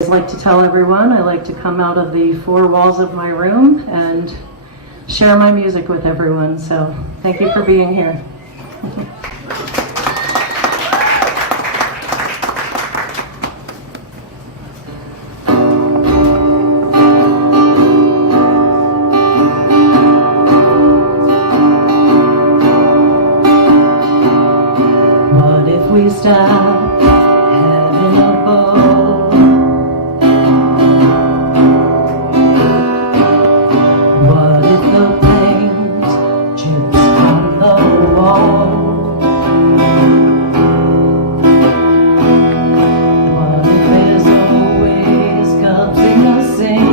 I like to tell everyone I like to come out of the four walls of my room and share my music with everyone. So thank you for being here. What if we stop having a ball? What if the paint chips from the wall? What if there's always cups in the sink?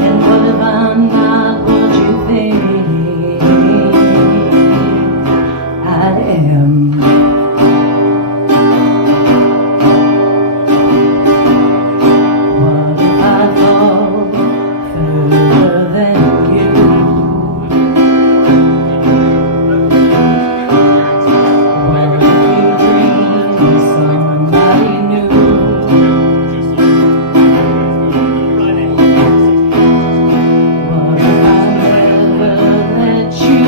And what if I'm not what you think I am? What if I fall further than you? What if you dream of somebody new? What if I never let you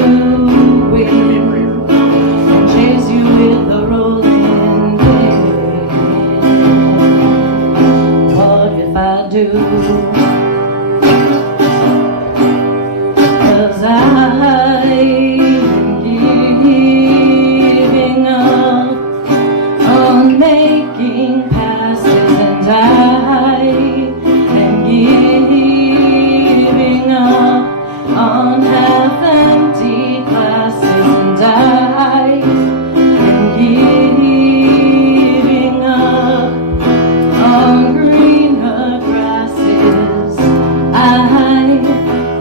win and chase you with the rolling pin? What if I do? 'Cause I am giving up on making passes, and I am giving up on half-empty glasses, and I am giving up on greener grasses. I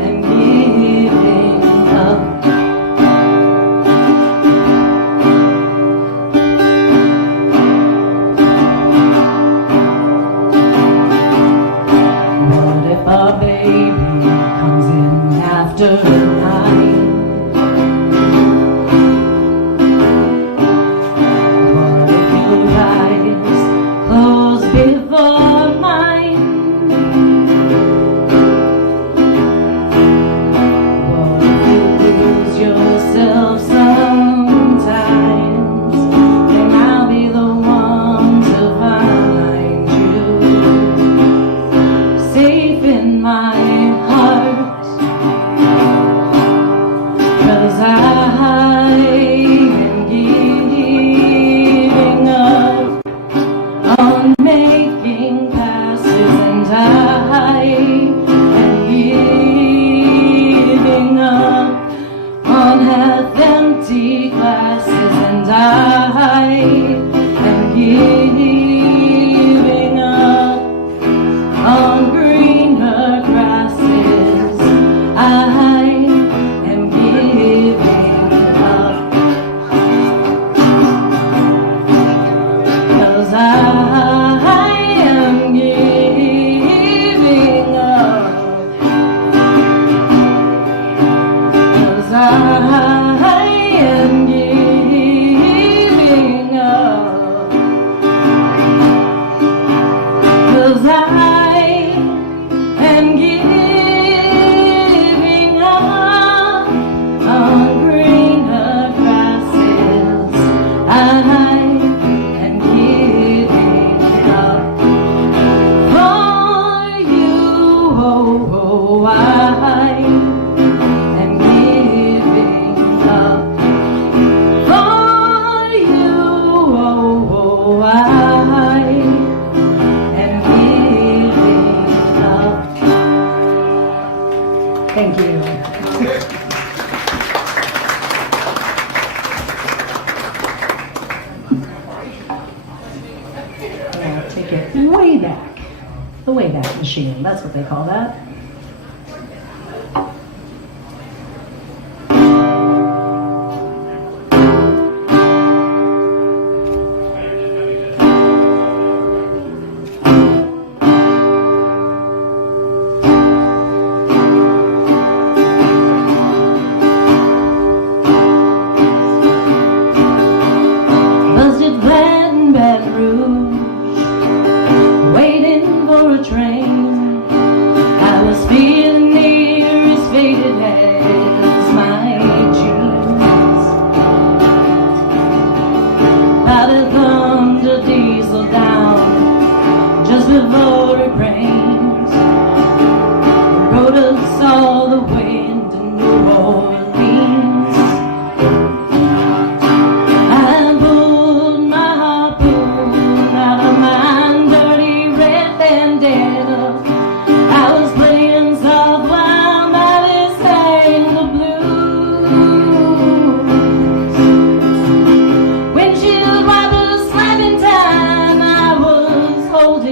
am giving up. What if our baby comes in after 9? What if your eyes close before mine? What if you lose yourself sometimes, and I'll be the one to find you, safe in my heart? 'Cause I am giving up on making passes, and I am giving up on half-empty glasses, and I am giving up on greener grasses. I am giving up. 'Cause I am giving up. 'Cause I am giving up. 'Cause I am giving up on greener grasses. I am giving up for you. Oh, I am giving up for you. Oh, I am giving up. Thank you. Yeah, take it way back. The Wayback Machine, that's what they call that.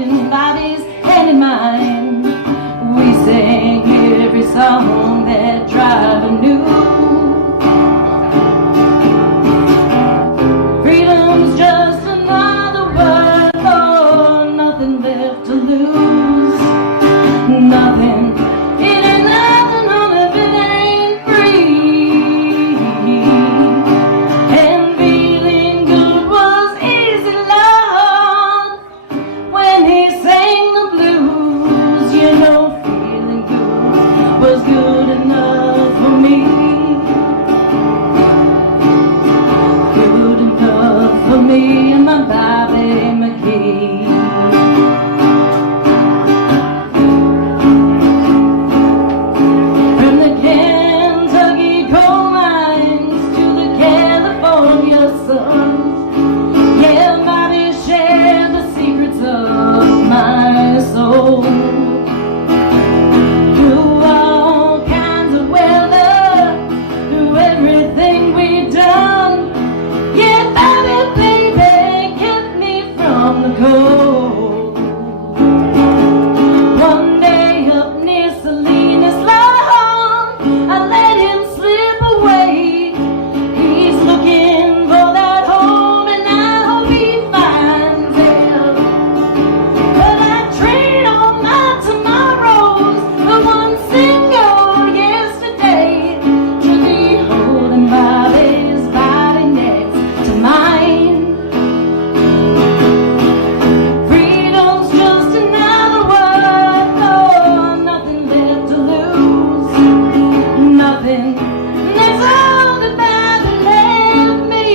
holding Bobby's hand in mine. We sang every song that driver knew. Freedom's just another word for nothing left to lose. Nothing. It ain't nothing on if it ain't free. And feeling good was easy, Lord, when he sang the blues. You know, feeling good was good enough for me. Good enough for me and my Bobby McGee. From the Kentucky coal mines to the California sun, yeah, Bobby shared the secrets of my soul. Through all kinds of weather, through everything we've done, yeah, Bobby, baby, kept me from the cold. One day up near Salinas, Lord, I let him slip away. He's looking for that home, and I hope he finds it. But I trade all my tomorrows for one single yesterday, to be holding Bobby's body next to mine. Freedom's just another word for nothing left to lose. Nothing. That's all that Bobby left me.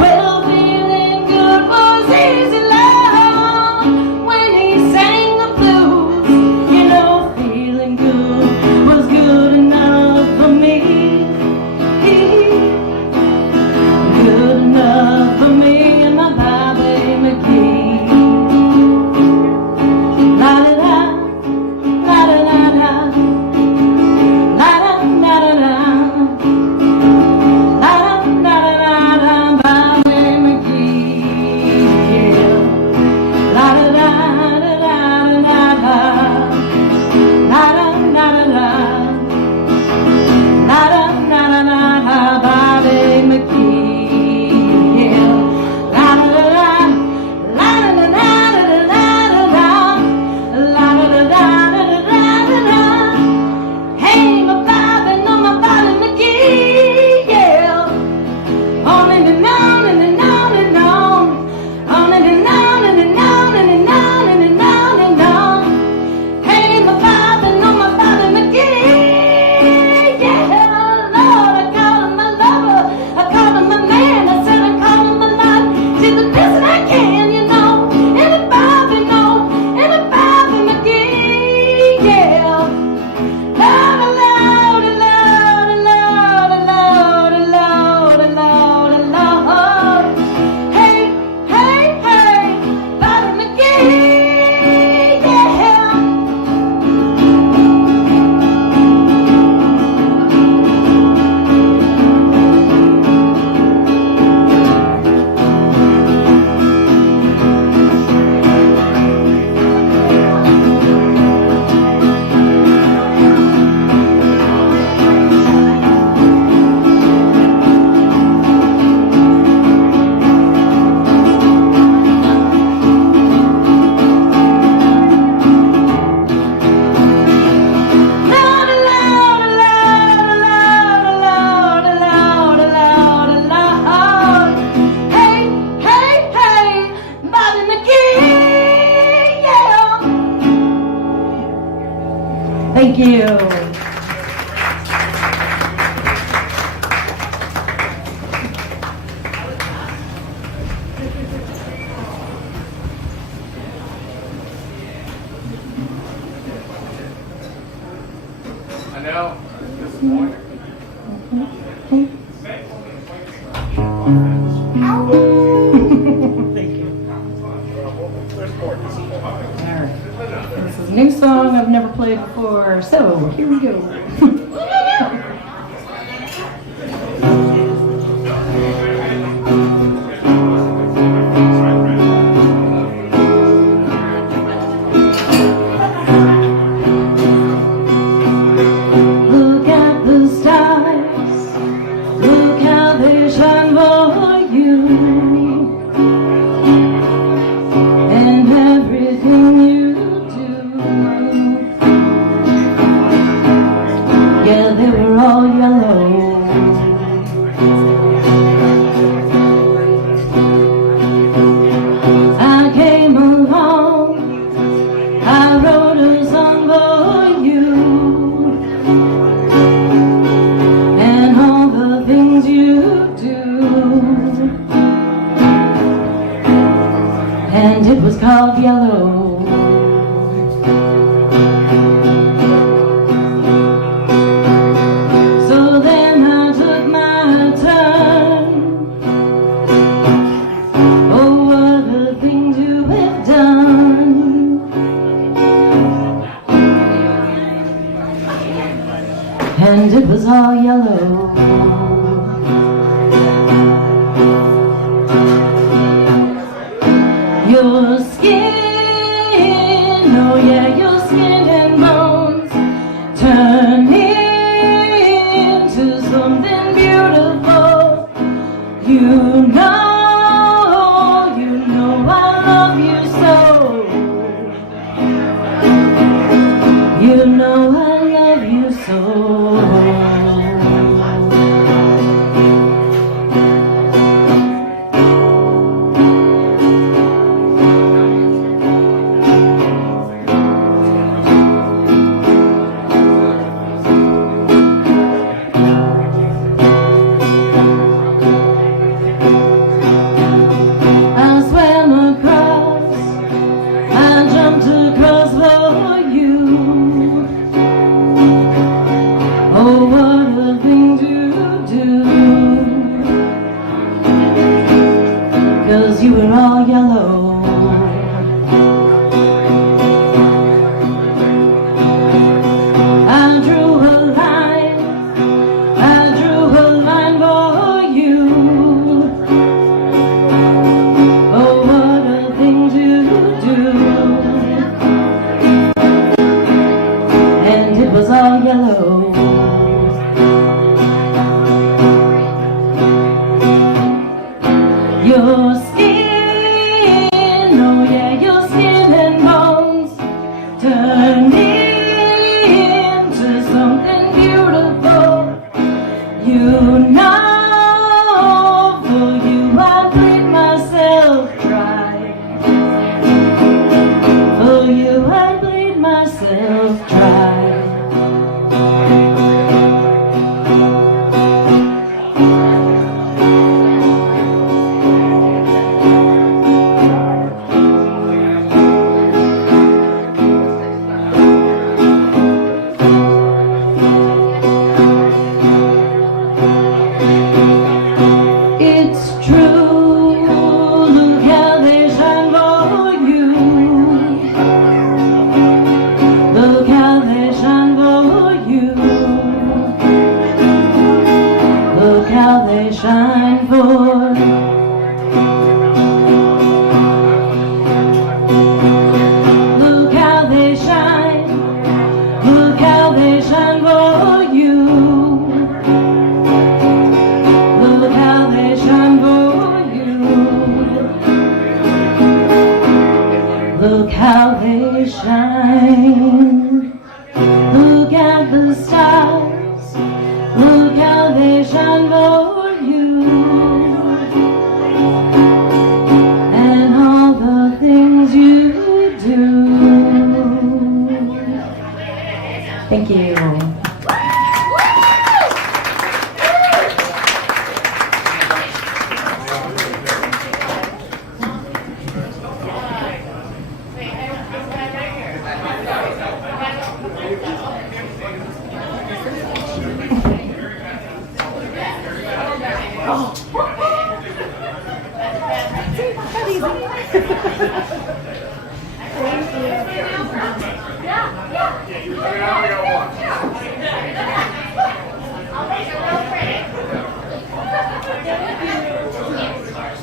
Well, feeling good was easy, Lord, when he sang the blues. You know, feeling good was good enough for me. Good enough for me and my Bobby McGee. La da da, la da da da, la da da da da, la da da da da, Bobby McGee. Yeah. La da da da da da da, la da da da da, la da da da da, Bobby McGee. Hey, my Bobby, no, my Bobby McGee, yeah. On and on and on and on, on and on and on and on and on and on. Hey, my Bobby, no, my Bobby McGee, yeah. Lord, I call him my lover, I call him my man, I said I call him my life, did the best that I can, you know. And a Bobby, no, and a Bobby McGee, yeah. Lord, Lord, Lord, Lord, Lord, Lord, Lord. Hey, hey, hey, Bobby McGee, yeah. Thank you. I know, this morning. Thank you. All right. This is a new song I've never played before, so here we go. and it was called Yellow. So then I took my turn. Oh, what are the things you have done? And it was all yellow. Your skin, oh yeah, your skin and bones turn into something beautiful. You know I love you so. You know I love you so. You were all yellow. I drew a line for you. Oh, what a thing to do. And it was all yellow. Your skin, oh yeah, your skin and bones turn into something beautiful. You know, for you I bleed myself dry. For you I bleed myself dry. They shine for. Look how they shine. Look how they shine for you. Look how they shine for you. Look how they shine. Look at the stars. Look how they shine for you. And all the things you do. Thank you.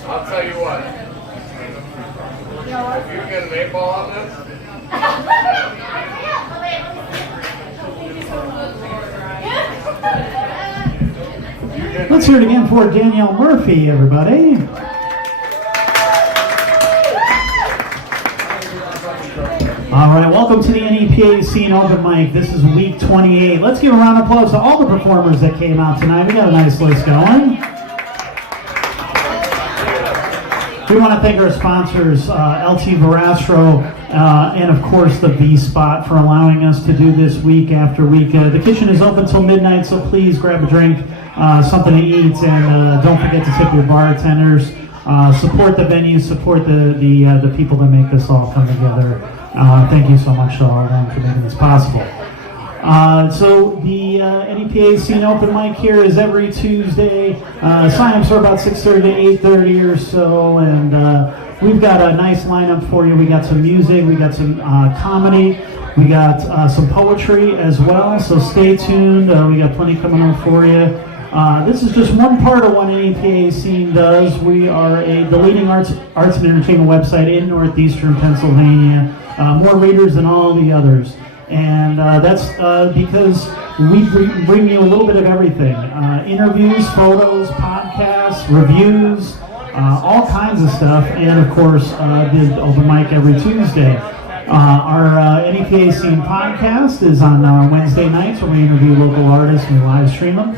I'll tell you what. If you get an 8-ball on this. Let's hear it again for Danielle Murphy, everybody. All right, welcome to the NEPA Scene Open Mic. This is week 28. Let's give a round of applause to all the performers that came out tonight. We got a nice list going. We want to thank our sponsors, LT Verastro, and of course the V-Spot for allowing us to do this week after week. The kitchen is open till midnight, so please grab a drink, something to eat, and don't forget to tip your bartenders. support the venue, support the people that make this all come together. Thank you so much to all of them for making this possible. So the NEPA Scene Open Mic here is every Tuesday. Sign-ups are about 6:30 to 8:30 or so, and we've got a nice lineup for you. We got some music, we got some comedy, we got some poetry as well, so stay tuned. We got plenty coming up for you. This is just one part of what NEPA Scene does. We are the leading arts and entertainment website in northeastern Pennsylvania. More readers than all the others. And that's because we bring you a little bit of everything. Interviews, photos, podcasts, reviews, all kinds of stuff. And of course, the open mic every Tuesday. Our NEPA Scene podcast is on Wednesday nights where we interview local artists and we live stream them.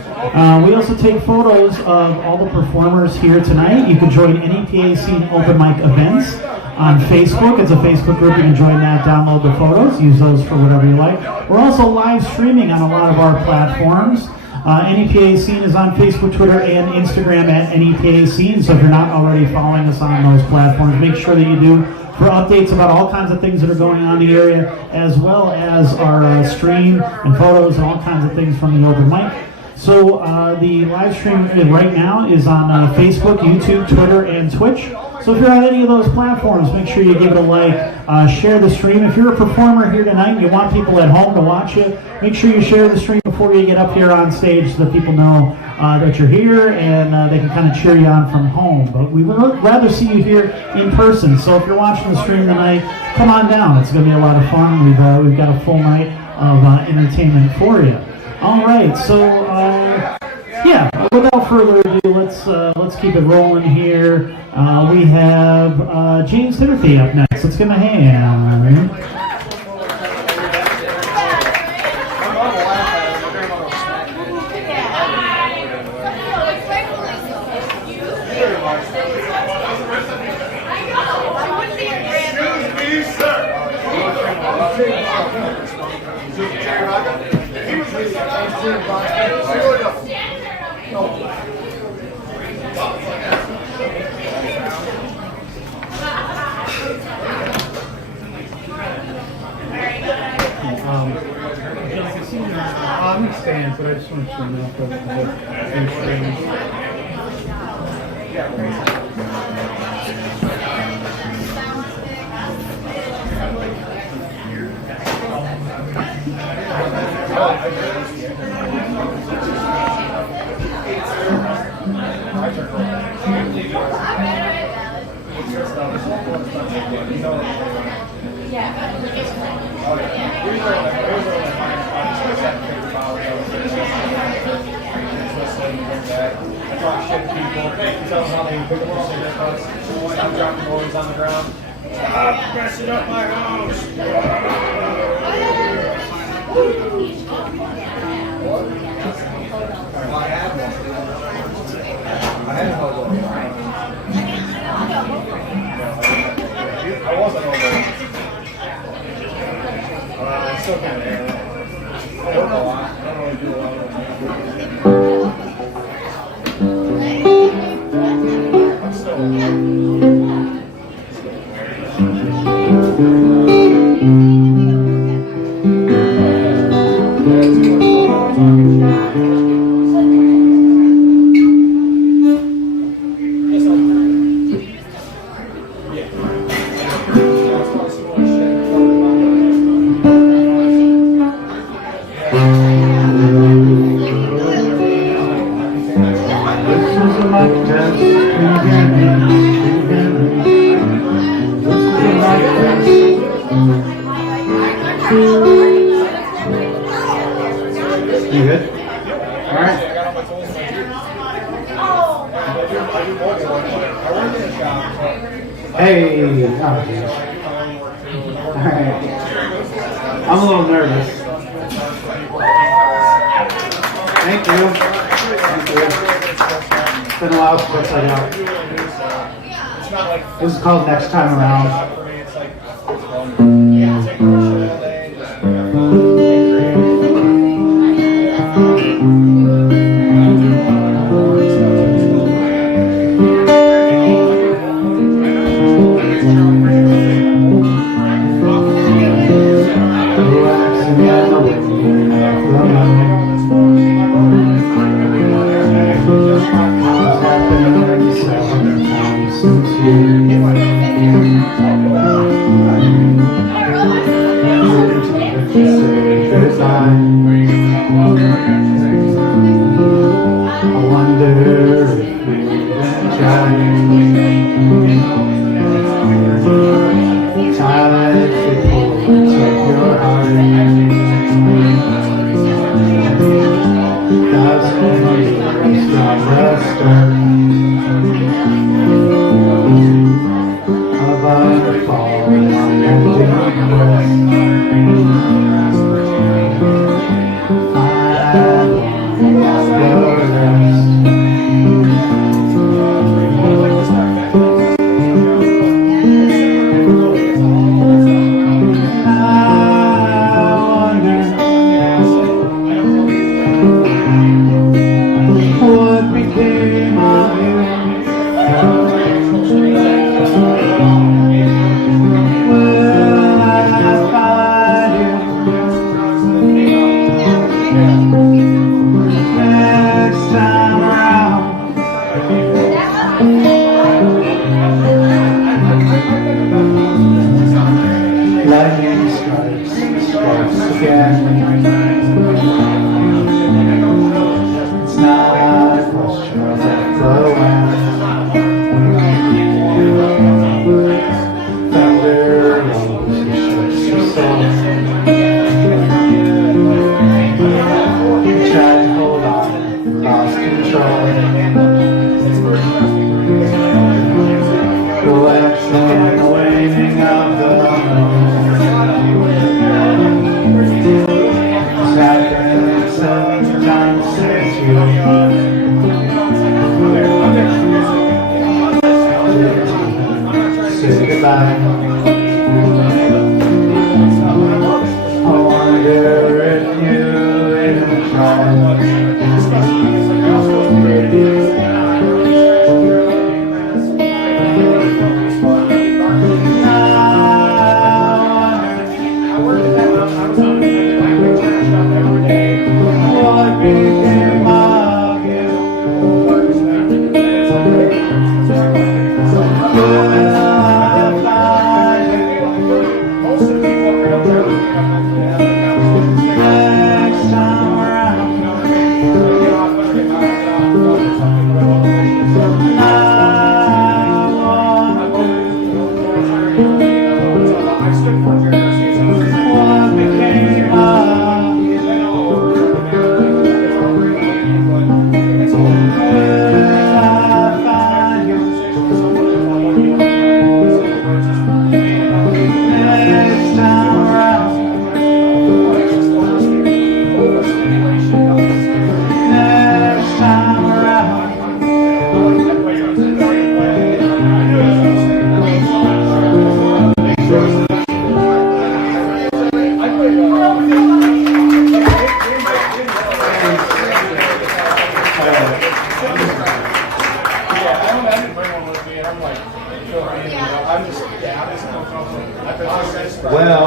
We also take photos of all the performers here tonight. You can join NEPA Scene Open Mic events on Facebook. It's a Facebook group. You can join that, download the photos, use those for whatever you like. We're also live streaming on a lot of our platforms. NEPA Scene is on Facebook, Twitter, and Instagram at NEPA Scene. So if you're not already following us on those platforms, make sure that you do for updates about all kinds of things that are going on in the area, as well as our stream and photos and all kinds of things from the open mic. So the live stream right now is on Facebook, YouTube, Twitter, and Twitch. So if you're on any of those platforms, make sure you give it a like, share the stream. If you're a performer here tonight and you want people at home to watch you, make sure you share the stream before you get up here on stage so that people know that you're here and they can kind of cheer you on from home. But we would rather see you here in person. So if you're watching the stream tonight, come on down. It's going to be a lot of fun. We've got a full night of entertainment for you. All right, so yeah, without further ado, let's keep it rolling here. We have James Timothy up next. Let's give him a hand. I'm stands, but I just want to know Stop dropping boards on the ground. Stop messing up my house. I had a hobo. I wasn't over. I'm still kind of there. I work a lot. I don't really do a lot of I'm still. You good? All right. Hey. Oh, all right. I'm a little nervous. Thank you. Thank you. It's been a while since I got. This is called Next Time Around. Lightning strikes again. It's not a question of the when. Thunder rolls and shakes your soul. You tried to hold on, lost control. The waxing and the waning of the moon. Sometimes since you say goodbye. I wonder if you even tried. Well,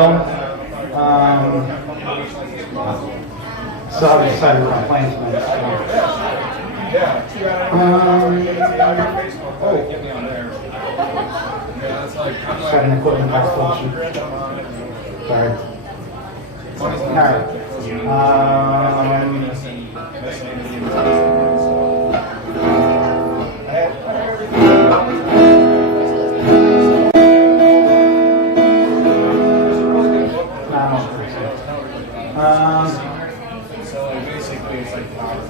so I've decided what I'm playing tonight. Setting equipment malfunction. Sorry. Alright. So like basically it's like power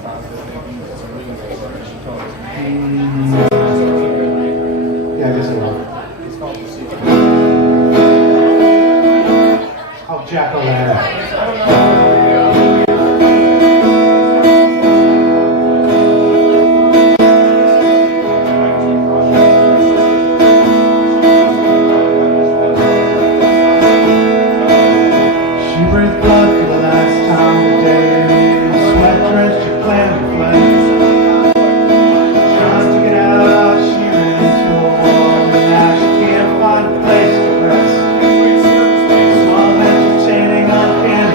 Yeah, I guess it will. It's called the secret. I'll jack all that out. Find a place to rest. So I'm entertaining on campus.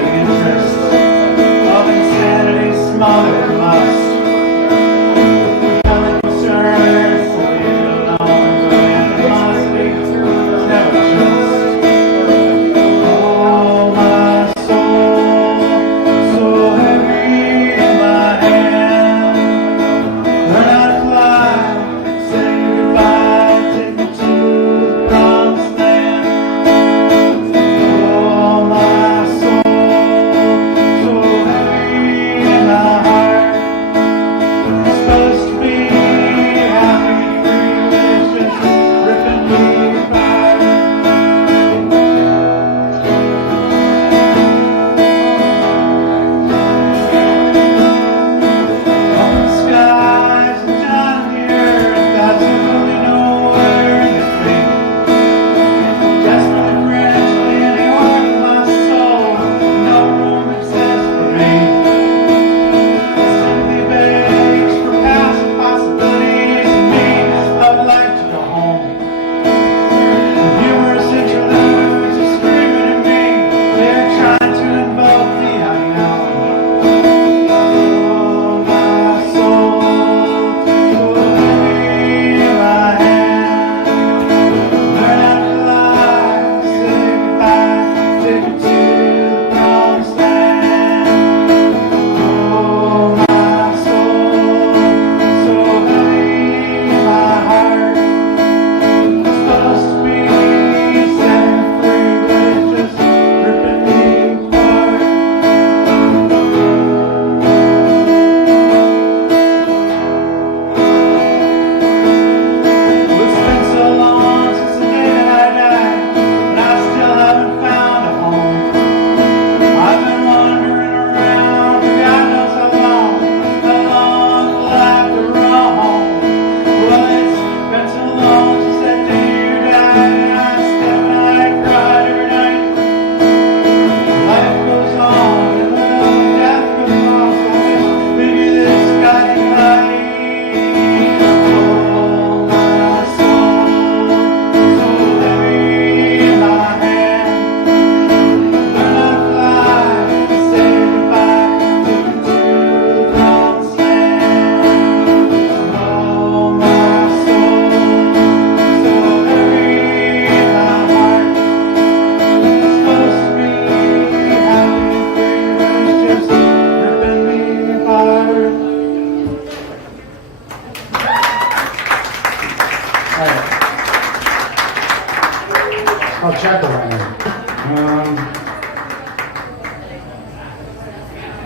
I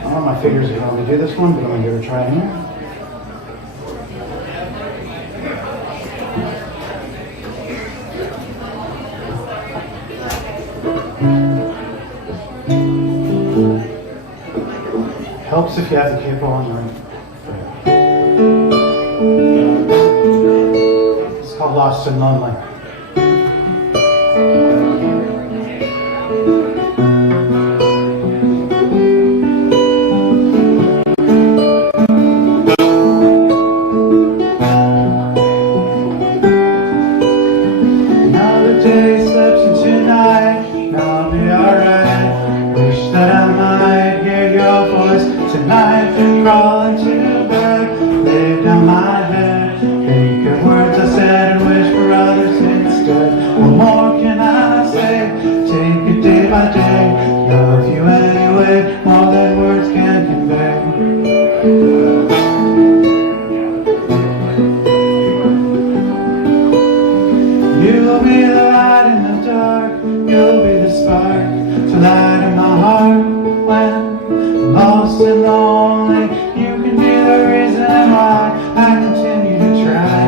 don't know my figures can only do this one, but I'm going to give it a try anyway. Helps if you have the capo on right. It's called Lost and Lonely. Another day slips into night, now I'll be alright. Wish that I might hear your voice tonight. Crawl into bed, lay down my head, think of words I said and wish for others instead. What more can I say? Take it day by day. Love you anyway, more than words can convey. You'll be the light in the dark, you'll be the spark to light in my heart. When I'm lost and lonely, you can be the reason why I continue to try,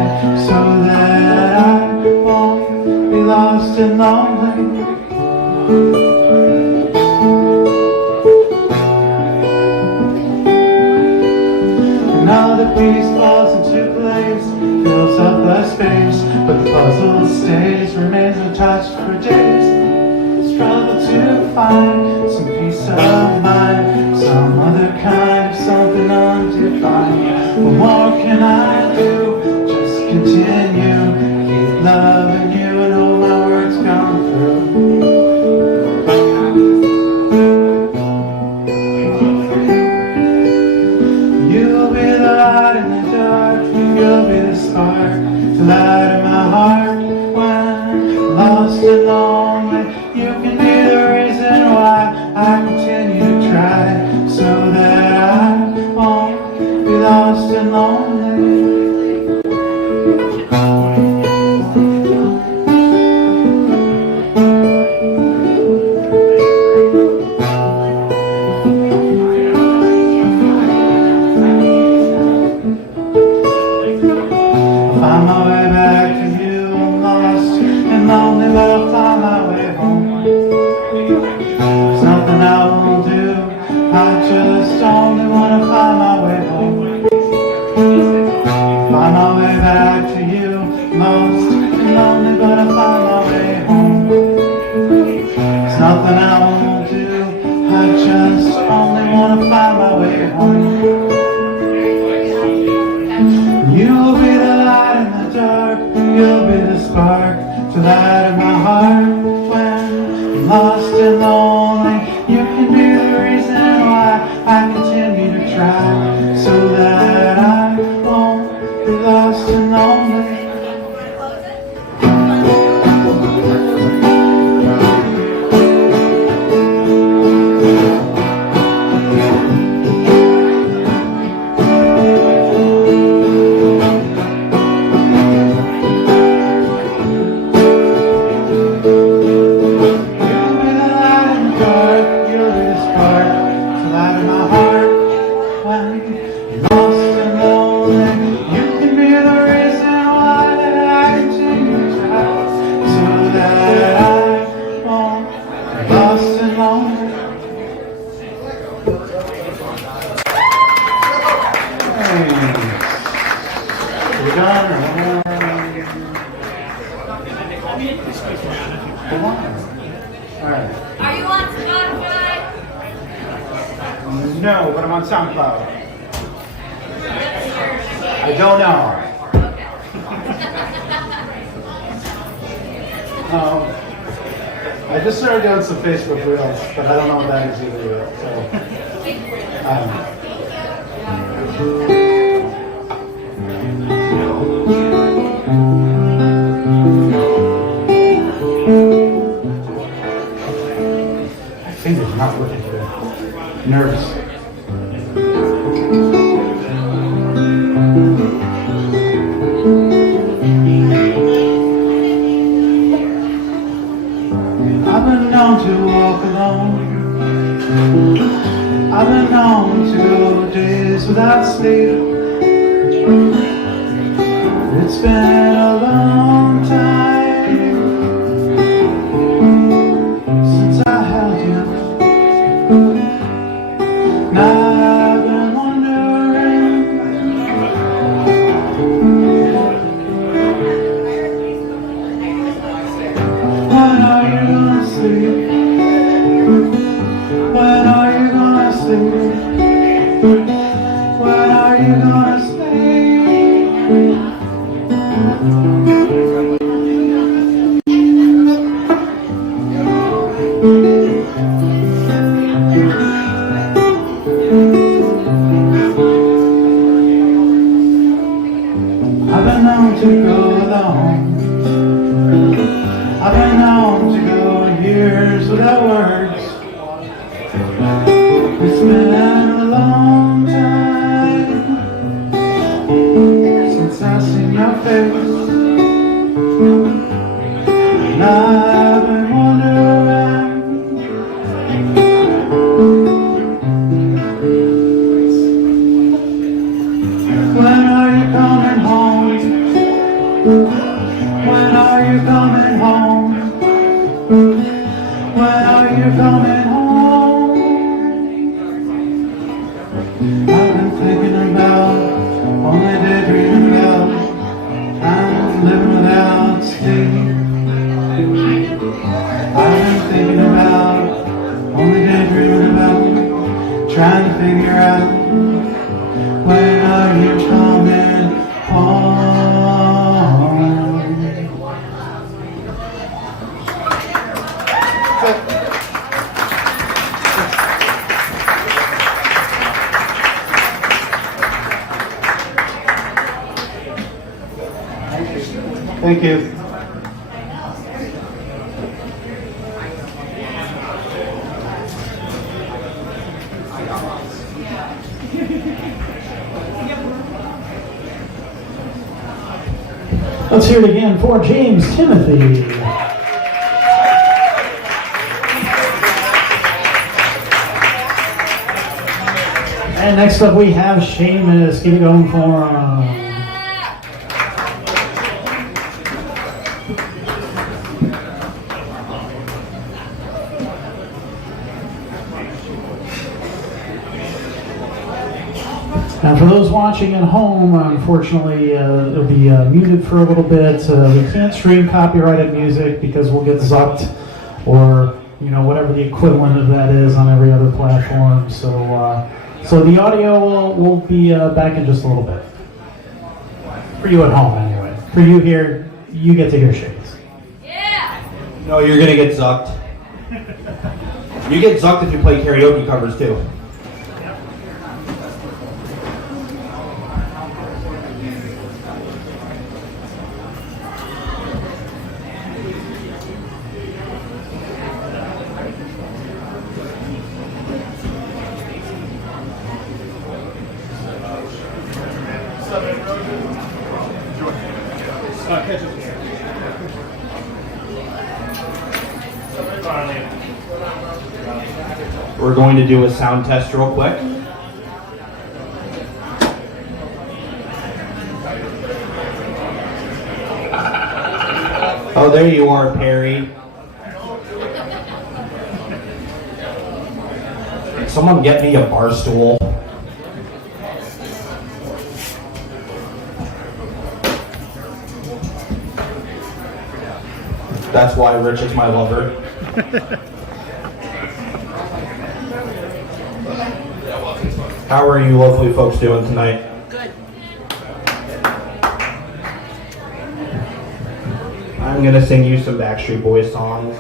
so that I won't be lost and lonely. Another piece falls into place, fills up the space, but the puzzle stays, remains untouched for days. Struggle to find some peace of mind, some other kind of something undefined. What more can I do? Just continue, keep loving you and hope my words come through. You'll be the light in the dark, you'll be the spark to light in my heart. When I'm lost and lonely, you can be the reason why I continue to try, so that I won't be lost and lonely. Find my way back to you, I'm lost and lonely, but I'll find my way home. There's nothing I won't do, I just only want to find my way home. Find my way back to you, lost and lonely, but I'll find my way home. There's nothing I won't do, I just only want to find my way home. You'll be the light in the dark, you'll be the spark to light in my heart. When I'm lost and lonely, you can be the reason why I continue to try, so that I won't be lost and lonely. Are you on Spotify? No, but I'm on SoundCloud. I don't know. I just started doing some Facebook Reels, but I don't know what that is either yet. So, I don't know. My finger's not looking good. Nervous. I I've been known to walk alone. I've been known to go days without sleep. It's been a long time since I held you. Now I've been wondering, when are you gonna sleep? When are you gonna sleep? When are you gonna sleep? I've been known to go alone. I've been known to go years without words. It's been a long time since I've seen your face. And I've been wondering, when are you coming home? When are you coming home? When are you coming home? I've been thinking about, only daydreaming about, I'm living without sleep. I've been thinking about, only daydreaming about, trying to figure out, when are you coming home? Thank you. Let's hear it again for James Timothy. And next up we have Seamus. Get it going for him. Now, for those watching at home, unfortunately, it'll be muted for a little bit. We can't stream copyrighted music because we'll get zucked, or whatever the equivalent of that is on every other platform. So the audio will be back in just a little bit. For you at home, anyway. For you here, you get to hear Shades. Yeah. No, you're gonna get zucked. You get zucked if you play karaoke covers too. We're going to do a sound test real quick. Oh, there you are, Perry. Can someone get me a bar stool? That's why Rich is my lover. How are you lovely folks doing tonight? Good. I'm gonna sing you some Backstreet Boys songs.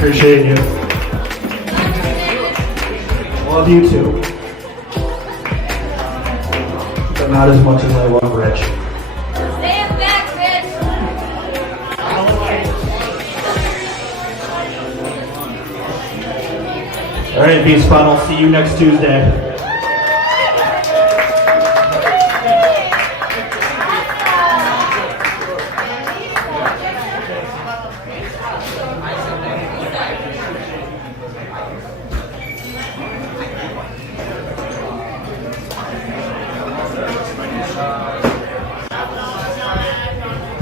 Appreciate you. Love you too. But not as much as I love Rich. Stand back, Rich. All right, V-Spot, I'll see you next Tuesday.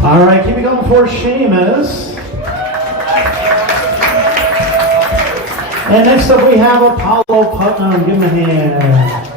All right, keep it going for Seamus. And next up we have Apollo Putnam. Give him a hand.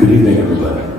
Good evening, everybody.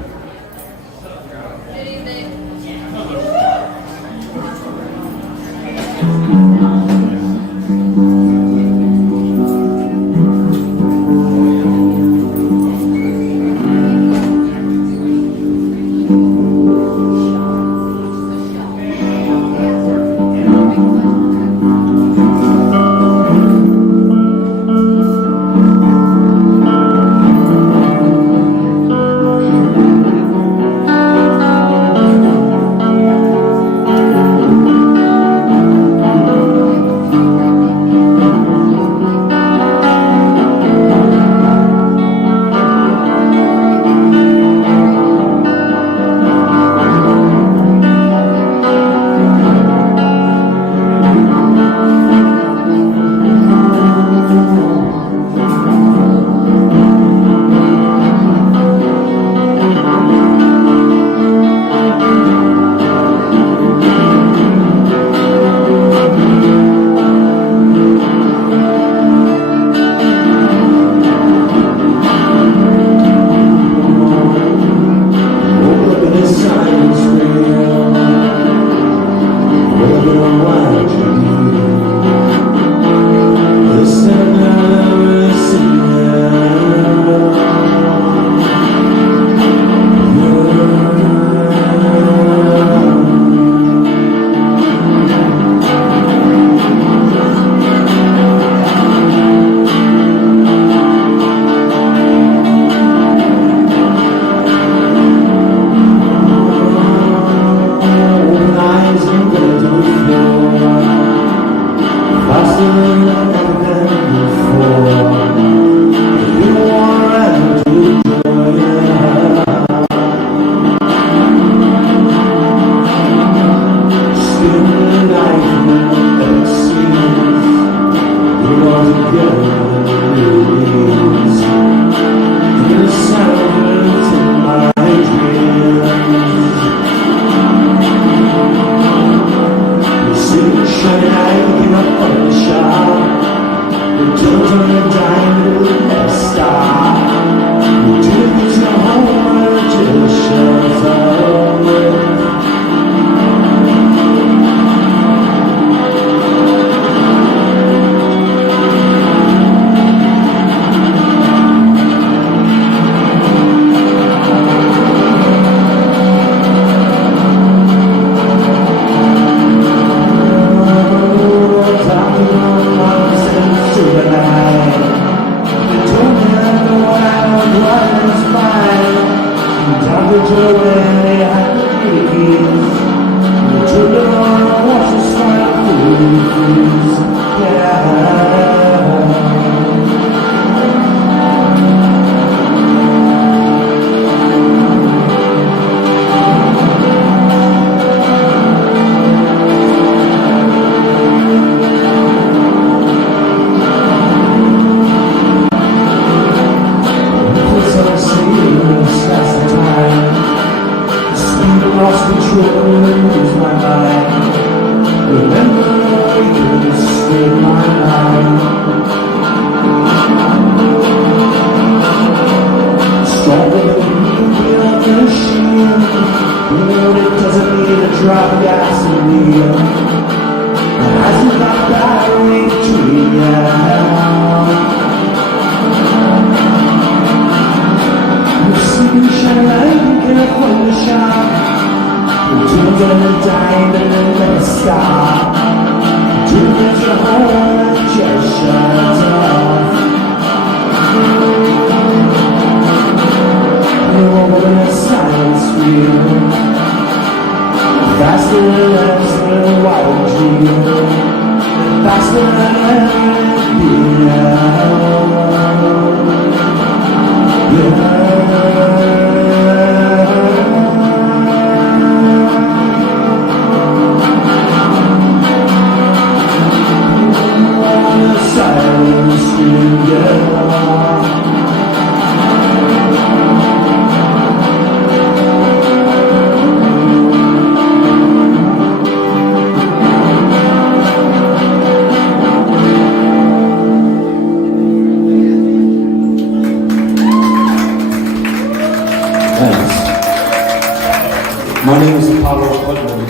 My name is Apollo Putnam.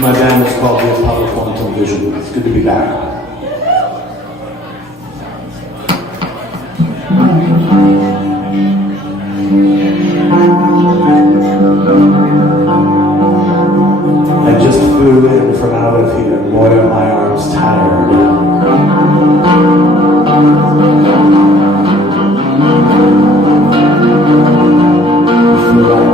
My band is called the Apollo Quantum Vision. It's good to be back. I just flew in from out of here. Boy, are my arms tired. Flew right up.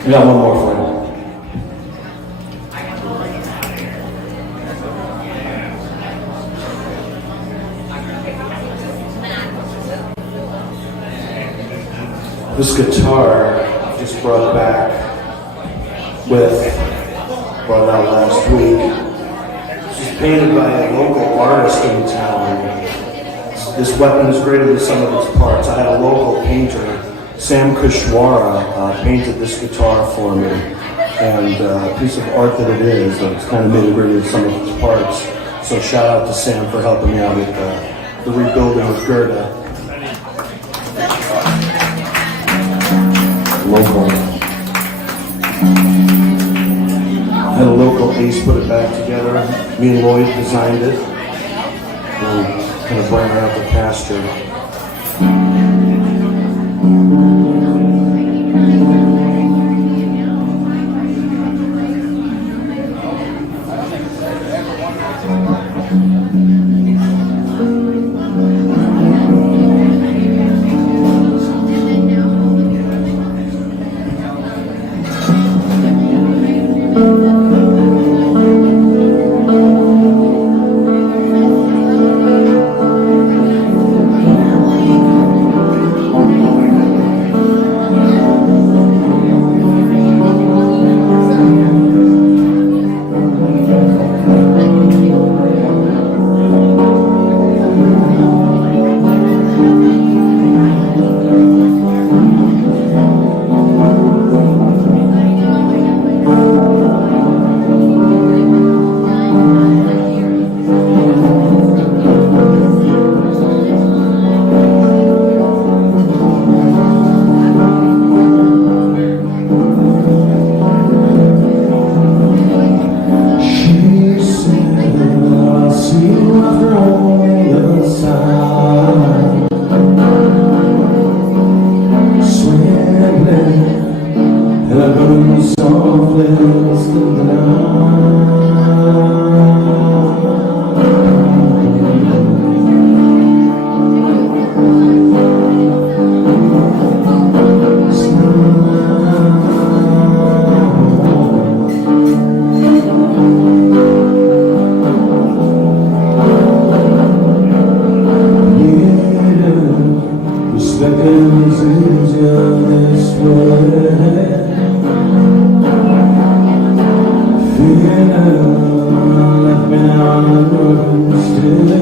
I got one more for you. This guitar just brought out last week. This was painted by a local artist in town. This weapon is greater than some of its parts. I had a local painter, Sam Kushwara, painted this guitar for me, and a piece of art that it is. It's kind of made it greater than some of its parts. So shout out to Sam for helping me out with the rebuilding with Gerda. Local. Had a local ace put it back together. Me and Lloyd designed it. And kind of bring her out the pasture. left me on a broken stair.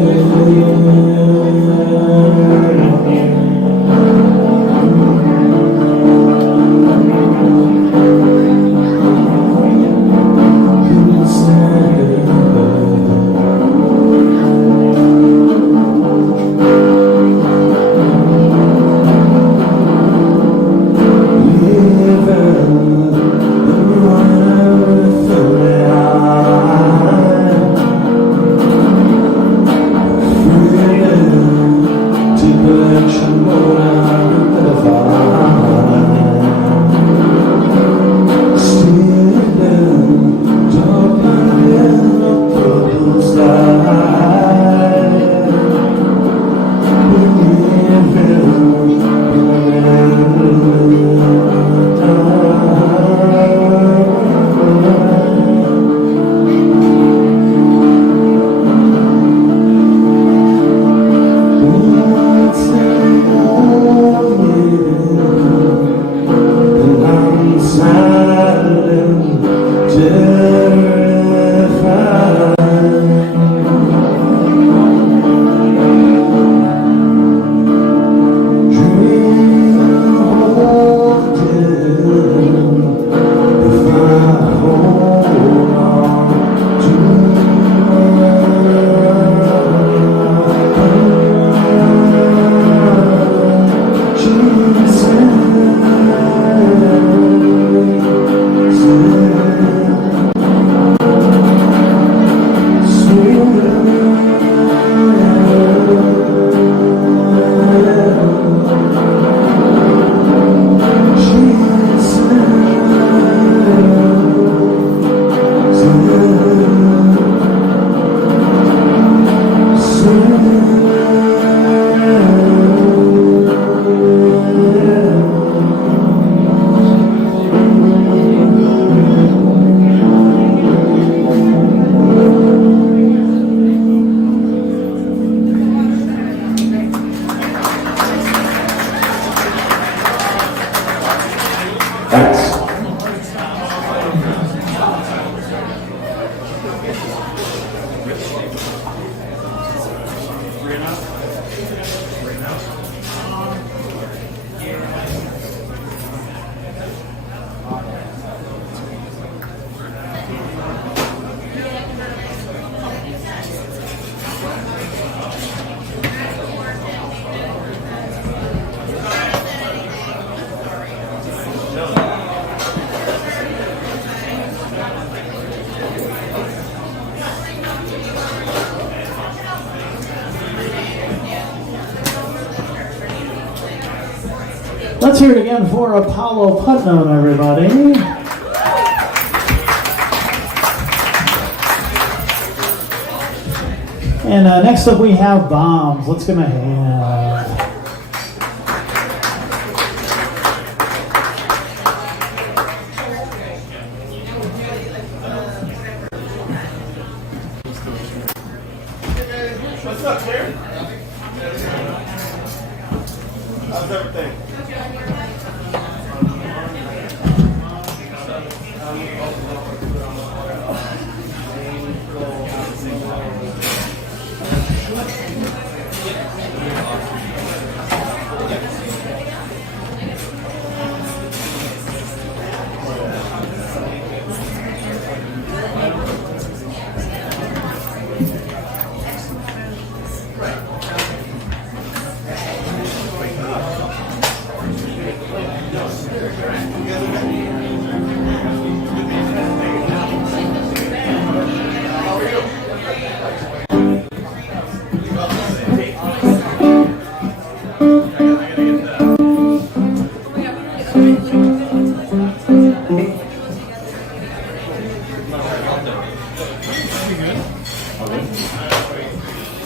Let's hear it again for Apollo Putnam, everybody. And next up we have Bombs. Let's give him a hand. What's up, Karen? How's everything?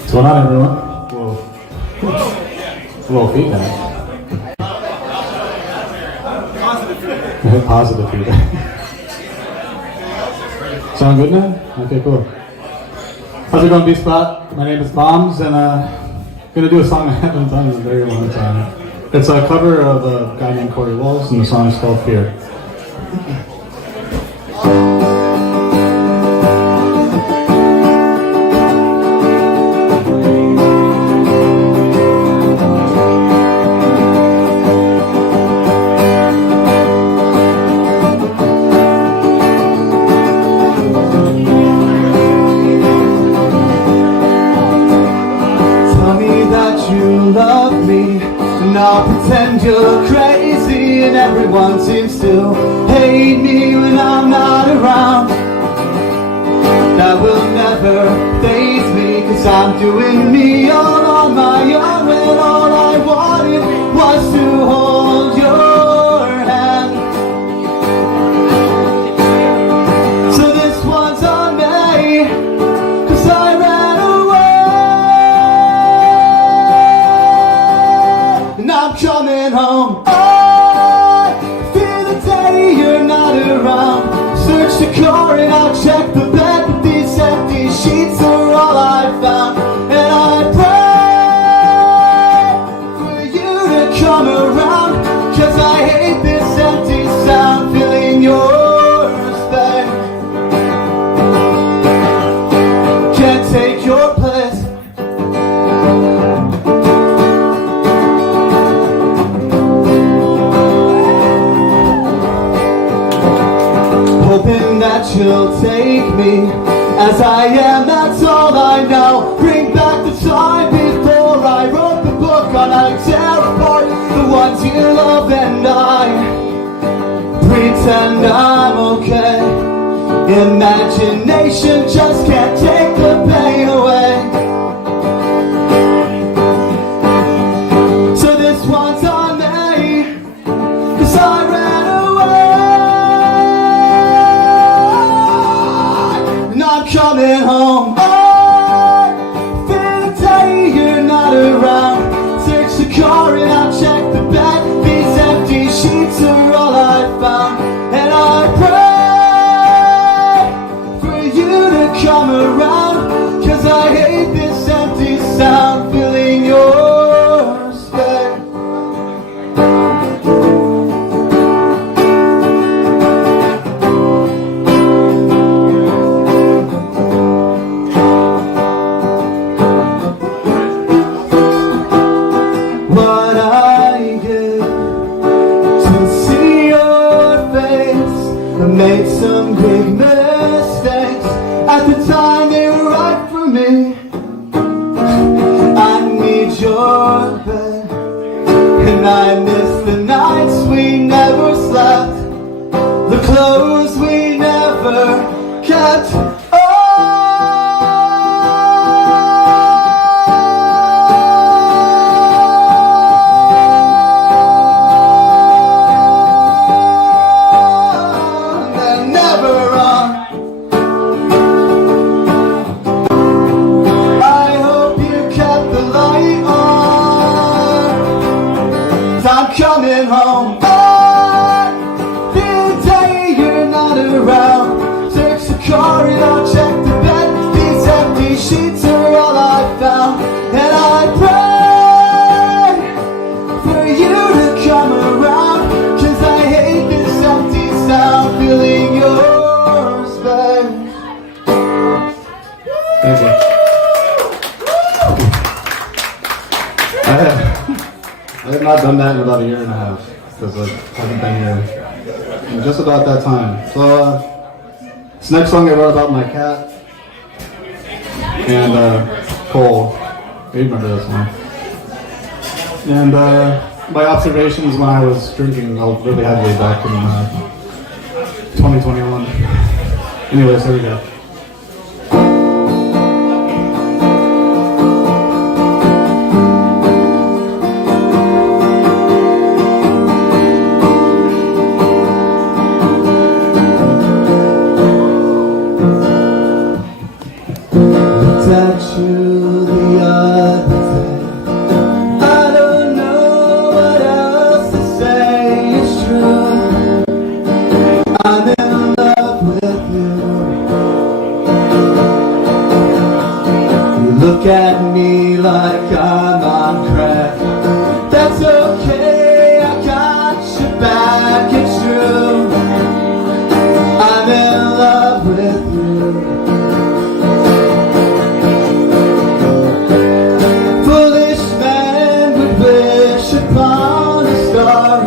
What's going on, everyone? A little feedback. Positive feedback. Sound good now? Okay, cool. How's it going, B-Spot? My name is Bombs, and gonna do a song I haven't done in a very long time. It's a cover of a guy named Corey Walls, and the song is called Fear. I'm doing me all on my own when all I wanted was to hold your hand. So this one's on me, 'cause I ran away, and I'm coming home. I fear the day you're not around. Search the car and I'll check the bed, but these empty sheets are all I found. And I pray for you to come around, 'cause I hate this empty sound filling your space. Can't take your place. Hoping that you'll take me as I am, that's all I know. Bring back the time before I wrote the book on how to tear apart the ones you love, and I pretend I'm okay. Imagination just can't take the pain away. So this one's on me, 'cause I ran away, and I'm coming home. I fear the day you're not around. Search the car and I'll check the bed. These empty sheets are all I found. And I pray for you to come around, 'cause I hate this empty sound filling your space. What I give to see your face. I made some big mistakes. At the time they were right for me. I need your bed, and I miss the nights we never slept, the clothes we never kept. I'm coming home. I fear the day you're not around. Search the car and I'll check the bed. These empty sheets are all I found. And I pray for you to come around, 'cause I hate this empty sound filling your space. Thank you. I have not done that in about a year and a half, because I haven't been here in just about that time. So this next song I wrote about my cat and Cole. You remember this one? And my observations when I was drinking really heavily back in 2021. Anyways, here we go. At you the other day, I don't know what else to say. It's true, I'm in love with you. You look at me like I'm on crack. That's okay, I got your back. It's true, I'm in love with you. Upon a star,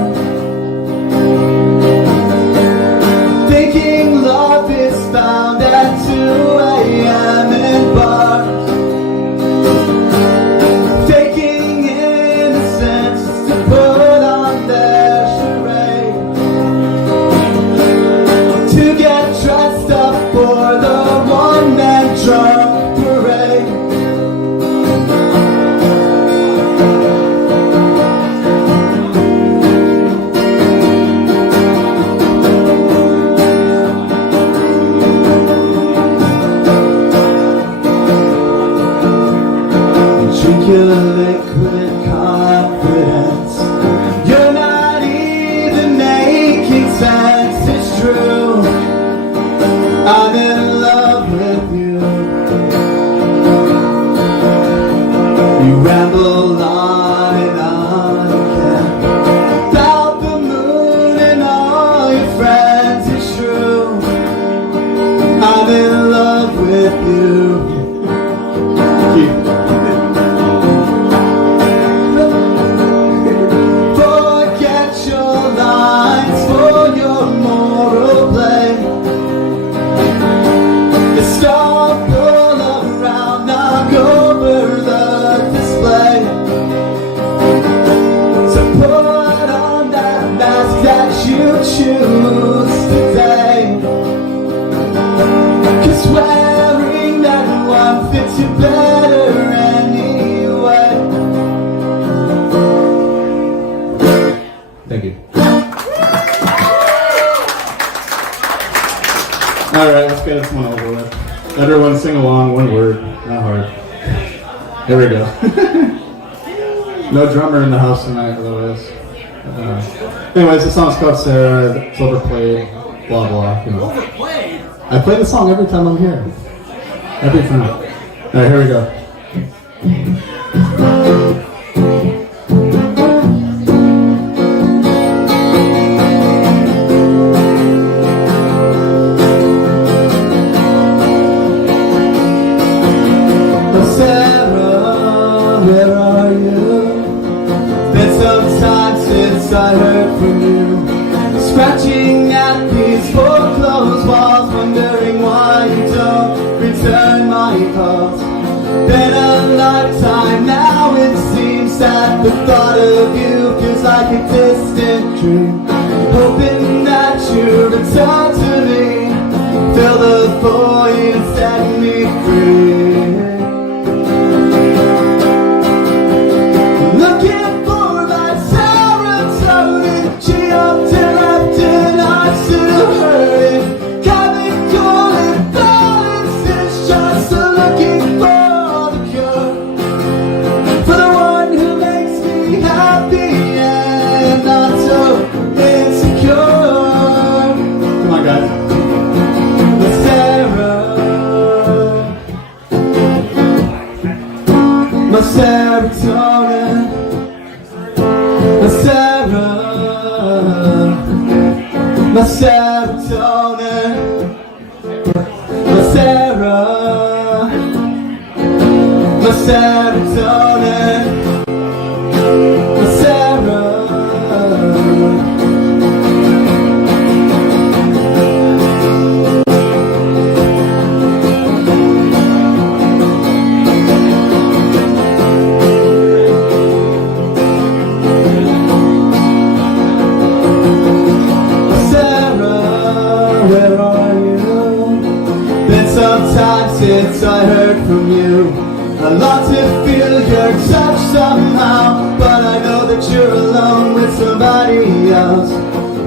thinking love is found at 2 a.m. in bars. your liquid confidence. You're not even making sense, it's true. I'm in love with you. You ramble on and on again about the moon and all your friends, it's true. I'm in love with you. Forget your lines for your moral play. The star pull around, knock over the display. So put on that mask that you choose today. 'Cause wearing that one fits you better anyway. Thank you. Alright, let's get this one over with. Everyone sing along, one word, not hard. Here we go. No drummer in the house tonight, otherwise. Anyways, the song's called Sarah, it's overplayed, blah blah. You know. Overplayed? I play the song every time I'm here. Every time. Alright, here we go. Sarah, where are you? Been some time since I heard from you. Scratching at these foreclosed walls, wondering why you don't return my calls. Been a lifetime now, it seems that the thought of you feels like a distant dream. Hoping that you return to me, fill the void and set me free. Looking for my serotonin, she up to left and I'm still hurting. Chemical imbalance is just looking for the cure, for the one who makes me happy and not so insecure. Come on, guys. My serotonin, my serotonin, my serotonin, my serotonin, my serotonin, my serotonin. Where are you? Been some time since I heard from you. I long to feel your touch somehow, but I know that you're alone with somebody else.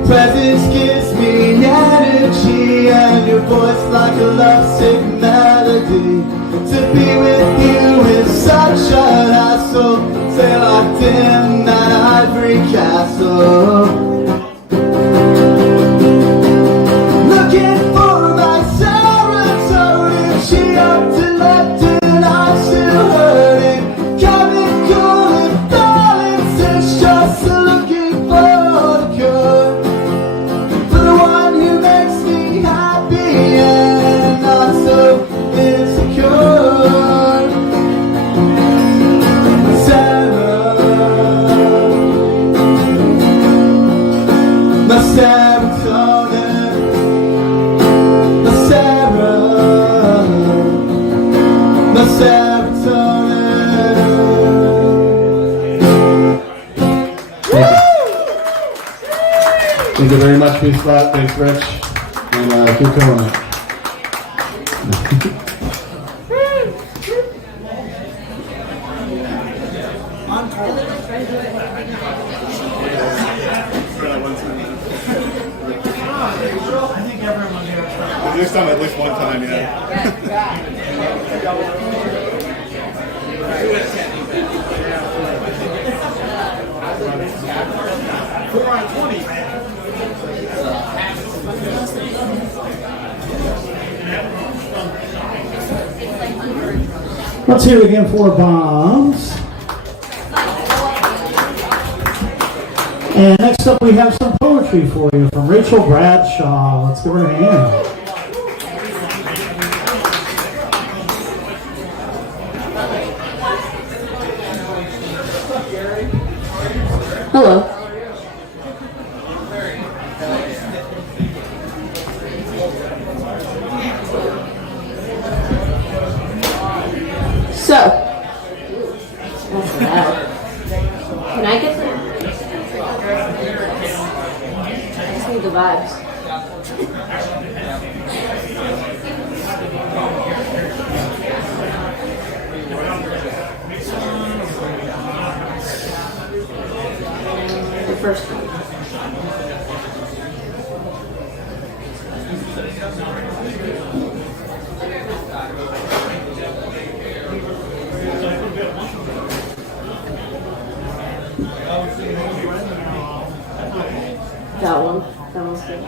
Presence gives me energy, and your voice like a lovesick melody. To be with you is such a hassle. Stay locked in that ivory castle. Looking for my serotonin, she up to left and I'm still hurting. Chemical imbalance is just looking for the cure, for the one who makes me happy and not so insecure. Sarah, my serotonin, my serotonin, my serotonin. Thank you very much, Peace Spot. Thanks, Rich. And keep killing it. This time at least one time, yeah. Let's hear it again for Bombs. And next up we have some poetry for you from Rachel Bradshaw. Let's give her a hand. Hello. So, that's loud. Can I get some? I just need the vibes. The first one. That one. That one's good.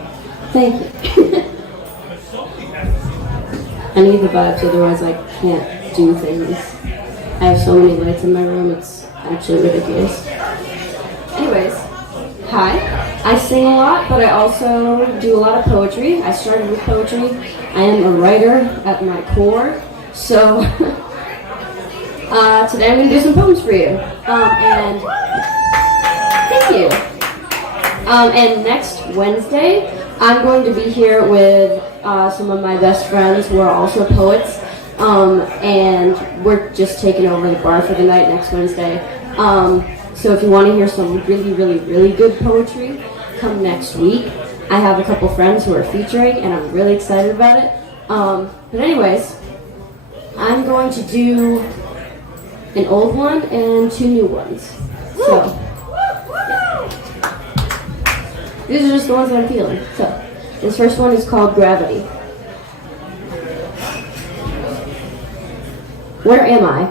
Thank you. I need the vibes, otherwise I can't do things. I have so many lights in my room, it's actually ridiculous. Anyways, hi. I sing a lot, but I also do a lot of poetry. I started with poetry. I am a writer at my core, so today I'm going to do some poems for you. And thank you. And next Wednesday, I'm going to be here with some of my best friends who are also poets, and we're just taking over the bar for the night next Wednesday. So if you want to hear some really, really, really good poetry, come next week. I have a couple friends who are featuring, and I'm really excited about it. But anyways, I'm going to do an old one and two new ones. So these are just the ones that I'm feeling. So this first one is called Gravity. Where am I?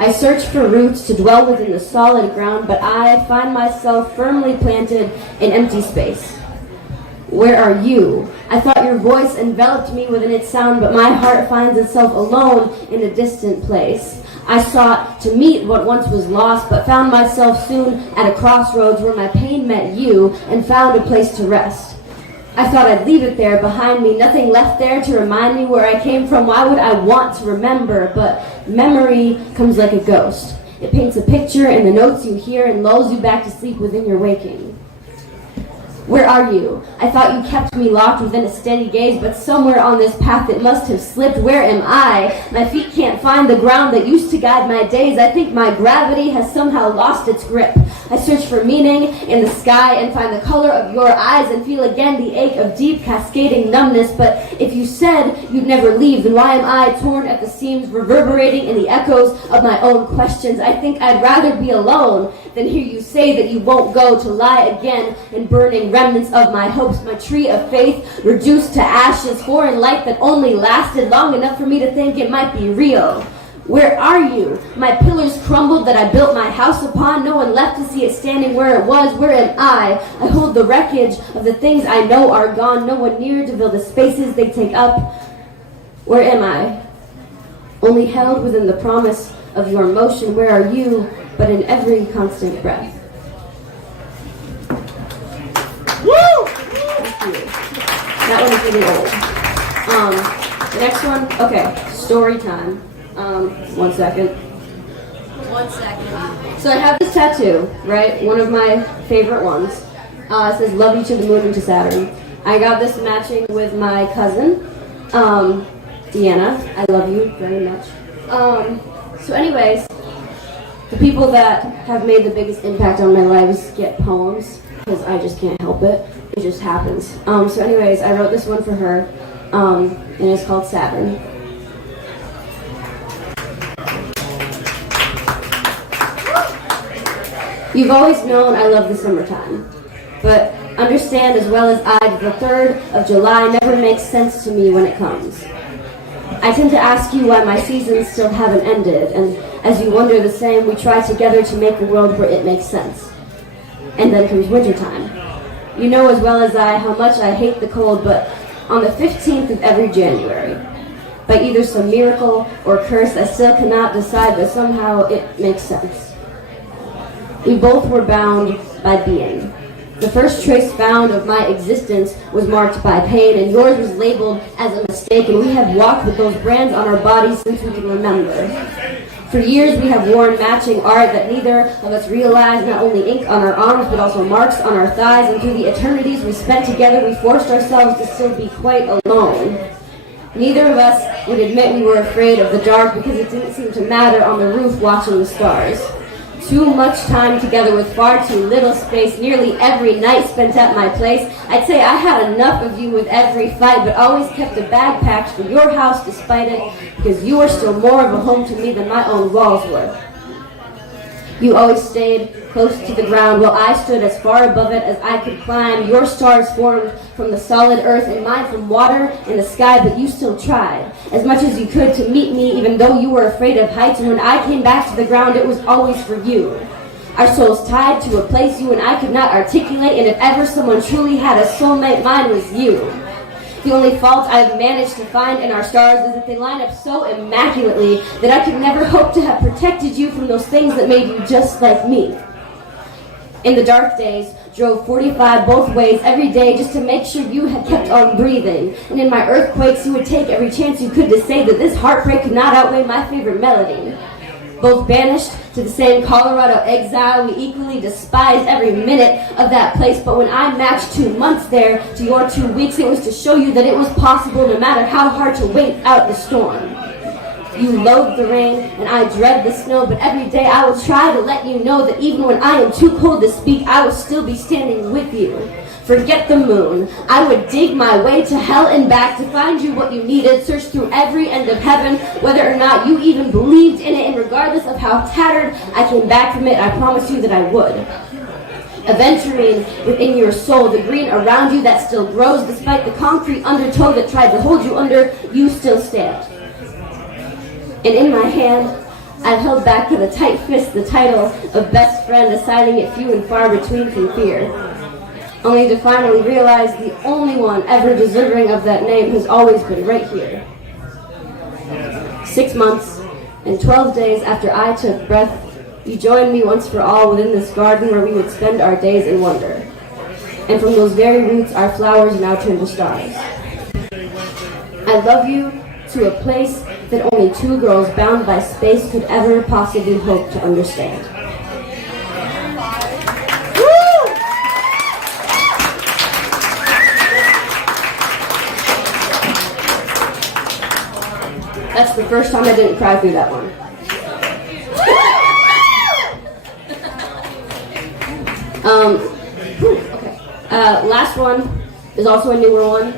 I search for roots to dwell within the solid ground, but I find myself firmly planted in empty space. Where are you? I thought your voice enveloped me within its sound, but my heart finds itself alone in a distant place. I sought to meet what once was lost, but found myself soon at a crossroads where my pain met you and found a place to rest. I thought I'd leave it there behind me, nothing left there to remind me where I came from. Why would I want to remember? But memory comes like a ghost. It paints a picture in the notes you hear and lulls you back to sleep within your waking. Where are you? I thought you kept me locked within a steady gaze, but somewhere on this path it must have slipped. Where am I? My feet can't find the ground that used to guide my days. I think my gravity has somehow lost its grip. I search for meaning in the sky and find the color of your eyes and feel again the ache of deep cascading numbness. But if you said you'd never leave, then why am I torn at the seams, reverberating in the echoes of my own questions? I think I'd rather be alone than hear you say that you won't go, to lie again in burning remnants of my hopes, my tree of faith reduced to ashes, foreign light that only lasted long enough for me to think it might be real. Where are you? My pillars crumbled that I built my house upon, no one left to see it standing where it was. Where am I? I hold the wreckage of the things I know are gone, no one near to fill the spaces they take up. Where am I? Only held within the promise of your motion. Where are you? But in every constant breath. Woo! Thank you. That one is really old. The next one, okay, story time. 1 second. 1 second. So I have this tattoo, right? One of my favorite ones. It says, love you to the moon and to Saturn. I got this matching with my cousin, Deanna. I love you very much. So anyways, the people that have made the biggest impact on my lives get poems, because I just can't help it. It just happens. So anyways, I wrote this one for her, and it's called Saturn. You've always known I love the summertime, but understand as well as I that the 3rd of July never makes sense to me when it comes. I tend to ask you why my seasons still haven't ended, and As you wonder the same, we try together to make a world where it makes sense. And then comes wintertime. You know as well as I how much I hate the cold, but on the 15th of every January, by either some miracle or curse, I still cannot decide, but somehow it makes sense. We both were bound by being. The first trace found of my existence was marked by pain, and yours was labeled as a mistake, and we have walked with those brands on our bodies since we can remember. For years we have worn matching art that neither of us realized, not only ink on our arms, but also marks on our thighs, and through the eternities we spent together, we forced ourselves to still be quite alone. Neither of us would admit we were afraid of the dark because it didn't seem to matter on the roof watching the stars. Too much time together with far too little space, nearly every night spent at my place. I'd say I had enough of you with every fight, but always kept a bag packed for your house despite it, because you were still more of a home to me than my own walls were. You always stayed close to the ground while I stood as far above it as I could climb. Your stars formed from the solid earth and mine from water and the sky, but you still tried as much as you could to meet me, even though you were afraid of heights. And when I came back to the ground, it was always for you. Our souls tied to a place you and I could not articulate, and if ever someone truly had a soulmate, mine was you. The only fault I've managed to find in our stars is that they line up so immaculately that I could never hope to have protected you from those things that made you just like me. In the dark days, drove 45 both ways every day just to make sure you had kept on breathing. And in my earthquakes, you would take every chance you could to say that this heartbreak could not outweigh my favorite melody. Both banished to the same Colorado exile, we equally despised every minute of that place. But when I matched 2 months there to your 2 weeks, it was to show you that it was possible no matter how hard to wait out the storm. You loathe the rain, and I dread the snow, but every day I will try to let you know that even when I am too cold to speak, I will still be standing with you. Forget the moon. I would dig my way to hell and back to find you what you needed, search through every end of heaven, whether or not you even believed in it, and regardless of how tattered I came back from it, I promise you that I would. Aventurine within your soul, the green around you that still grows, despite the concrete undertow that tried to hold you under, you still stand. And in my hand, I've held back with a tight fist the title of best friend, assigning it few and far between from fear. Only to finally realize the only one ever deserving of that name has always been right here. 6 months and 12 days after I took breath, you joined me once for all within this garden where we would spend our days in wonder. And from those very roots, our flowers now turn to stars. I love you to a place that only 2 girls bound by space could ever possibly hope to understand. That's the first time I didn't cry through that one. Okay. Last one is also a newer one.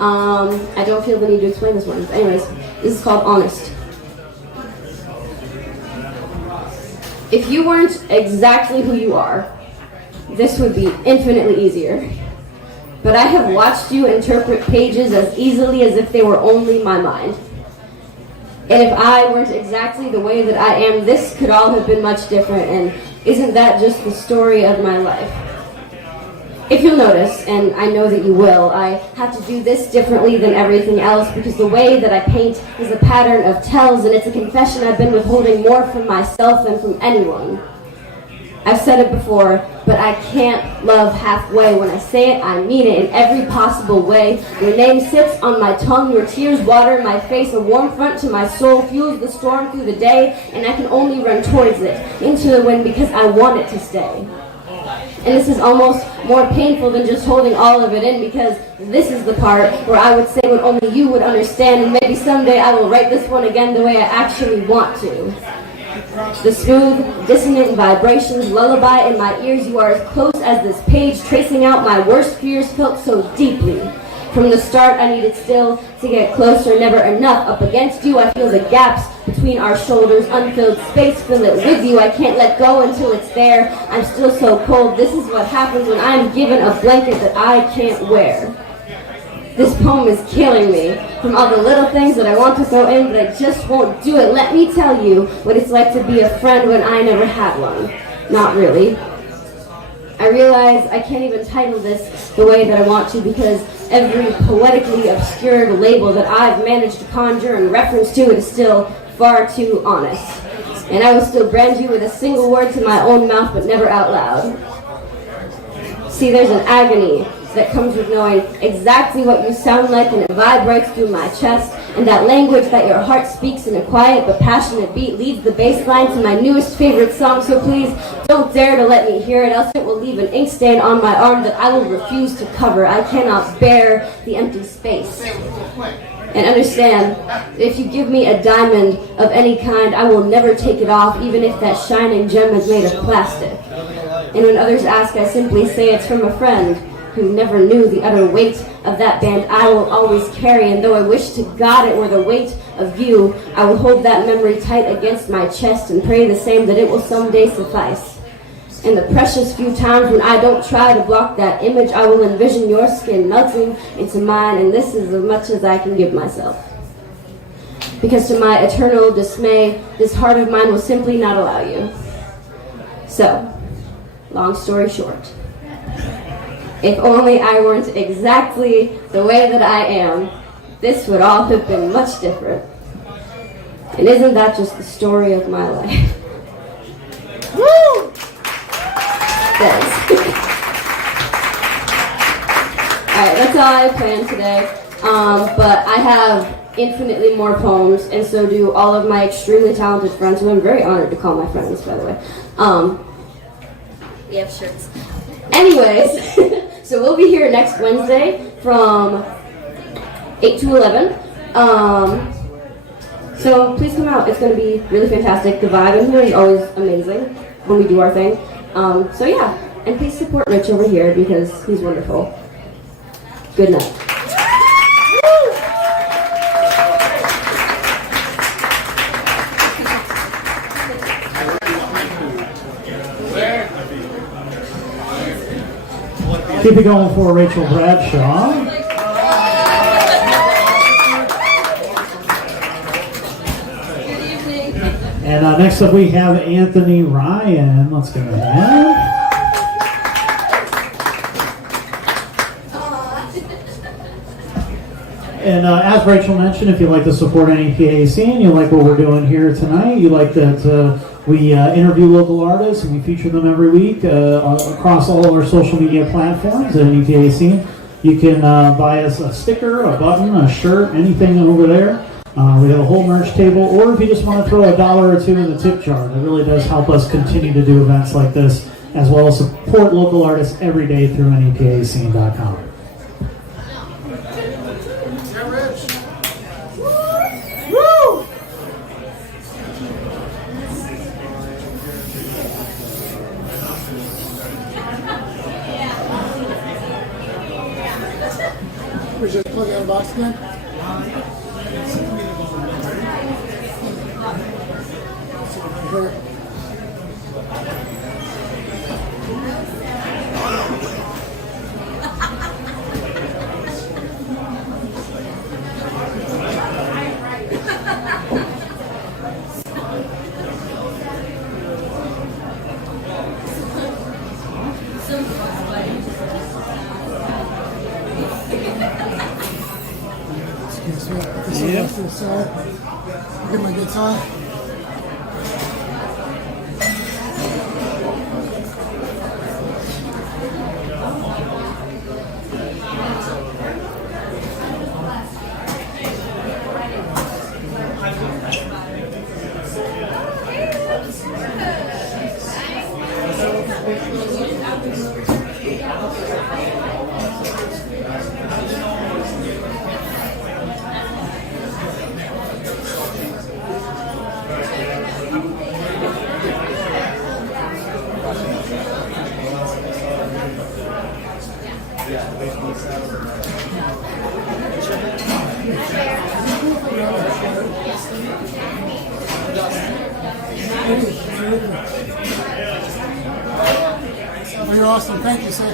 I don't feel the need to explain this one. But anyways, this is called Honest. If you weren't exactly who you are, this would be infinitely easier. But I have watched you interpret pages as easily as if they were only my mind. And if I weren't exactly the way that I am, this could all have been much different, and isn't that just the story of my life? If you'll notice, and I know that you will, I have to do this differently than everything else because the way that I paint is a pattern of tells, and it's a confession I've been withholding more from myself than from anyone. I've said it before, but I can't love halfway. When I say it, I mean it in every possible way. Your name sits on my tongue, your tears water my face, a warm front to my soul fuels the storm through the day, and I can only run towards it, into the wind, because I want it to stay. And this is almost more painful than just holding all of it in, because this is the part where I would say what only you would understand, and maybe someday I will write this one again the way I actually want to. The smooth, dissonant vibrations lullaby in my ears. You are as close as this page, tracing out my worst fears felt so deeply. From the start, I needed still to get closer, never enough. Up against you, I feel the gaps between our shoulders, unfilled space, fill it with you. I can't let go until it's there. I'm still so cold. This is what happens when I'm given a blanket that I can't wear. This poem is killing me. From all the little things that I want to throw in, but I just won't do it. Let me tell you what it's like to be a friend when I never had one. Not really. I realize I can't even title this the way that I want to because every poetically obscured label that I've managed to conjure in reference to it is still far too honest. And I will still brand you with a single word to my own mouth but never out loud. See, there's an agony that comes with knowing exactly what you sound like, and it vibrates through my chest, and that language that your heart speaks in a quiet but passionate beat leads the bass line to my newest favorite song. So please don't dare to let me hear it, else it will leave an ink stain on my arm that I will refuse to cover. I cannot bear the empty space. And understand, if you give me a diamond of any kind, I will never take it off, even if that shining gem is made of plastic. And when others ask, I simply say it's from a friend who never knew the utter weight of that band I will always carry. And though I wish to God it were the weight of you, I will hold that memory tight against my chest and pray the same, that it will someday suffice. And the precious few times when I don't try to block that image, I will envision your skin melting into mine, and this is as much as I can give myself. Because to my eternal dismay, this heart of mine will simply not allow you. So, long story short, if only I weren't exactly the way that I am, this would all have been much different. And isn't that just the story of my life? Woo! Thanks. Alright, that's all I planned today. But I have infinitely more poems, and so do all of my extremely talented friends, who I'm very honored to call my friends, by the way. We have shirts. Anyways, so we'll be here next Wednesday from 8 to 11. So please come out. It's going to be really fantastic. The vibe in here is always amazing when we do our thing. So yeah, and please support Rich over here because he's wonderful. Good night. Keep it going for Rachel Bradshaw. And next up we have Anthony Ryan. Let's go ahead. And as Rachel mentioned, if you'd like to support NEPA Scene, you like what we're doing here tonight, you like that we interview local artists and we feature them every week across all of our social media platforms at NEPA Scene. You can buy us a sticker, a button, a shirt, anything over there. We have a whole merch table, or if you just want to throw $1 or $2 in the tip jar, it really does help us continue to do events like this, as well as support local artists every day through NEPAscene.com. We just plug out a box again. Here. Yeah. To the side. Get my guitar. Well, you're awesome. Thank you, sir.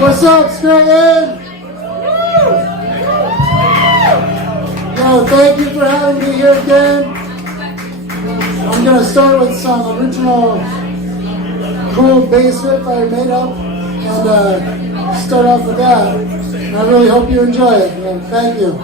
What's up, Scranton? Yo, thank you for having me here again. I'm gonna start with some original cool bass riff I made up and start off with that. And I really hope you enjoy it. Thank you.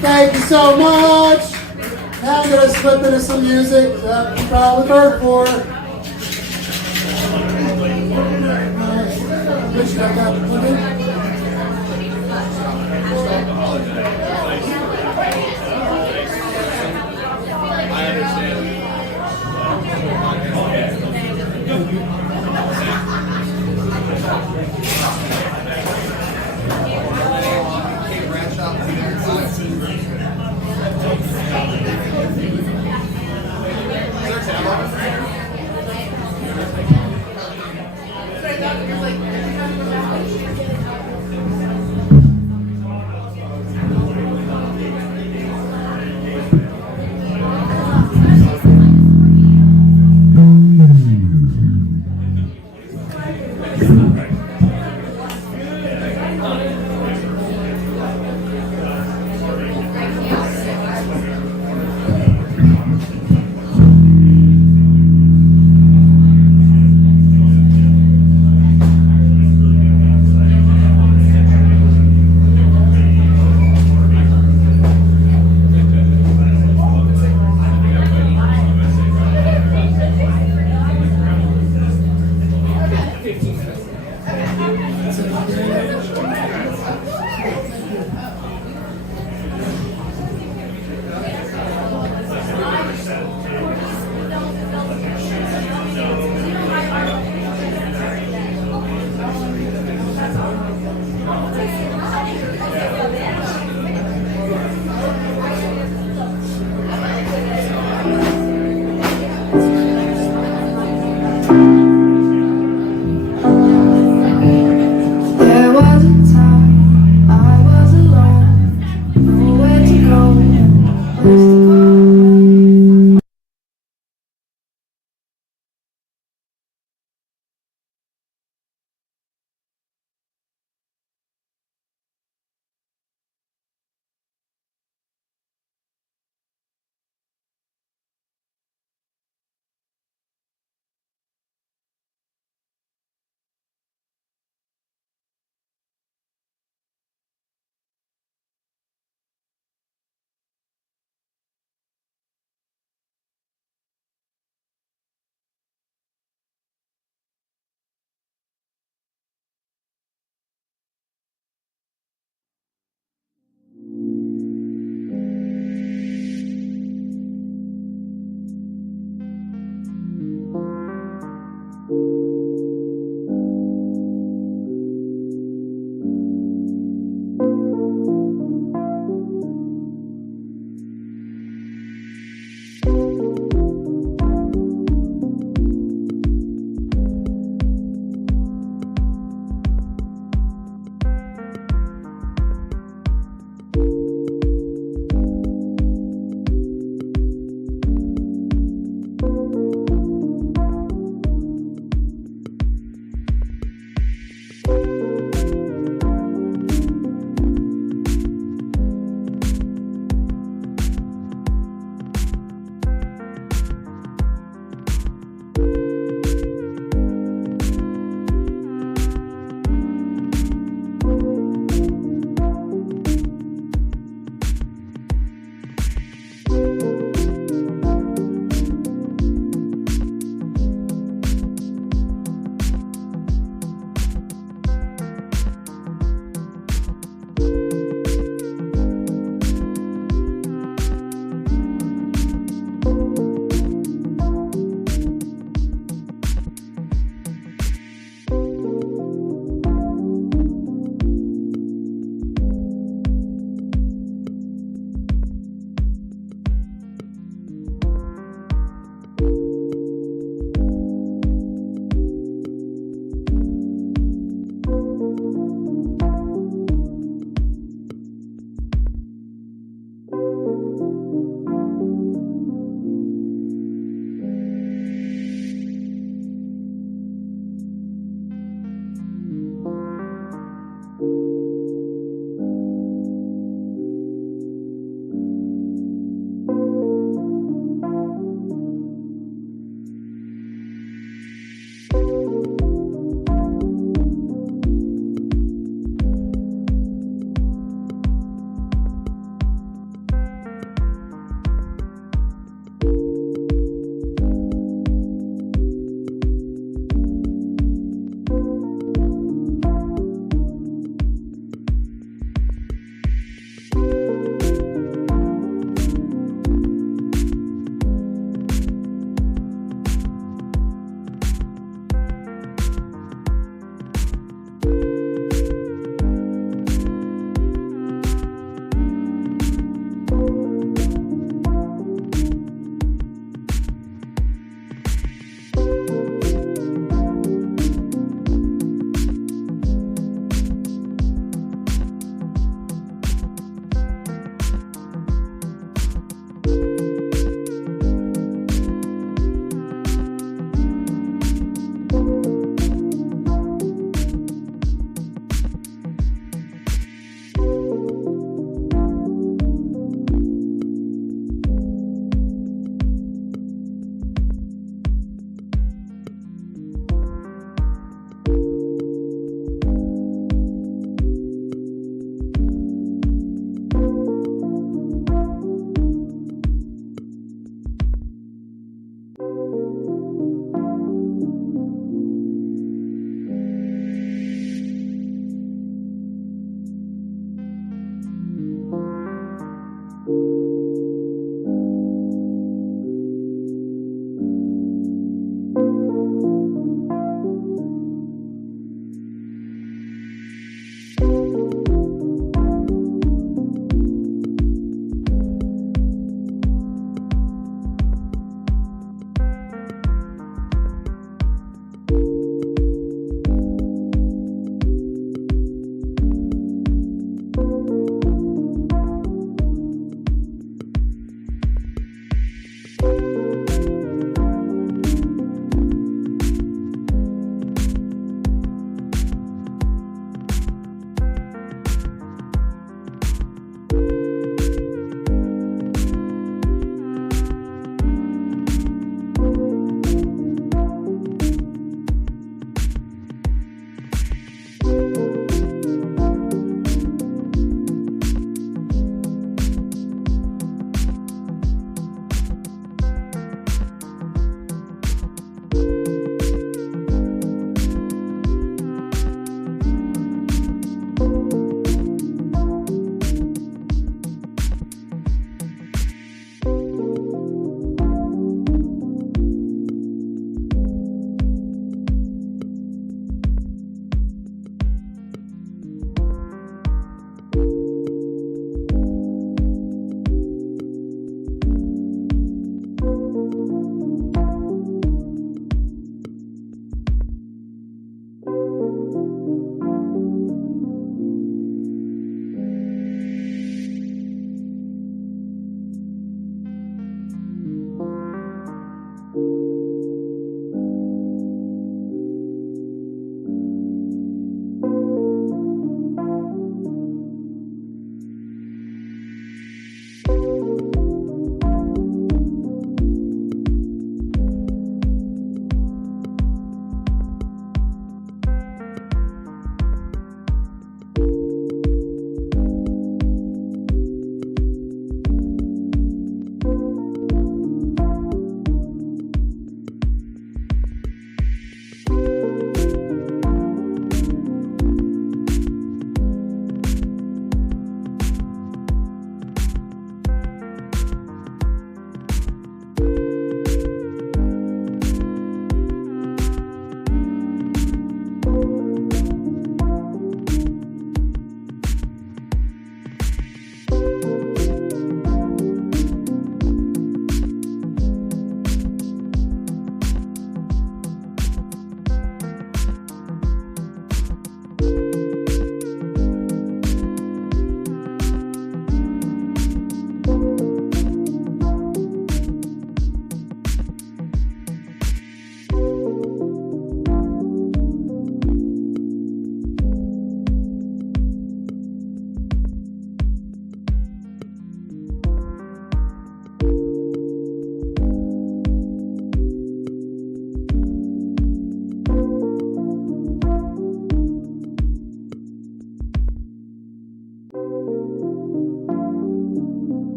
Thank you so much. Now I'm going to slip into some music that you probably heard for. Which I got to put in.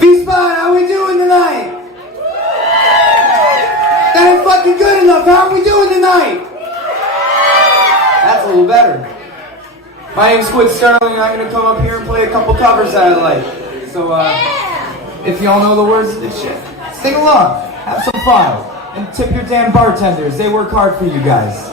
V-Spot, how we doing tonight? That ain't fucking good enough. How are we doing tonight? That's a little better. My name's Squid Sterling, and I'm gonna come up here and play a couple covers that I like. So, if y'all know the words to this shit, sing along, have some fun, and tip your damn bartenders. They work hard for you guys.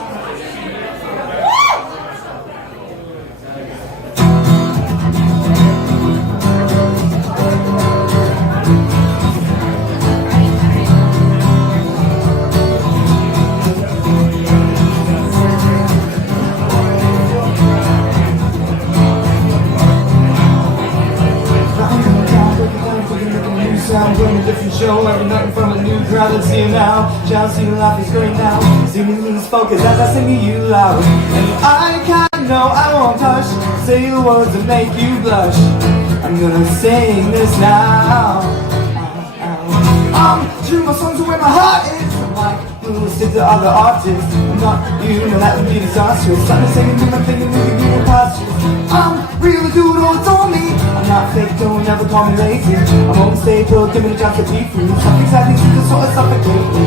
I'm doing a different show every night in front of a new crowd. Let's see it now. Shall see the laugh is great now. See me lose focus as I sing to you loud. And I kinda know I won't hush. Say the words that make you blush. I'm gonna sing this now. True, my songs are where my heart is. I'm like Lewis did to other artists. I'm not you, no that would be disastrous. I'm just singing, doing my thing and moving you in postures. I'm real, do it all, it's on me. I'm not fake, don't ever call me lazy. I'm on stay put, give me the chance to be free. Something's happening, seems to sort of suffocate me.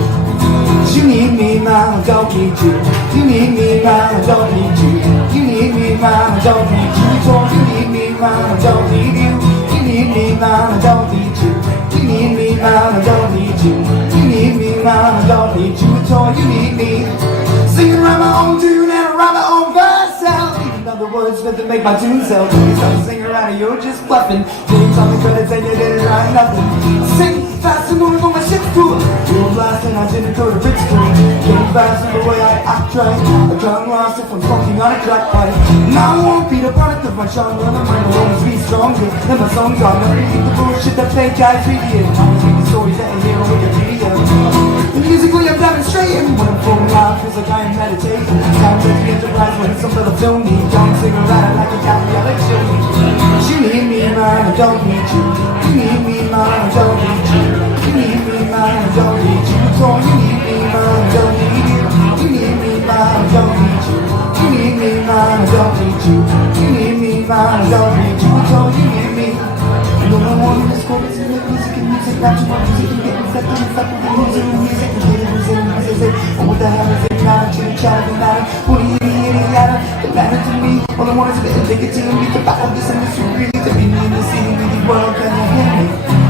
You need me, man, I don't need you. You need me, man, I don't need you. You need me, man, I don't need you. You need me, man, I don't need you. You need me, man, I don't need you. You need me, man, I don't need you. You need me, man, I don't need you at all. You need me. Singing around my own tune and around my own verse sound. Even other words that make my tune sell. You start to sing around and you're just bluffing. Names on the credits and you didn't write nothing. I sing fast and moving on my shit's cool. You're blasting, I didn't go to Rich School. Getting fast in the way I act right. I got lost if I'm funking on a crack pipe. Now I won't be the product of my genre. My mind will always be stronger than my songs are. Never read the bullshit that fake guys read it. I'm reading the stories that I hear on Wikipedia. And musically I'm demonstrating. When I'm flowing loud, feels like I am meditating. Sounds like the Enterprise when some little film me. Don't sing around like a Gabrielle show. You need me, man, I don't need you. You need me, man, I don't need you. You need me, man, I don't need you. You need me, man, I don't need you. You need me, man, I don't need you. You need me, man, I don't need you. You need me, man, I don't need you. You need me. No one in this world is in music and music. Not too much music and getting stuck in the music and music and getting music. And what the hell is it matter to each other? The matter? What do you yada? The matter to me? All I want is a bit of nicotine. We can battle this industry really to be me in the city, really world. Can you hear me?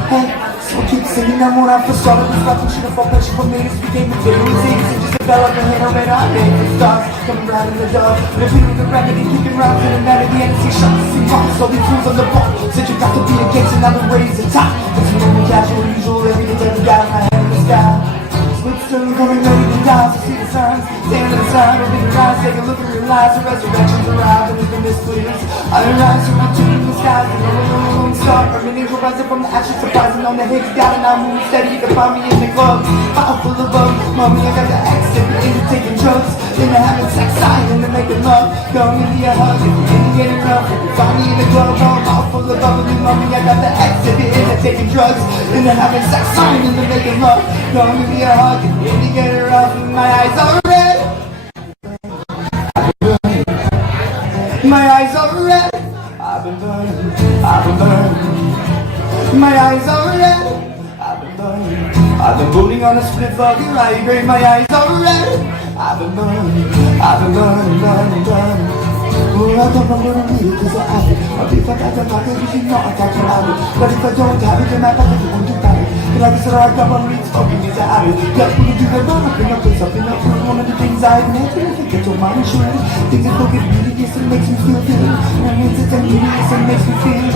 Hey, so I keep singing. I'm when I first started this fucking shit. I felt pressure from me. This became a thing. It just developed and hit a red eye. Made the stars coming round in the dark. Repeating the remedy, kicking rounds in the melody. And see shots and bombs. So these fools on the ball. Said you got to be a case and I'm raising top. It's normal, casual, usual, everything that I got in my head in the sky. Split stone coming ready to die, so see the signs. Stand to the side, open your eyes, take a look and realize the resurrection's arrived and it's been displeased. I arise from my tomb in the skies, and alone star. A minute rising from the ashes, surprising on the hits. Got and I move steady, you can find me in the club. Bottle full of bugs, mommy, I got the exit, into taking drugs. Then I having sex, I into making love. Going into your hug, if you didn't get enough. You can find me in the club, bottle full of bubbly, mommy, I got the exit, into taking drugs. Then I having sex, I into making love. come give me a hug and maybe get her off. My eyes are red. My eyes are red. I've been burning. I've been burning. My eyes are red. I've been burning. I've been booting on a split of your eye grade. My eyes are red. I've been burning. I've been burning, burning, burning. Oh, I don't know what I'm really, cause I have it. I'll be like I got my baby, you know I got you out it. But if I don't have it, then I got it, you won't do that. But like I said, I got my reads, smoking is a habit. Yeah, we can do that wrong, bring up place, I've been up for one of the things I've been after. If I get your mind insured, things that don't get really, yes, it makes me feel good. And it's a tendency, yes, it makes me feel.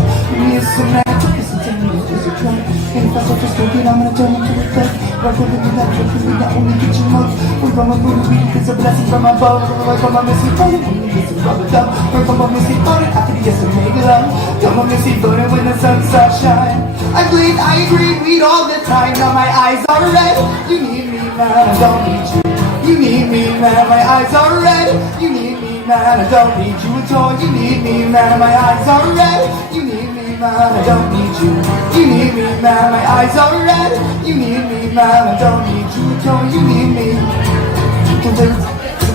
Yes, so now I took this into me, it's a trend. And if I start to smoke it, I'm gonna turn into a threat. Right from the that trick, cause we not only get you much. We're from a movie, weed, it's a blessing from above. Right from my missing phone, it's a rubber duck. We're from a missing phone, after the yes, to make it up. Come on, missing phone, when the sun starts shine. I bleed, I agree, weed all the time. Now my eyes are red. You need me, man, I don't need you. You need me, man, my eyes are red. You need me, man, I don't need you at all. You need me, man, my eyes are red. You need me, man, I don't need you. You need me, man, my eyes are red. You need me, man, I don't need you at all. You need me.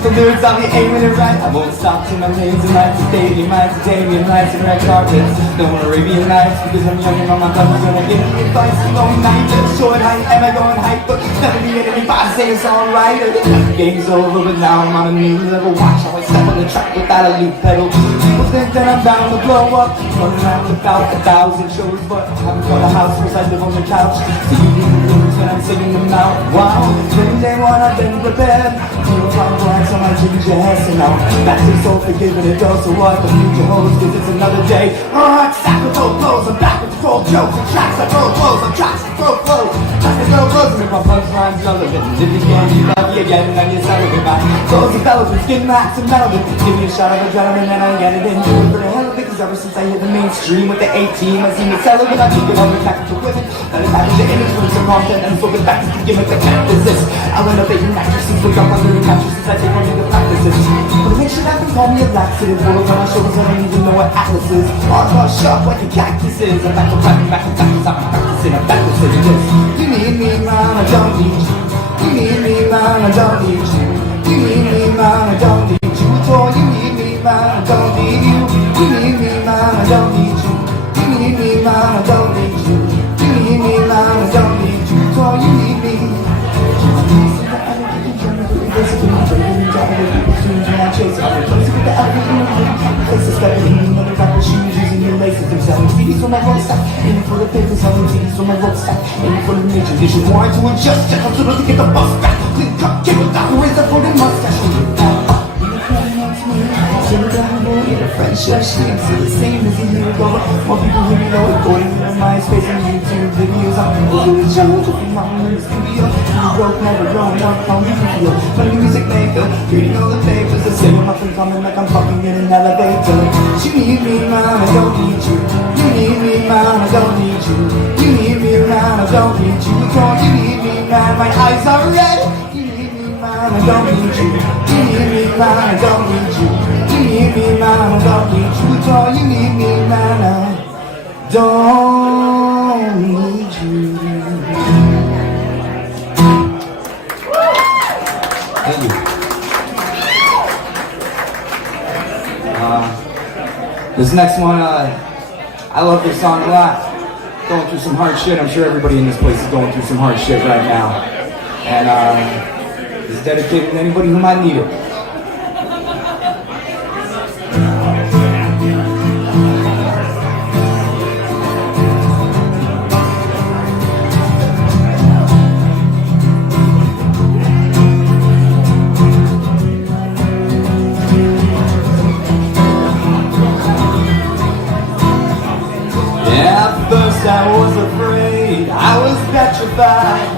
The lyrics, I'll be aiming it right. I won't stop till my lazy lights, stadium lights, stadium lights, and red carpets. No more Arabian Nights, because I'm young and my mother's gonna give me advice. I'm going night, short height, am I going hyper? Never be anybody say it's alright. The game's over, but now I'm on a new level. Watch how I step on the track without a loop pedal. People think that I'm bound to blow up, running around without 1,000 shows, but I haven't got a house because I live on the couch. So you need the lyrics when I'm singing them out. Wow, then day one I've been prepared. Feel like on my ginger hair, so now back to so forgiving it goes. So what the future holds, cause it's another day. Alright, stack with those blows, I'm back with the cold jokes. I'm tracks, I throw blows, I'm tracks, I throw flows. Tracks, I throw blows, and make my punchlines relevant. If you can't be lucky again, then you're celebrating my clothes and fellows with skin max and melody. Give me a shot of adrenaline and I get it in. Do it for the hell of it, cause ever since I hit the mainstream with the 18, I seen it celebrate. I keep it on the tactical women. That is having the image, with some content, and so get back to the gimmick that is this. I'll end up eating mattresses, wake up under the mattresses, I take on the practices. But it makes sure that they call me a laxative. World on my shoulders, I don't even know what Atlas is. All about sharp like a cactus is. I'm back to back, I'm practicing, I'm back to saying this. You need me, man, I don't need you. You need me, man, I don't need you. You need me, man, I don't need you at all. You need me, man, I don't need you. You need me, man, I don't need you. You need me, man, I don't need you. You need me, man, I don't need you at all. You need me. Chase all the places with the algorithm. Places that are in the rapper shoes using new laces. They're selling CDs for my road stack, aiming for the papers, selling CDs for my road stack, aiming for the nature. They should want to adjust, check out to get the bus back. Clean cut, kick with that razor for the mustache. Sit down, get a French chef, she ain't still the same as a year ago. More people hear me know it, going in MySpace and YouTube videos. I'm doing shows with my mom in the studio. You broke, never grown up, how you feel. But a music maker, reading all the papers, the same nothing coming like I'm fucking in an elevator. You need me, man, I don't need you. You need me, man, I don't need you. You need me, man, I don't need you at all. You need me, man, my eyes are red. You need me, man, I don't need you. You need me, man, I don't need you. You need me, man, I don't need you at all. You need me, man, I don't need you. Thank you. This next one, I love this song a lot. Going through some hard shit. I'm sure everybody in this place is going through some hard shit right now. And it's dedicated to anybody who might need it. I was afraid, I was petrified,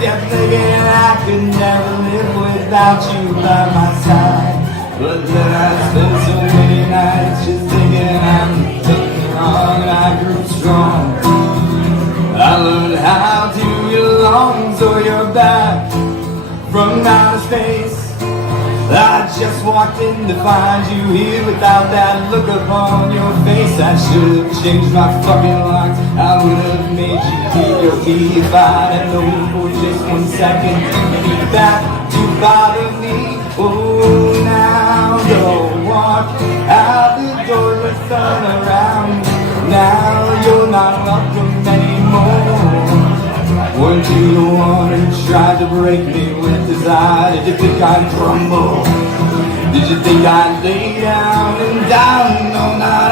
kept thinking I could never live without you by my side. But then I spent so many nights just thinking I'm thinking wrong, and I grew strong. I learned how to get along, so you're back from outer space. I just walked in to find you here without that look upon your face. I should have changed my fucking locks. I would have made you keep your key if I'd have known for just 1 second you'd be back to bother me. Oh, now don't walk out the door, let's turn around. Now you're not welcome anymore. Weren't you the one who tried to break me with desire? Did you think I'd crumble? Did you think I'd lay down and down? No, not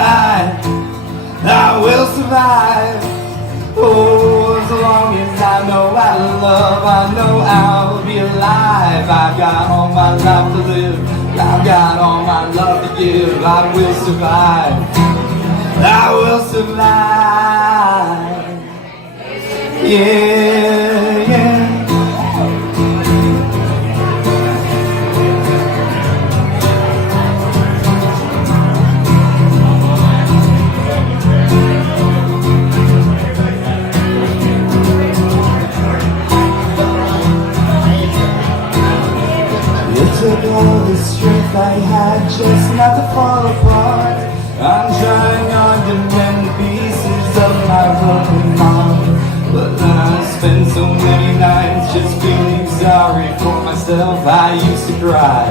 I will survive. Oh, as long as I know how to love, I know I'll be alive. I've got all my life to live, I've got all my love to give. I will survive, I will survive. Yeah, yeah. It took all the strength I had just not to fall apart. I'm trying hard to mend the pieces of my broken heart, but then I spent so many nights just feeling sorry for myself. I used to cry,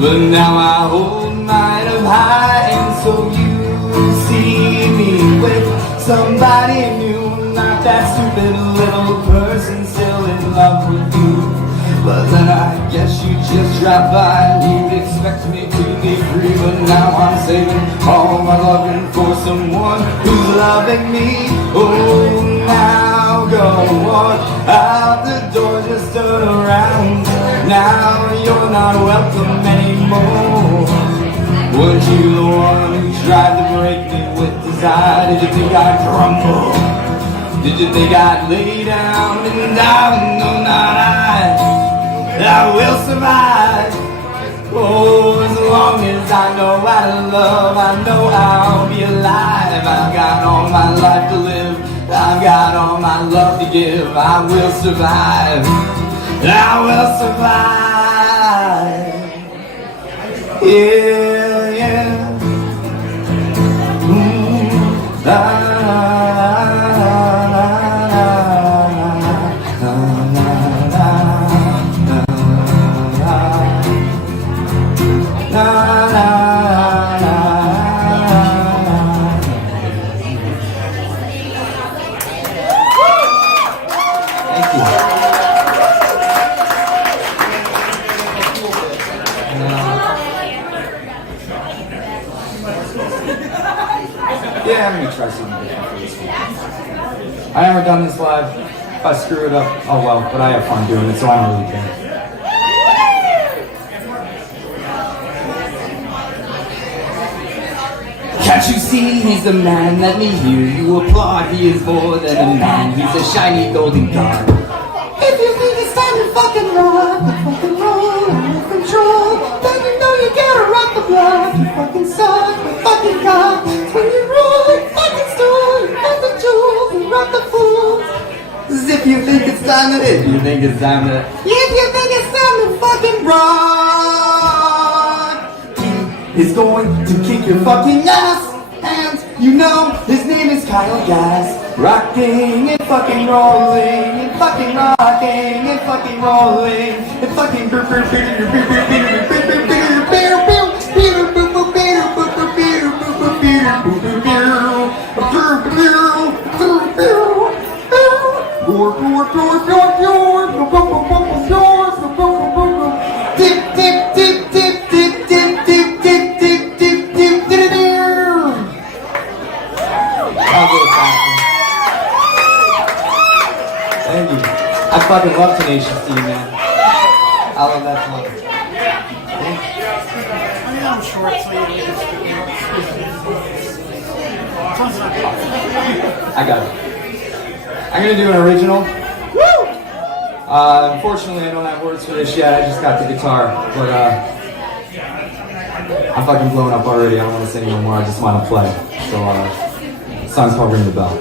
but now I hold mine up high. And so you see me with somebody new. I'm not that stupid little person still in love with you. But then I guess you just drop by and you'd expect me to be free. But now I'm saving all my loving for someone who's loving me. Oh, now go walk out the door, just turn around. Now you're not welcome anymore. Weren't you the one who tried to break me with desire? Did you think I'd crumble? Did you think I'd lay down and down? No, not I will survive. Oh, as long as I know how to love, I know I'll be alive. I've got all my life to live, I've got all my love to give. I will survive, I will survive. Yeah, yeah. Yeah, I'm gonna try something different for this one. I never done this live. If I screw it up, oh well, but I have fun doing it, so I don't really care. Can't you see he's the man? Let me hear you applaud. He is more than a man, he's a shiny golden god. If you think it's time to fucking rock, fucking roll, out of control, then you know you gotta rock the block. You fucking suck, you fucking cock. When you roll like fucking stool, you rock the jewels, you rock the fools. If you think it's time to, if you think it's time to, if you think it's time to fucking rock, he is going to kick your fucking ass. And you know his name is Kyle Gass. Rocking and fucking rolling and fucking rocking and fucking rolling and fucking dip dip dip dip dip dip dip dip dip dip dip dip. I'll go with that. Thank you. I fucking love Tenacious D, man. I love that song. I'm short, so I got it. I'm gonna do an original. Unfortunately, I don't have words for this yet. I just got the guitar, but I'm fucking blown up already. I don't want to sing no more. I just want to play. So, the song's called Ring the Bell.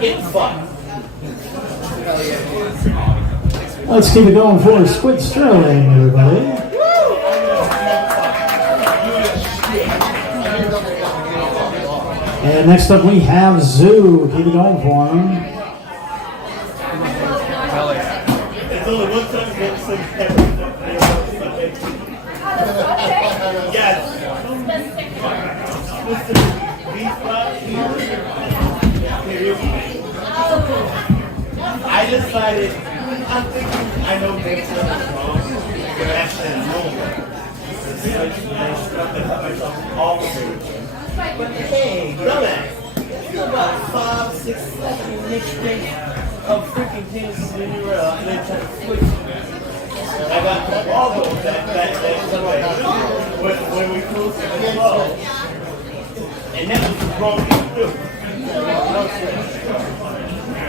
Get fucked. Let's keep it going for Squid Sterling, everybody. And next up we have Zoo. Keep it going for him. It's only one time yes. I decided, I'm thinking, I know things are wrong, but actually I know that. I cut myself off of it. But hey, dumbass, you about 5, 6, 7 mixtapes of freaking things in your and then try to switch. I got all those that when we closed the flow. And that was the wrong thing to do.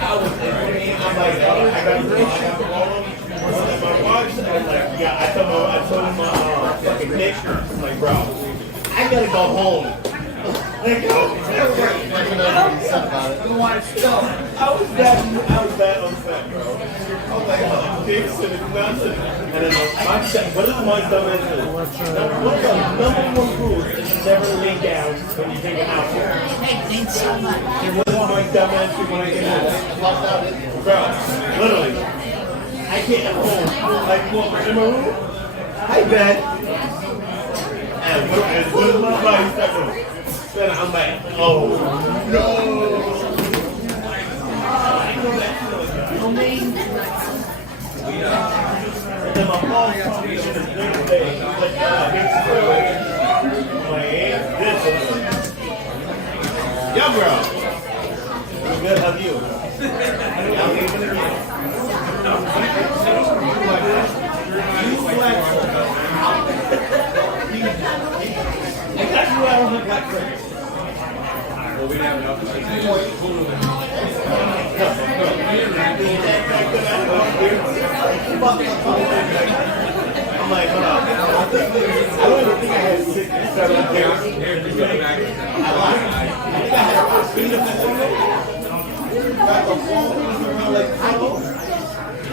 I'm like, I got the wrong. My watch, I was like, yeah, I told him my fucking picture. I'm like, bro, I gotta go home. Like, I was that upset, bro. I was like, oh, this and nothing. And then what is my dumbass do? One of the number one rules is never lay down when you take an outfit. Hey, thanks so much. And what is my dumbass do when I get home? Bro, literally, I can't at home. Like, walk in my room. Hi, Ben. And what is my body start doing? Then I'm like, oh no. And then my boss told me the next day, he's like, I'm like, hey, this is yo, bro. I'm good, how are you? I'm even again. You black exactly what I don't look like. Well, we didn't have enough. I'm like, hold on. I don't even think I had 6 or 7 pairs. I lied. I think I had 4 got the phone around like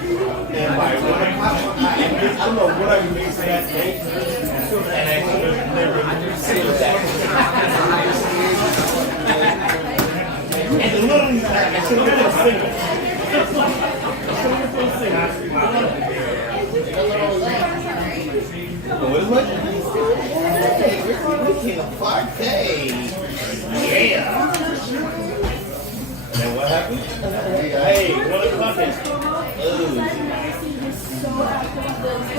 and like, I don't know what I made for that day. And I could have never seen that. And literally, I should have been a single. What is it? Hey, we're making a party. Yeah. And what happened? Hey, what is happening?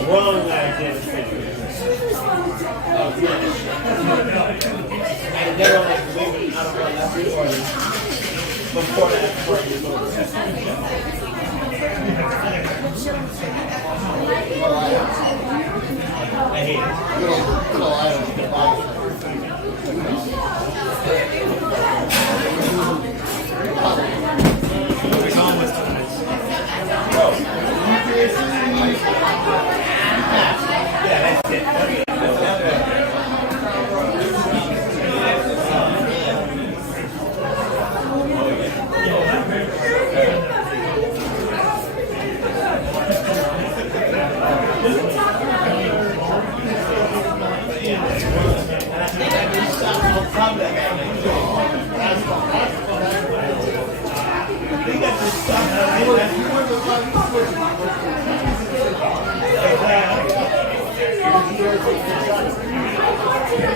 Wrong identity. And they were like leaving out of our last recording before that party was over. I hate it. Little items to buy. It's almost nice. Yeah, that's it.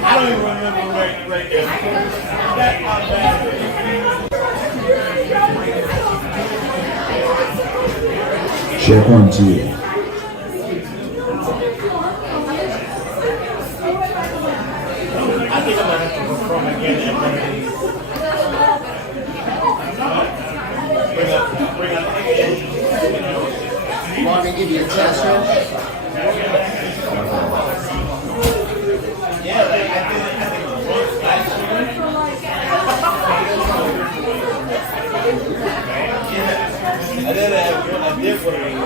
I don't even remember right there. That's not bad. Check 1, 2. I think I'm gonna have to perform again at one of these. Bring up You want me to give you a test run? yeah, I think once last year. I did one of these.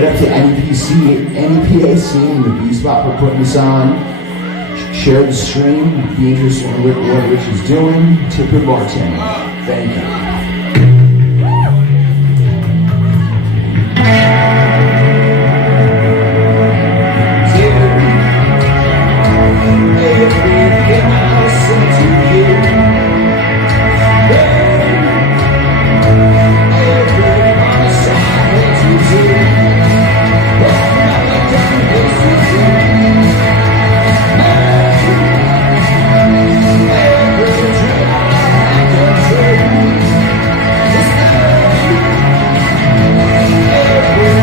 Give it up to NEPA Scene, the B Spot for putting this on. Share the stream, be interested in what Rich is doing. Tip your bartender. Thank you. Every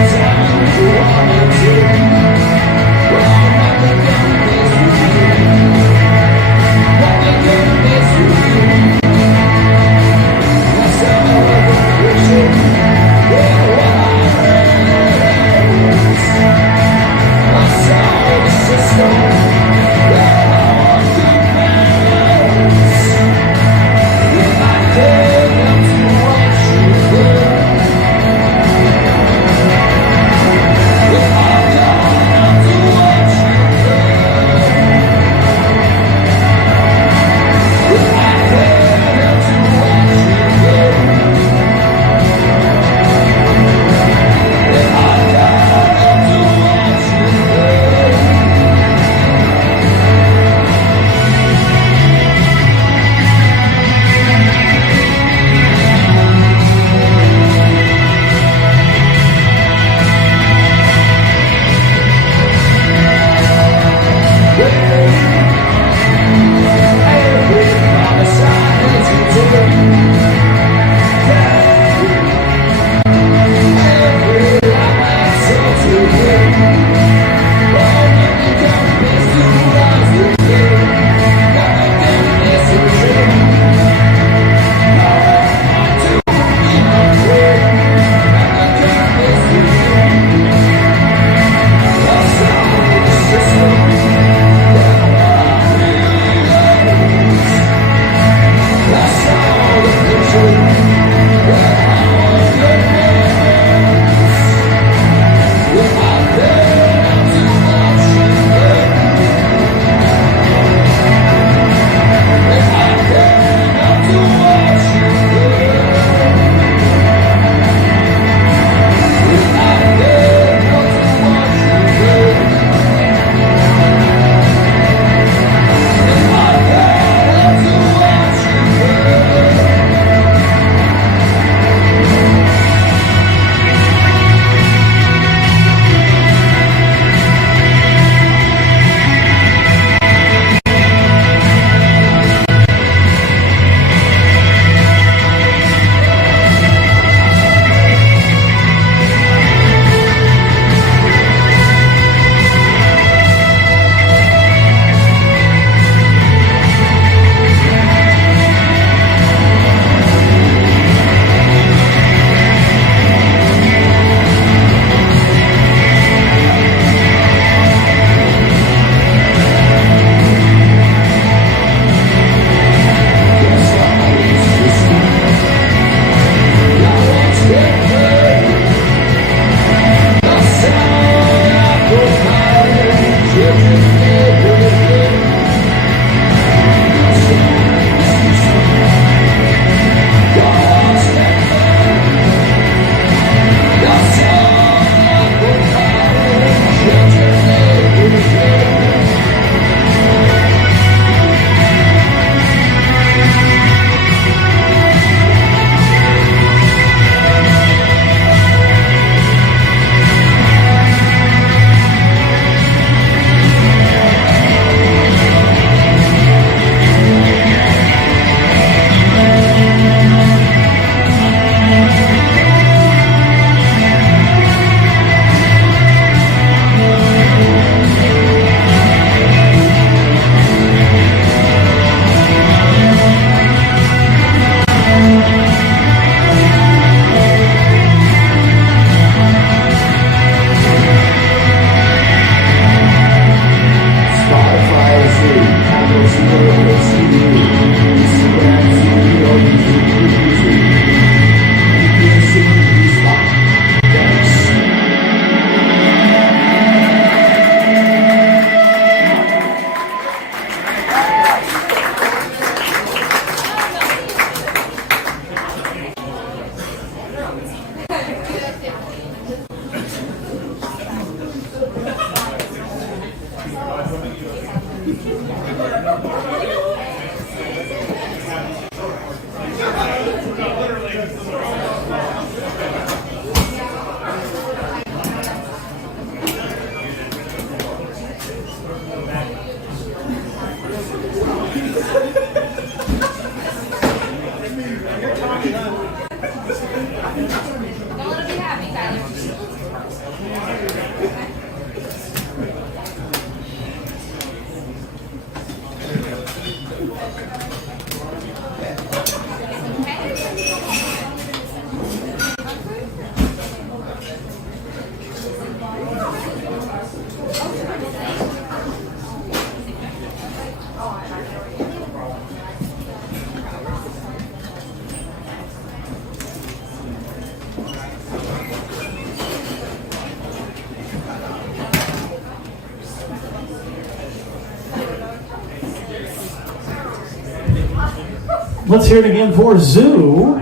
Let's hear it again for Zoo.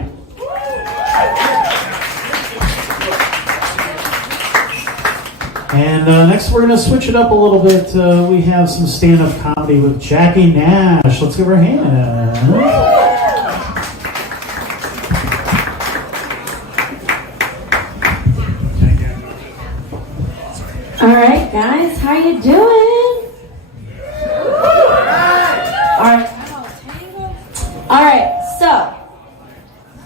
And next we're going to switch it up a little bit. We have some stand-up comedy with Jackie Nash. Let's give her a hand. All right, guys, how you doing? All right, so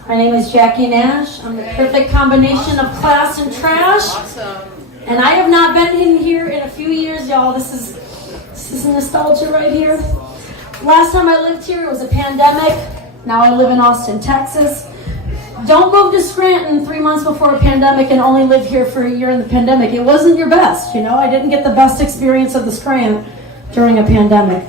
my name is Jackie Nash. I'm the perfect combination of class and trash. Awesome. And I have not been in here in a few years, y'all. This is nostalgia right here. Last time I lived here, it was a pandemic. Now I live in Austin, Texas. Don't move to Scranton 3 months before a pandemic and only live here for a year in the pandemic. It wasn't your best, you know. I didn't get the best experience of the Scranton during a pandemic.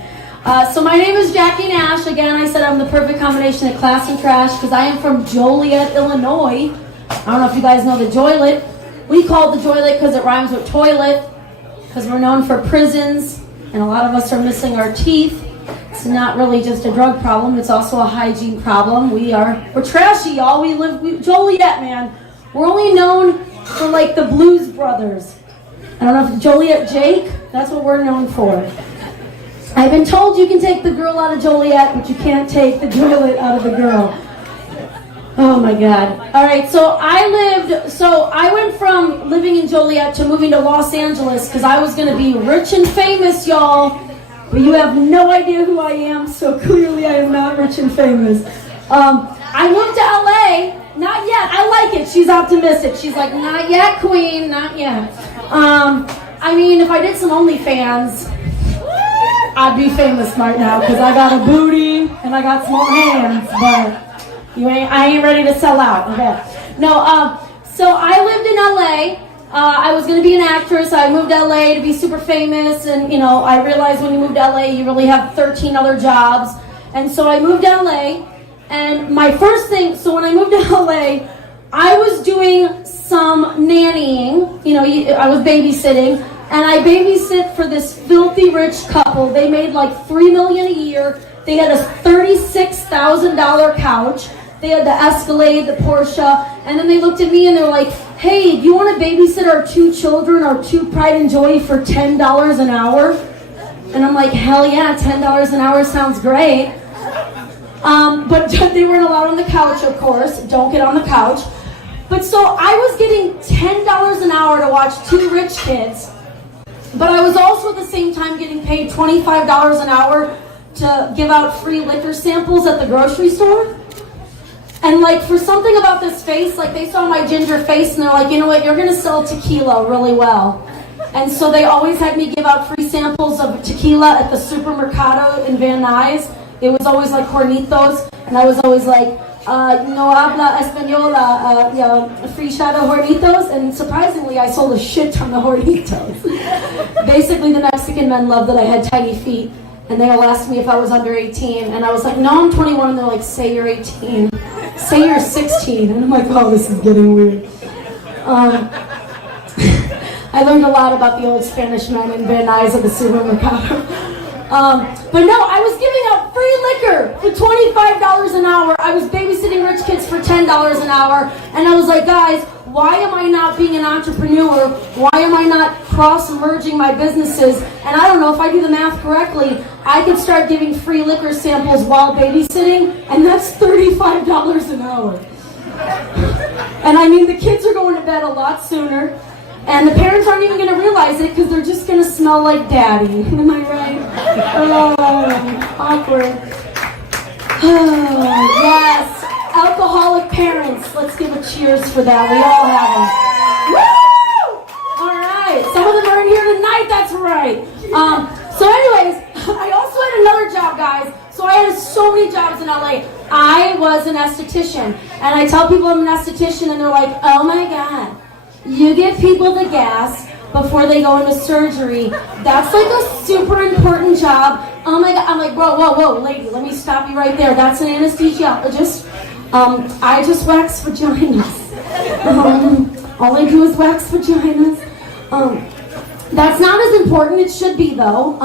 So my name is Jackie Nash. Again, I said I'm the perfect combination of class and trash because I am from Joliet, Illinois. I don't know if you guys know the Joylet. We call it the Joylet because it rhymes with toilet, because we're known for prisons, and a lot of us are missing our teeth. It's not really just a drug problem, it's also a hygiene problem. We're trashy, y'all. Joliet, man. We're only known for like the Blues Brothers. I don't know if Joliet Jake, that's what we're known for. I've been told you can take the girl out of Joliet, but you can't take the Joylet out of the girl. Oh my God. All right, so I went from living in Joliet to moving to Los Angeles because I was going to be rich and famous, y'all. But you have no idea who I am, so clearly I am not rich and famous. I moved to LA. Not yet. I like it. She's optimistic. She's like, not yet, queen, not yet. I mean, if I did some OnlyFans, I'd be famous right now because I got a booty and I got small hands, but I ain't ready to sell out. Okay. No, so I lived in LA. I was going to be an actress. I moved to LA to be super famous, and I realized when you move to LA, you really have 13 other jobs. And so I moved to LA, and my first thing, so when I moved to LA, I was doing some nannying. I was babysitting, and I babysit for this filthy rich couple. They made like $3 million a year. They had a $36,000 couch. They had the Escalade, the Porsche, and then they looked at me and they're like, hey, do you want to babysit our 2 children, our 2 pride and joy for $10 an hour? And I'm like, hell yeah, $10 an hour sounds great. But they weren't allowed on the couch, of course. Don't get on the couch. But so I was getting $10 an hour to watch 2 rich kids, but I was also at the same time getting paid $25 an hour to give out free liquor samples at the grocery store. And like for something about this face, like they saw my ginger face and they're like, you know what, you're gonna sell tequila really well. And so they always had me give out free samples of tequila at the Supermercado in Van Nuys. It was always like Hornitos, and I was always like, no habla española, free shot of Hornitos, and surprisingly I sold a shit ton of Hornitos. Basically the Mexican men loved that I had tiny feet, and they all asked me if I was under 18, and I was like, no, I'm 21, and they're like, say you're 18. Say you're 16, and I'm like, oh, this is getting weird. I learned a lot about the old Spanish men in Van Nuys at the Supermercado. But no, I was giving out free liquor for $25 an hour. I was babysitting rich kids for $10 an hour, and I was like, guys, why am I not being an entrepreneur? Why am I not cross-merging my businesses? And I don't know if I do the math correctly, I could start giving free liquor samples while babysitting, and that's $35 an hour. And I mean, the kids are going to bed a lot sooner, and the parents aren't even going to realize it because they're just going to smell like daddy. Am I right? Oh, awkward. Oh, yes. of cheers for that. We all have them. Woo! All right. Some of them are in here tonight. That's right. So anyways, I also had another job, guys. So I had so many jobs in LA. I was an esthetician. And I tell people I'm an esthetician and they're like, oh my God, you give people the gas before they go into surgery. That's like a super important job. Oh my God. I'm like, whoa, lady, let me stop you right there. That's an anesthesiologist. I just wax vaginas. All I do is wax vaginas. That's not as important. It should be though.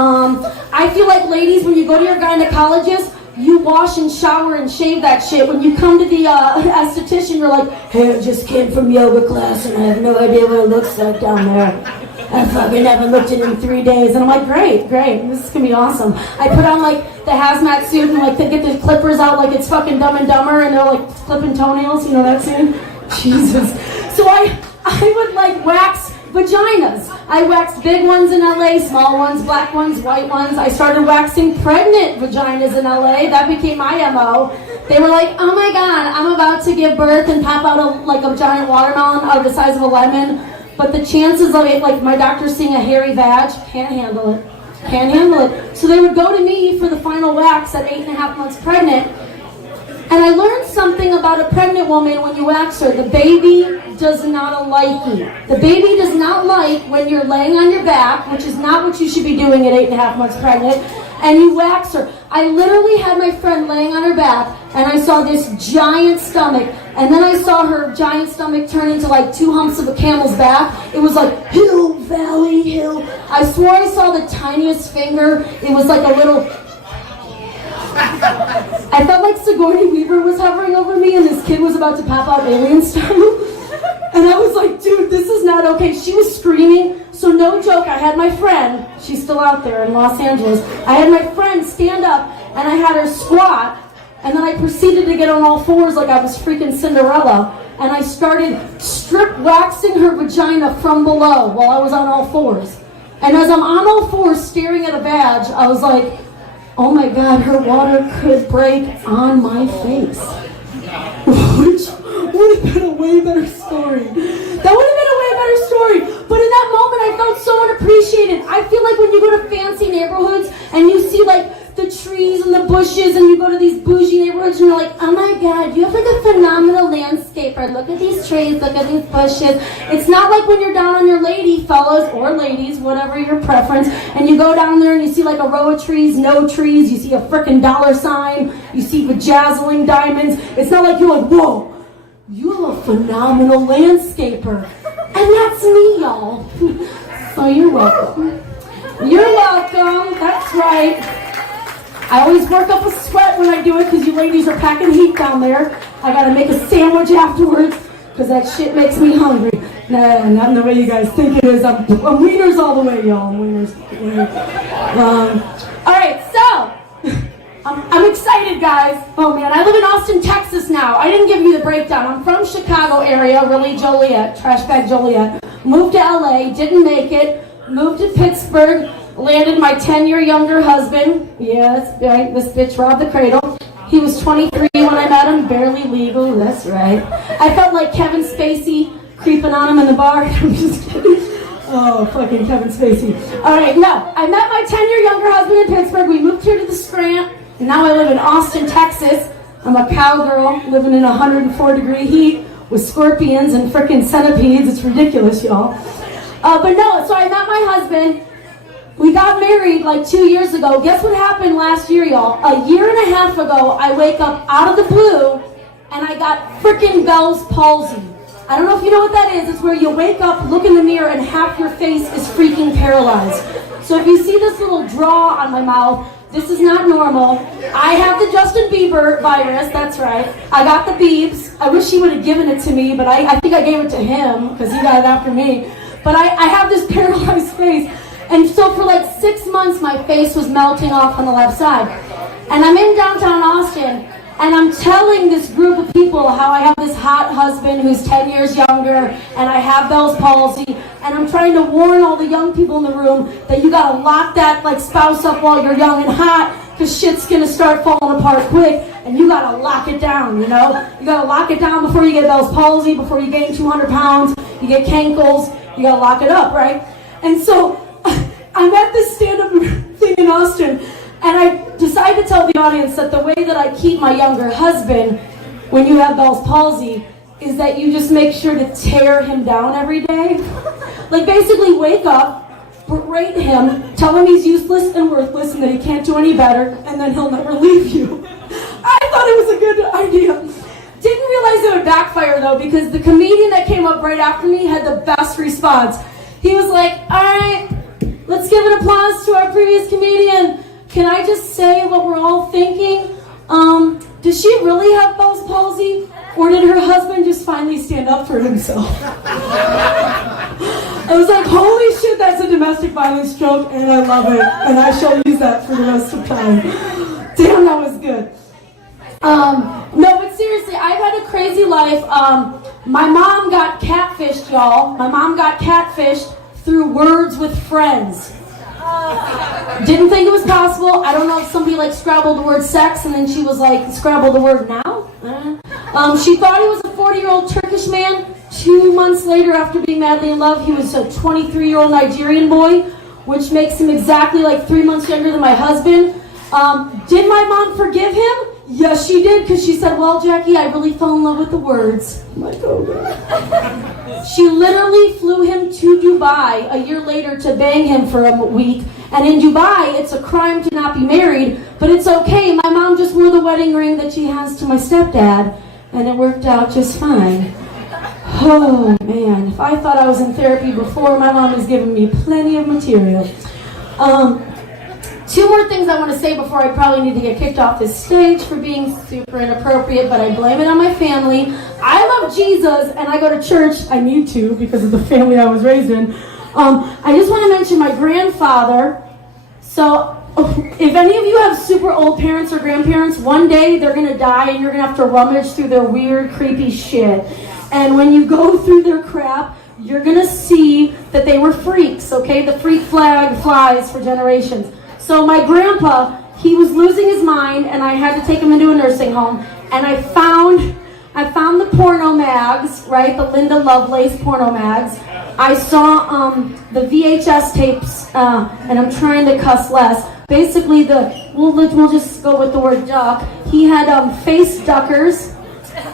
I feel like ladies, when you go to your gynecologist, you wash and shower and shave that shit. When you come to the esthetician, you're like, hey, I just came from yoga class and I have no idea what it looks like down there. I fucking haven't looked at it in 3 days. And I'm like, great, this is gonna be awesome. I put on like the hazmat suit and like they get the clippers out like it's fucking Dumb and Dumber and they're like clipping toenails, you know that scene? Jesus. So I would like wax vaginas. I waxed big ones in LA, small ones, black ones, white ones. I started waxing pregnant vaginas in LA. That became my MO. They were like, oh my God, I'm about to give birth and pop out a giant watermelon out of the size of a lemon. But the chances of it, like my doctor seeing a hairy vag, can't handle it. So they would go to me for the final wax at 8.5 months pregnant. And I learned something about a pregnant woman when you wax her. The baby does not like you. The baby does not like when you're laying on your back, which is not what you should be doing at 8.5 months pregnant, and you wax her. I literally had my friend laying on her back, and I saw this giant stomach, and then I saw her giant stomach turn into like 2 humps of a camel's back. It was like hill, valley, hill. I swore I saw the tiniest finger. It was like a little... I felt like Sigourney Weaver was hovering over me and this kid was about to pop out alien style. And I was like, dude, this is not okay. She was screaming. So no joke, I had my friend, she's still out there in Los Angeles. I had my friend stand up and I had her squat. And then I proceeded to get on all fours like I was freaking Cinderella. And I started strip waxing her vagina from below while I was on all fours. And as I'm on all fours staring at a vag, I was like, oh my God, her water could break on my face. Which would have been a way better story. That would have been a way better story. But in that moment, I felt so unappreciated. I feel like when you go to fancy neighborhoods and you see like the trees and the bushes and you go to these bougie neighborhoods and you're like, oh my God, you have like a phenomenal landscaper. Look at these trees, look at these bushes. It's not like when you're down on your lady, fellas or ladies, whatever your preference, and you go down there and you see like a row of trees, no trees, you see a frickin' dollar sign, you see bedazzling diamonds. It's not like you're like, whoa, you're a phenomenal landscaper. And that's me, y'all. So you're welcome. You're welcome, that's right. I always work up a sweat when I do it because you ladies are packing heat down there. I gotta make a sandwich afterwards because that shit makes me hungry. Nah, not in the way you guys think it is. I'm wieners all the way, y'all. I'm wieners. All right, so I'm excited, guys. Oh man, I live in Austin, Texas now. I didn't give you the breakdown. I'm from Chicago area, really Joliet, trash bag Joliet. Moved to LA, didn't make it. Moved to Pittsburgh. Landed my 10-year younger husband. Yeah, that's right. This bitch robbed the cradle. He was 23 when I met him, barely legal. That's right. I felt like Kevin Spacey creeping on him in the bar. I'm just kidding. Oh, fucking Kevin Spacey. All right, no. I met my 10-year younger husband in Pittsburgh. We moved here to the Scranton, and now I live in Austin, Texas. I'm a cowgirl living in 104-degree heat with scorpions and frickin' centipedes. It's ridiculous, y'all. But no, so I met my husband. We got married like 2 years ago. Guess what happened last year, y'all? A year and a half ago, I wake up out of the blue and I got freaking Bell's palsy. I don't know if you know what that is. It's where you wake up, look in the mirror, and half your face is freaking paralyzed. So if you see this little draw on my mouth, this is not normal. I have the Justin Bieber virus, that's right. I got the Biebs. I wish he would have given it to me, but I think I gave it to him because he got it after me. But I have this paralyzed face. And so for like 6 months, my face was melting off on the left side. And I'm in downtown Austin, and I'm telling this group of people how I have this hot husband who's 10 years younger, and I have Bell's palsy, and I'm trying to warn all the young people in the room that you gotta lock that like spouse up while you're young and hot, because shit's gonna start falling apart quick. and you gotta lock it down, you know? You gotta lock it down before you get Bell's palsy, before you gain 200 pounds, you get cankles, you gotta lock it up, right? And so I'm at this stand-up thing in Austin, and I decided to tell the audience that the way that I keep my younger husband when you have Bell's palsy is that you just make sure to tear him down every day. Like basically wake up, berate him, tell him he's useless and worthless and that he can't do any better, and then he'll never leave you. I thought it was a good idea. Didn't realize it would backfire though, because the comedian that came up right after me had the best response. He was like, all right, let's give an applause to our previous comedian. Can I just say what we're all thinking? Does she really have Bell's palsy? Or did her husband just finally stand up for himself? I was like, holy shit, that's a domestic violence joke, and I love it. And I shall use that for the rest of time. Damn, that was good. No, but seriously, I've had a crazy life. My mom got catfished, y'all. My mom got catfished through words with friends. Didn't think it was possible. I don't know if somebody like scrabbled the word sex and then she was like, scrabble the word now? She thought he was a 40-year-old Turkish man. 2 months later, after being madly in love, he was a 23-year-old Nigerian boy, which makes him exactly like 3 months younger than my husband. Did my mom forgive him? Yes, she did, because she said, well, Jackie, I really fell in love with the words. I'm like, oh, God. She literally flew him to Dubai a year later to bang him for a week. And in Dubai, it's a crime to not be married, but it's okay. My mom just wore the wedding ring that she has to my stepdad, and it worked out just fine. Oh, man. If I thought I was in therapy before, my mom is giving me plenty of material. 2 more things I want to say before I probably need to get kicked off this stage for being super inappropriate, but I blame it on my family. I love Jesus, and I go to church. I need to because of the family I was raised in. I just want to mention my grandfather. So if any of you have super old parents or grandparents, one day they're going to die, and you're going to have to rummage through their weird, creepy shit. And when you go through their crap, you're going to see that they were freaks, okay? The freak flag flies for generations. So my grandpa, he was losing his mind, and I had to take him into a nursing home. And I found the porno mags, right? The Linda Lovelace porno mags. I saw the VHS tapes, and I'm trying to cuss less. Basically, we'll just go with the word duck. He had face duckers.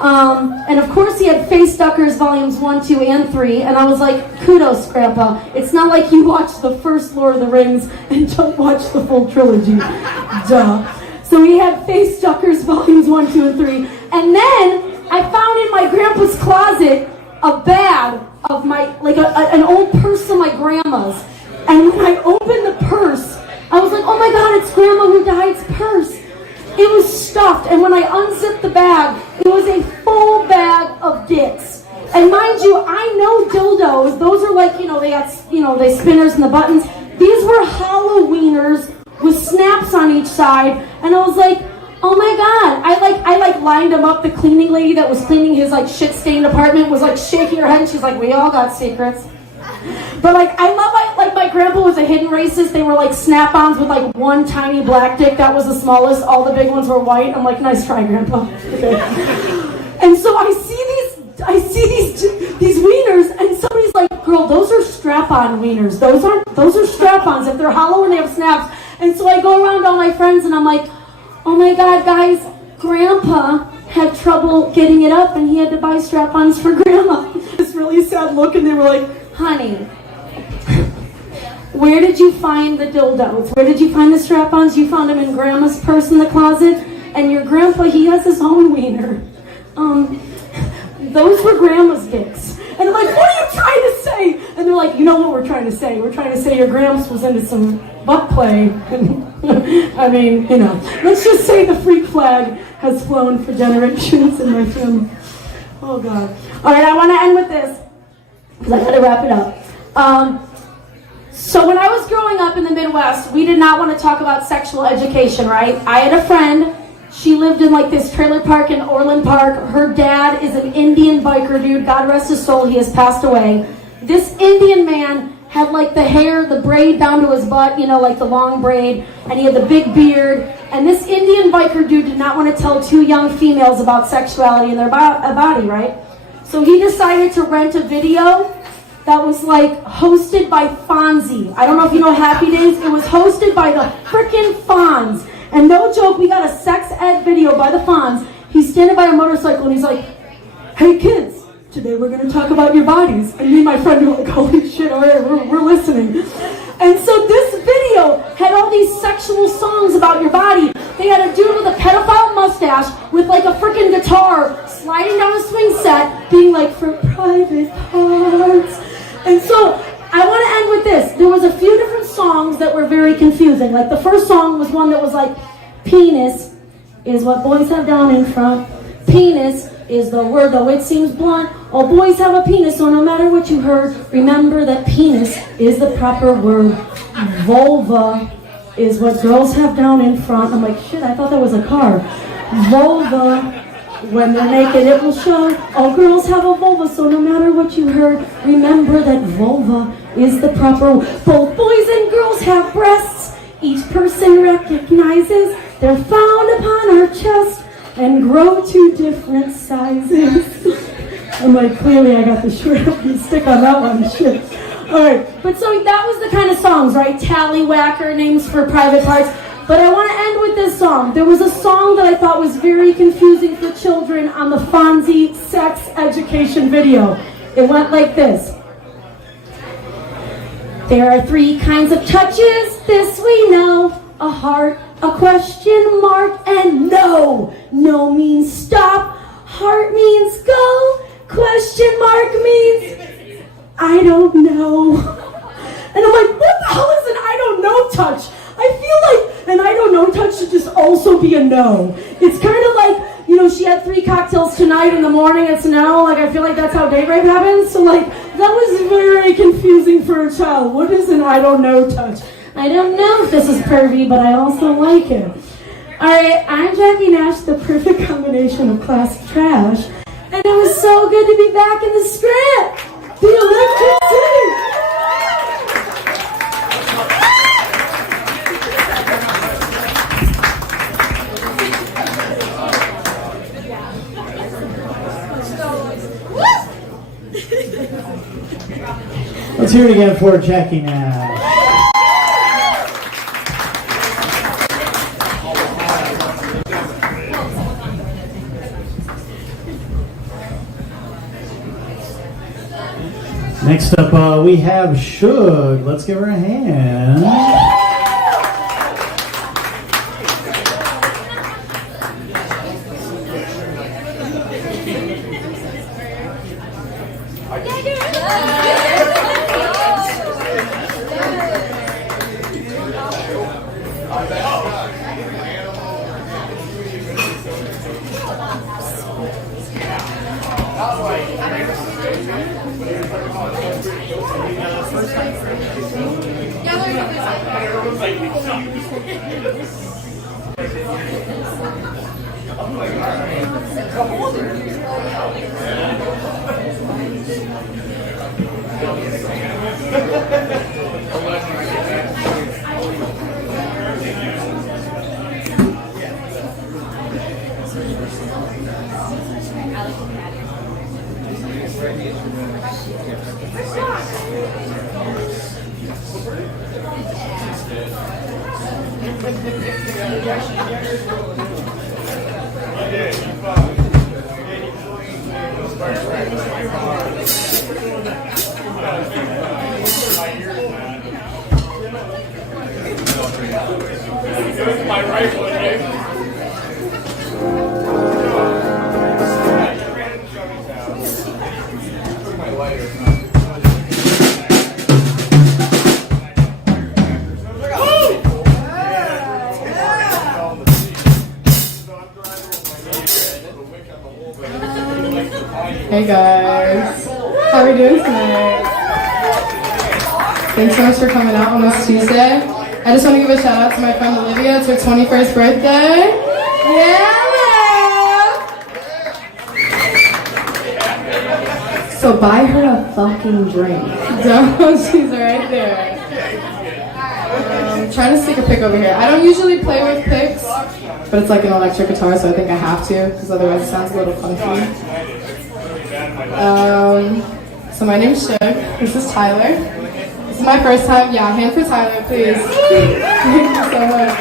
And of course he had Face Duckers volumes 1, 2, and 3, and I was like, kudos, Grandpa. It's not like you watch the first Lord of the Rings and don't watch the full trilogy. Duh. So he had Face Duckers volumes 1, 2, and 3. And then I found in my grandpa's closet a bag of an old purse of my grandma's. And when I opened the purse, I was like, oh my God, it's Grandma who died's purse. It was stuffed, and when I unzipped the bag, it was a full bag of dicks. And mind you, I know dildos. Those are like, they got, they spinners and the buttons. These were Halloweeners with snaps on each side, and I was like, oh my God. I lined them up. The cleaning lady that was cleaning his shit-stained apartment was shaking her head, and she's like, we all got secrets. But my grandpa was a hidden racist. They were snap-ons with one tiny black dick. That was the smallest. All the big ones were white. I'm like, nice try, Grandpa. Okay. And so I see these wieners, and somebody's like, girl, those are strap-on wieners. Those are strap-ons. If they're hollow and they have snaps. And so I go around all my friends and I'm like, oh my God, guys, Grandpa had trouble getting it up and he had to buy strap-ons for Grandma. This really sad look, and they were like, honey, where did you find the dildos? Where did you find the strap-ons? You found them in Grandma's purse in the closet, and your grandpa, he has his own wiener. Those were Grandma's dicks. And I'm like, what are you trying to say? And they're like, you know what we're trying to say? We're trying to say your Gramps was into some butt play. I mean, let's just say the freak flag has flown for generations in my family. Oh, God. All right, I want to end with this, because I got to wrap it up. So when I was growing up in the Midwest, we did not want to talk about sexual education, right? I had a friend. She lived in this trailer park in Orland Park. Her dad is an Indian biker dude. God rest his soul, he has passed away. This Indian man had the hair, the braid down to his butt, the long braid, and he had the big beard, And this Indian biker dude did not want to tell two young females about sexuality in their body, right? So he decided to rent a video that was like hosted by Fonzie. I don't know if you know Happy Days. It was hosted by the frickin' Fonz. And no joke, we got a sex ed video by the Fonz. He's standing by a motorcycle and he's like, "Hey kids, today we're going to talk about your bodies." And me and my friend were like, "Holy shit, all right, we're listening." And so this video had all these sexual songs about your body. They had a dude with a pedophile mustache with like a freaking guitar sliding down a swing set being like, "For private parts." And so I want to end with this. There was a few different songs that were very confusing. Like the first song was one that was like, "Penis is what boys have down in front. Penis is the word, though it seems blunt. All boys have a penis, so no matter what you heard, remember that penis is the proper word. Vulva is what girls have down in front." I'm like, shit, I thought that was a car. Vulva, when they're naked, it will show. All girls have a vulva, so no matter what you heard, remember that vulva is the proper word. Both boys and girls have breasts. Each person recognizes they're found upon her chest and grow to different sizes. I'm like, clearly I got the short stick on that one, shit. Alright, but so that was the kind of songs, right? Tallywhacker, names for private parts. But I want to end with this song. There was a song that I thought was very confusing for children on the Fonzie sex education video. It went like this. There are 3 kinds of touches, this we know. A heart, a question mark, and no. No means stop. Heart means go. Question mark means I don't know. And I'm like, what the hell is an I don't know touch? I feel like an I don't know touch should just also be a no. It's kind of like, you know, she had 3 cocktails tonight, in the morning it's no. Like, I feel like that's how date rape happens. So like, that was very confusing for a child. What is an I don't know touch? I don't know if this is pervy, but I also like it. Alright, I'm Jackie Nash, the perfect combination of classic trash. And it was so good to be back in the Scranton, the Electric City. Let's hear it again for Jackie Nash. Next up, we have Shug. Let's give her a hand. Hey guys, how are we doing tonight? Thanks so much for coming out on this Tuesday. I just want to give a shout out to my friend Olivia. It's her 21st birthday. Yeah! So buy her a fucking drink. Don't, she's right there. trying to stick a pick over here. I don't usually play with picks, but it's like an electric guitar, so I think I have to, because otherwise it sounds a little funky. So my name's Shug. This is Tyler. This is my first time. Yeah, hand for Tyler, please. Thank you so much.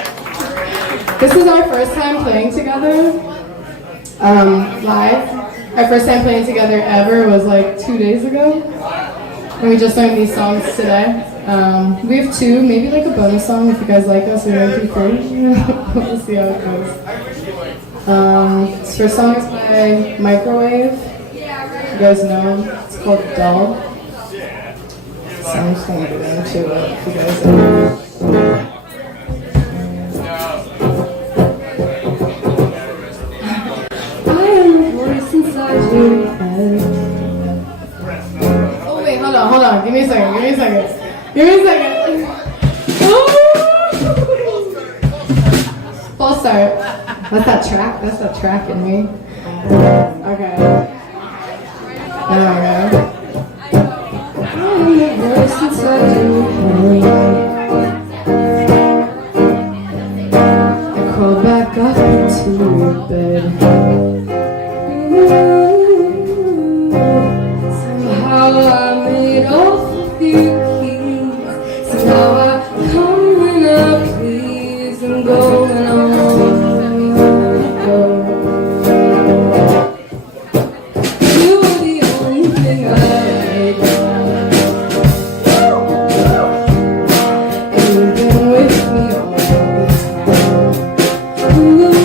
This is our first time playing together, live. Our first time playing together ever was like 2 days ago. And we just learned these songs today. We have two, maybe like a bonus song if you guys like us. We might do three. We'll see how it goes. This first song is by Microwave. You guys know, it's called Dull. So I'm just gonna get into it if you guys know. I am the voice inside your head. Oh wait, hold on. Give me a second. False start. That's that track in me. Okay. There we go. I'm the voice inside your head. I crawl back up into your bed. Somehow I made off with your keys. Somehow I come when I please and go when I want to go. You were the only thing I made. And you've been with me all the time. Ooh,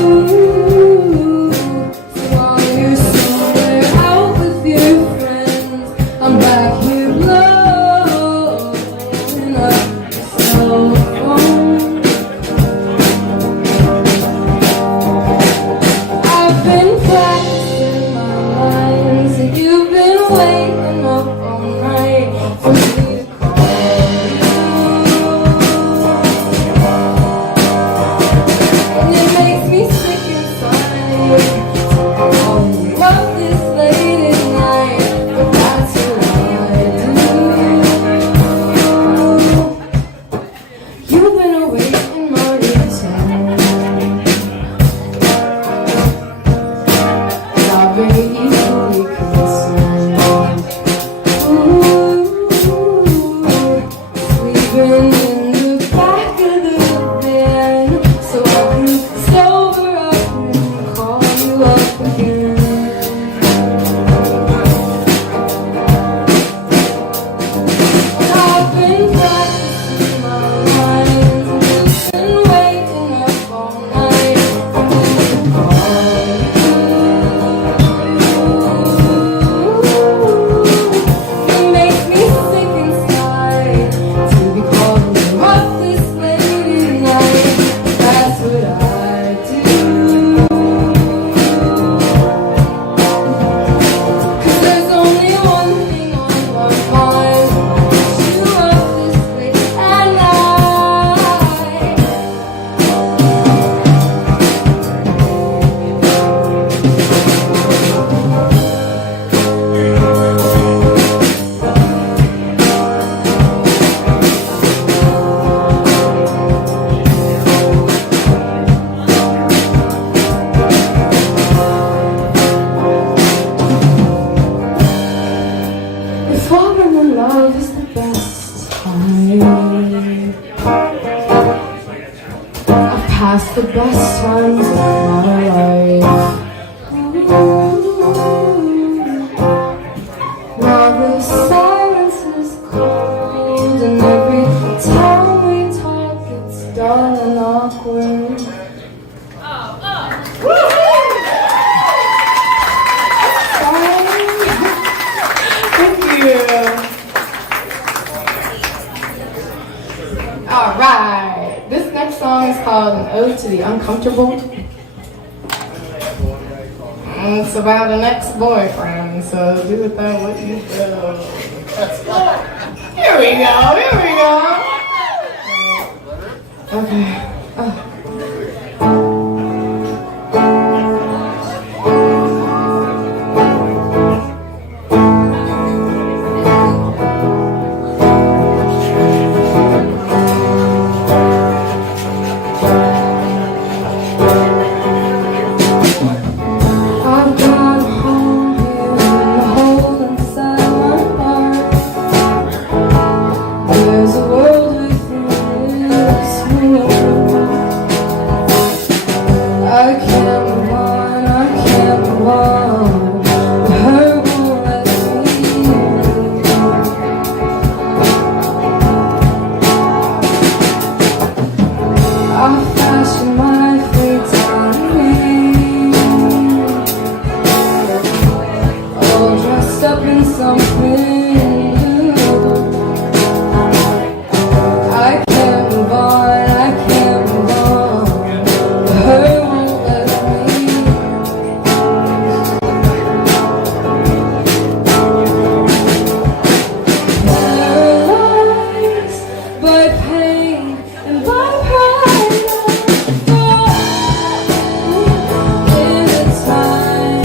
so while you're somewhere out with your friends, I'm back here blowing up your cell phone. I've been practicing my lines, and you've been waiting up all night for me to call you. And it makes me sick inside to call you up this late at night, but that's what I do. You've been awaiting my return. I've been equally concerned. Ooh, sleeping in the back of the van, so I can sober up and call you up again. I've been practicing my lines, and you've been waiting up all night for me to call you. It makes me sick inside to be calling you up this late at night. That's what I do. 'Cause there's only one thing on my mind. You up this late at night. If falling in love is the best time, I've passed the best times of my life. Now the silence is cold, and every time we talk it's dull and awkward. Thank you. All right. This next song is called An Ode to the Uncomfortable. It's about an ex-boyfriend, so do with that what you will. Here we go. Okay. up in something new. I can't move on, I can't move on. The hurt won't let me. Paralyzed by pain and by pride. In the time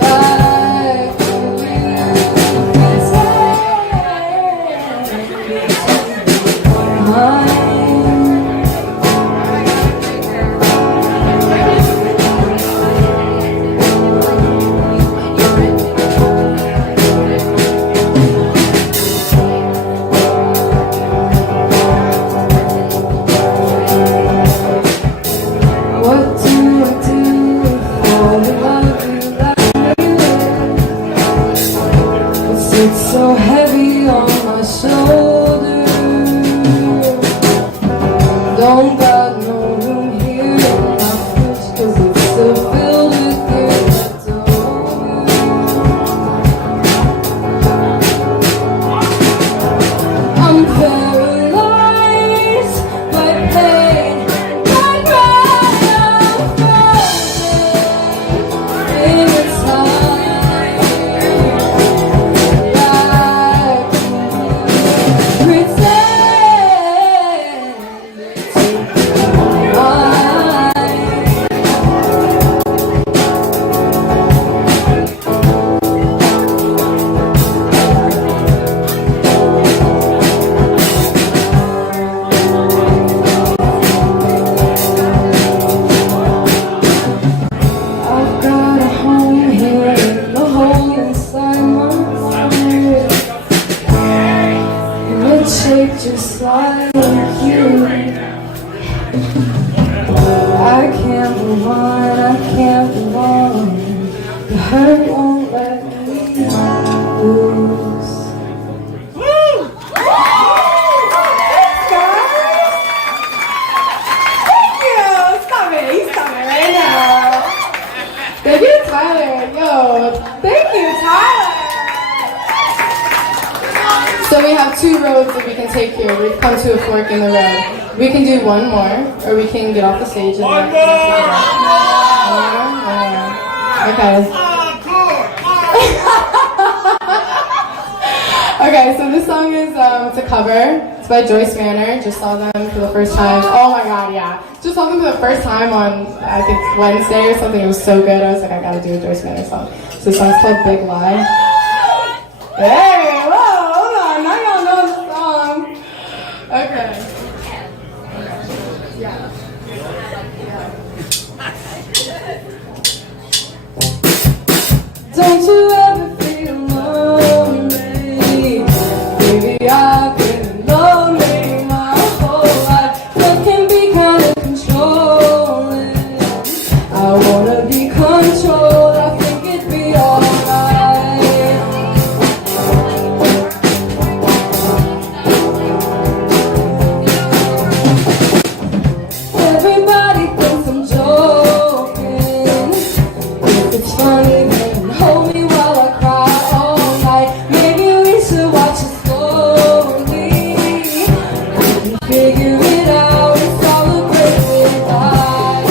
back what do I do for the love you like me? It sits so heavy on my shoulder. Don't got no room here in my fridge, 'cause it's still filled with your leftovers. I'm paralyzed by pain, by pride. I'm frozen in the time back. Pretend to be mine. I've got a home here in the hole inside my heart, and it's shaped just like you. I can't move on, I can't move on. The hurt won't let me lose. Stop it right now. Thank you, Tyler. Yo, thank you, Tyler. So we have two roads that we can take here. We've come to a fork in the road. We can do one more, or we can get off the stage and one more. Okay. Okay, so this song is it's a cover. It's by Joyce Manor. Just saw them for the first time. Oh my god, yeah. Just saw them for the first time on I think Wednesday or something. It was so good. I was like, I gotta do a Joyce Manor song. So the song's called Big Lie. Hey, whoa, hold on. Now y'all know the song. Okay. Yeah. Don't you ever feel lonely? Baby, I've been lonely my whole life. Love can be kind of controlling. I wanna be controlled. I think it'd be alright. Everybody thinks I'm joking. If it's funny, then hold me while I cry all night. Maybe we should watch it slowly. We can figure it out. It's all a great big lie.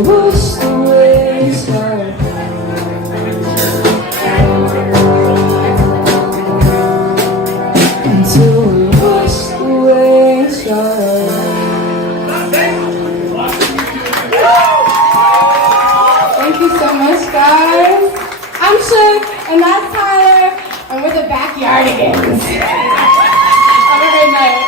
wash away sorrow. Until we wash away sorrow. Thank you so much, guys. I'm Shook, and that's Tyler, and we're the Backyardigans. Have a great night.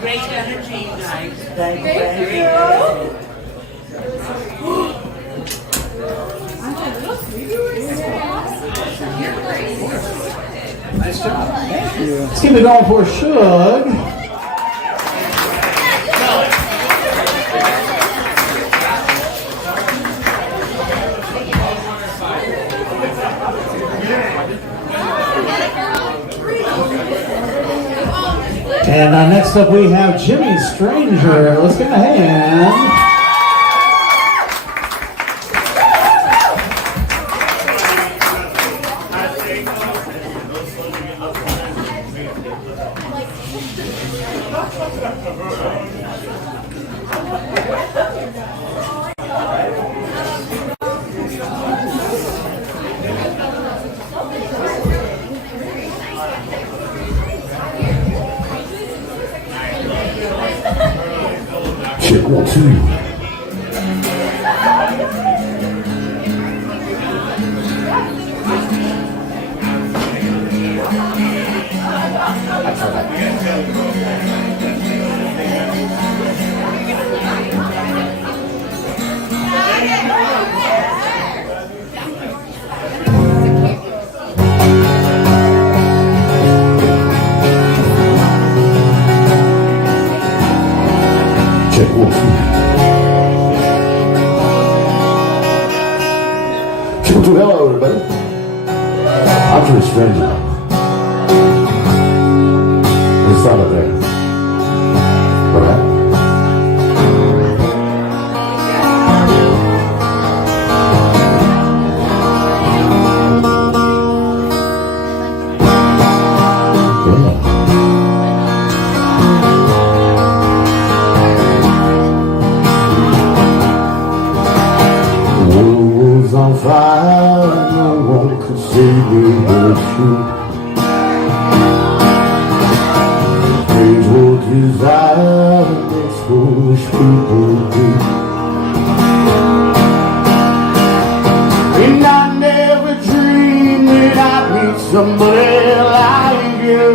Great energy, guys. Thank you. Nice job. Thank you. Let's keep it going for Shug. And next up we have Jimmy Stranger. Let's give him a hand. Check 1, 2. Check 1, 2. Check 1, 2. Hello, everybody. I'm Jimmy Stranger. Let's start up there. All right. On fire, no one could save me but you. Strange what desire makes foolish people do. And I never dreamed that I'd meet somebody like you.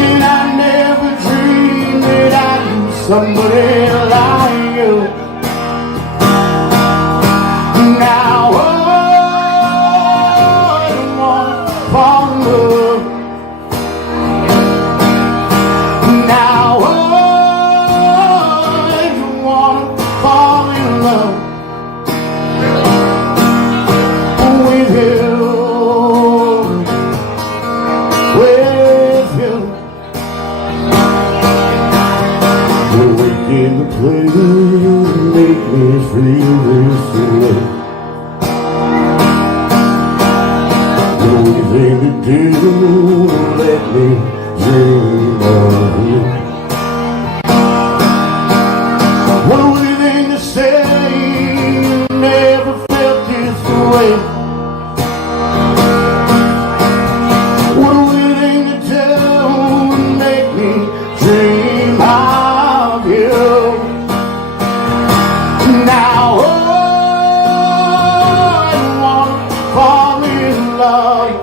And I never dreamed that I'd meet somebody like you. Now I want to fall in love. Now I want to fall in love with you, with you. You're waking the pleasure, make me feel this way. Anything to do, let me dream of you. What a weird thing to say, you never felt this way. What a weird thing to tell, make me dream of you. Now I want to fall in love.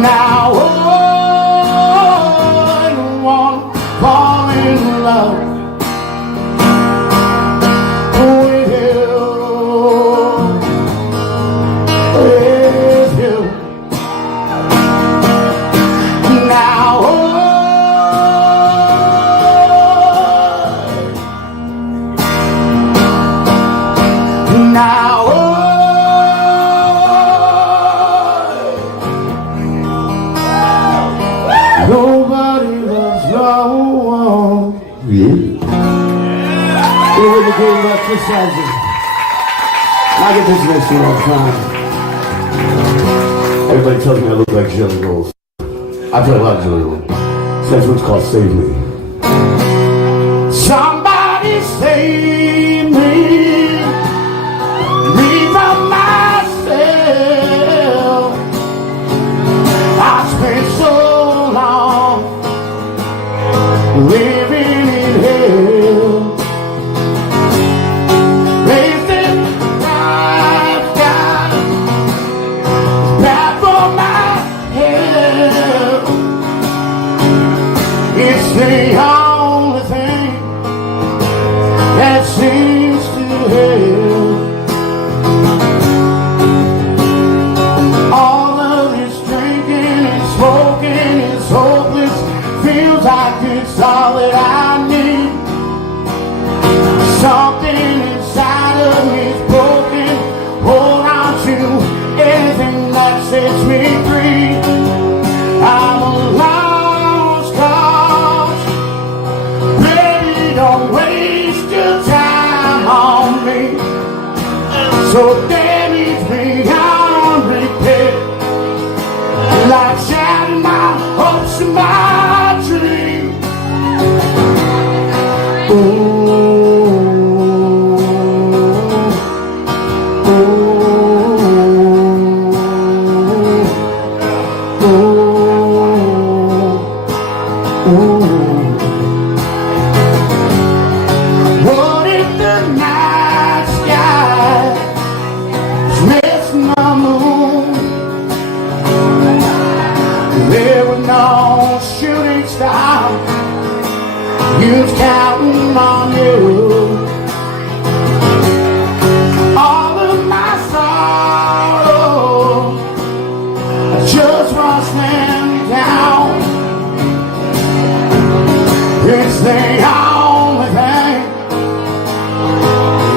Now We're with the game about criticizing. I get this next one all the time. Everybody tells me I look like Jelly Rolls. I play a lot of Jelly Rolls. So that's what's called Save Me. Somebody save me from myself. I spent so long living in hell. It's the only thing that seems to help. All of this drinking and smoking is hopeless. Feels like it's all that I need. Something inside of me is broken. Hold on to anything that sets me free. I'm alive. Don't waste your time on me. So damage beyond repair. Like shattering my hopes and my dreams. Who's counting on you? All of my sorrow just rush them down. It's the only thing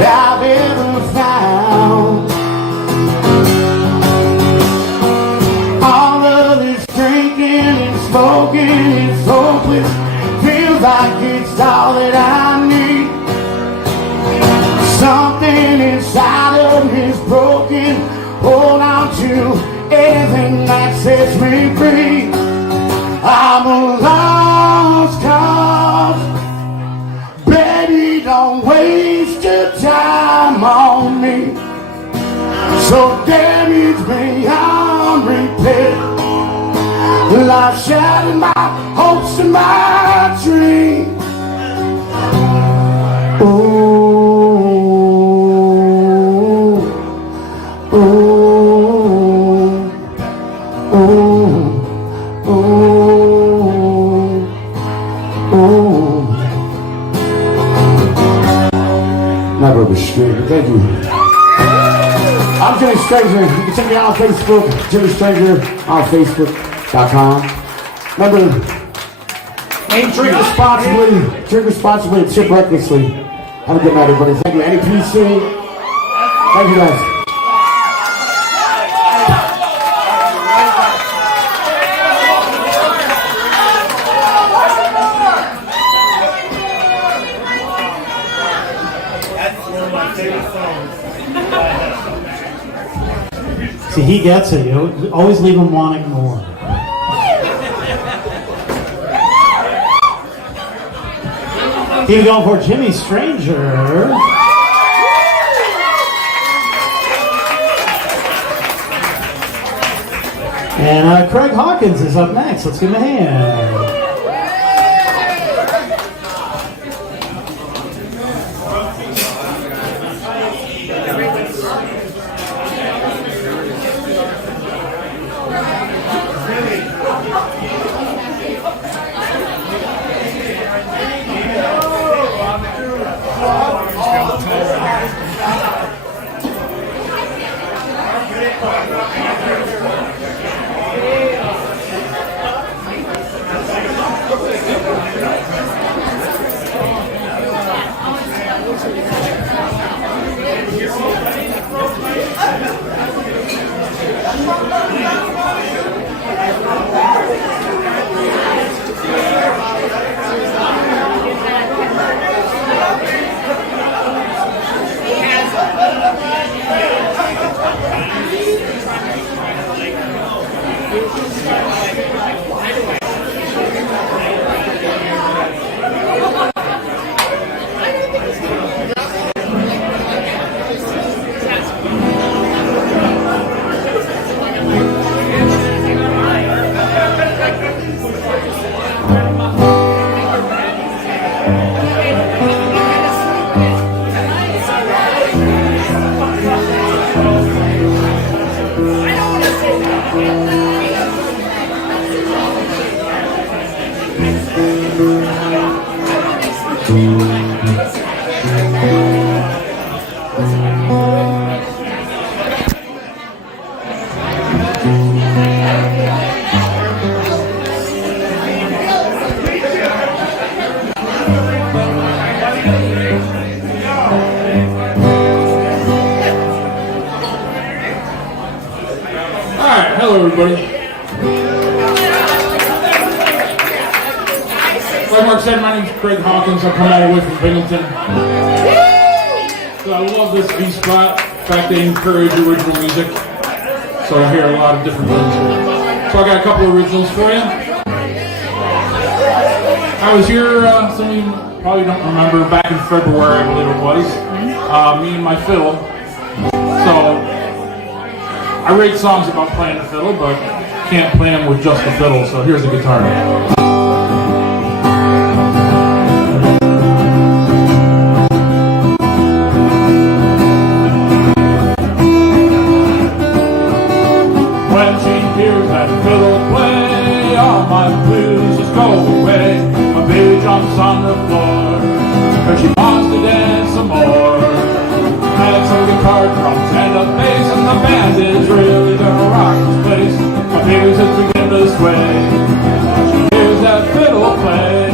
I've ever found. All of this drinking and smoking is hopeless. Feels like it's all that I need. Something inside of me is broken. Hold on to anything that sets me free. I'm a lost cause. Baby, don't waste your time on me. So damage beyond repair. Like shattering my hopes and my dreams. My brother's straight. Thank you. I'm Jimmy Stranger. You can check me out on Facebook. Jimmy Stranger on Facebook.com. Remember, drink responsibly, and sip recklessly. Have a good night, everybody. Thank you. NEPA Scene. Thank you, guys. That's one of my favorite songs. See, he gets it. You always leave him wanting more. Keep going for Jimmy Stranger. And Craig Hawkins is up next. Let's give him a hand. Hello, everybody. Like Mark said, my name's Craig Hawkins. I come all the way from Binghamton. So I love this V spot. In fact, they encourage original music. So I hear a lot of different ones here. So I got a couple of originals for you. I was here, some of you probably don't remember, back in February, I believe it was. Me and my fiddle. So I write songs about playing the fiddle, but can't play them with just the fiddle, so here's the guitar. When she hears that fiddle play, all my blues just go away. My baby jumps on the floor, cause she wants to dance some more. Had some guitar, drums, and a bass, and the band is really gonna rock this place. My baby's just begin to sway. She hears that fiddle play.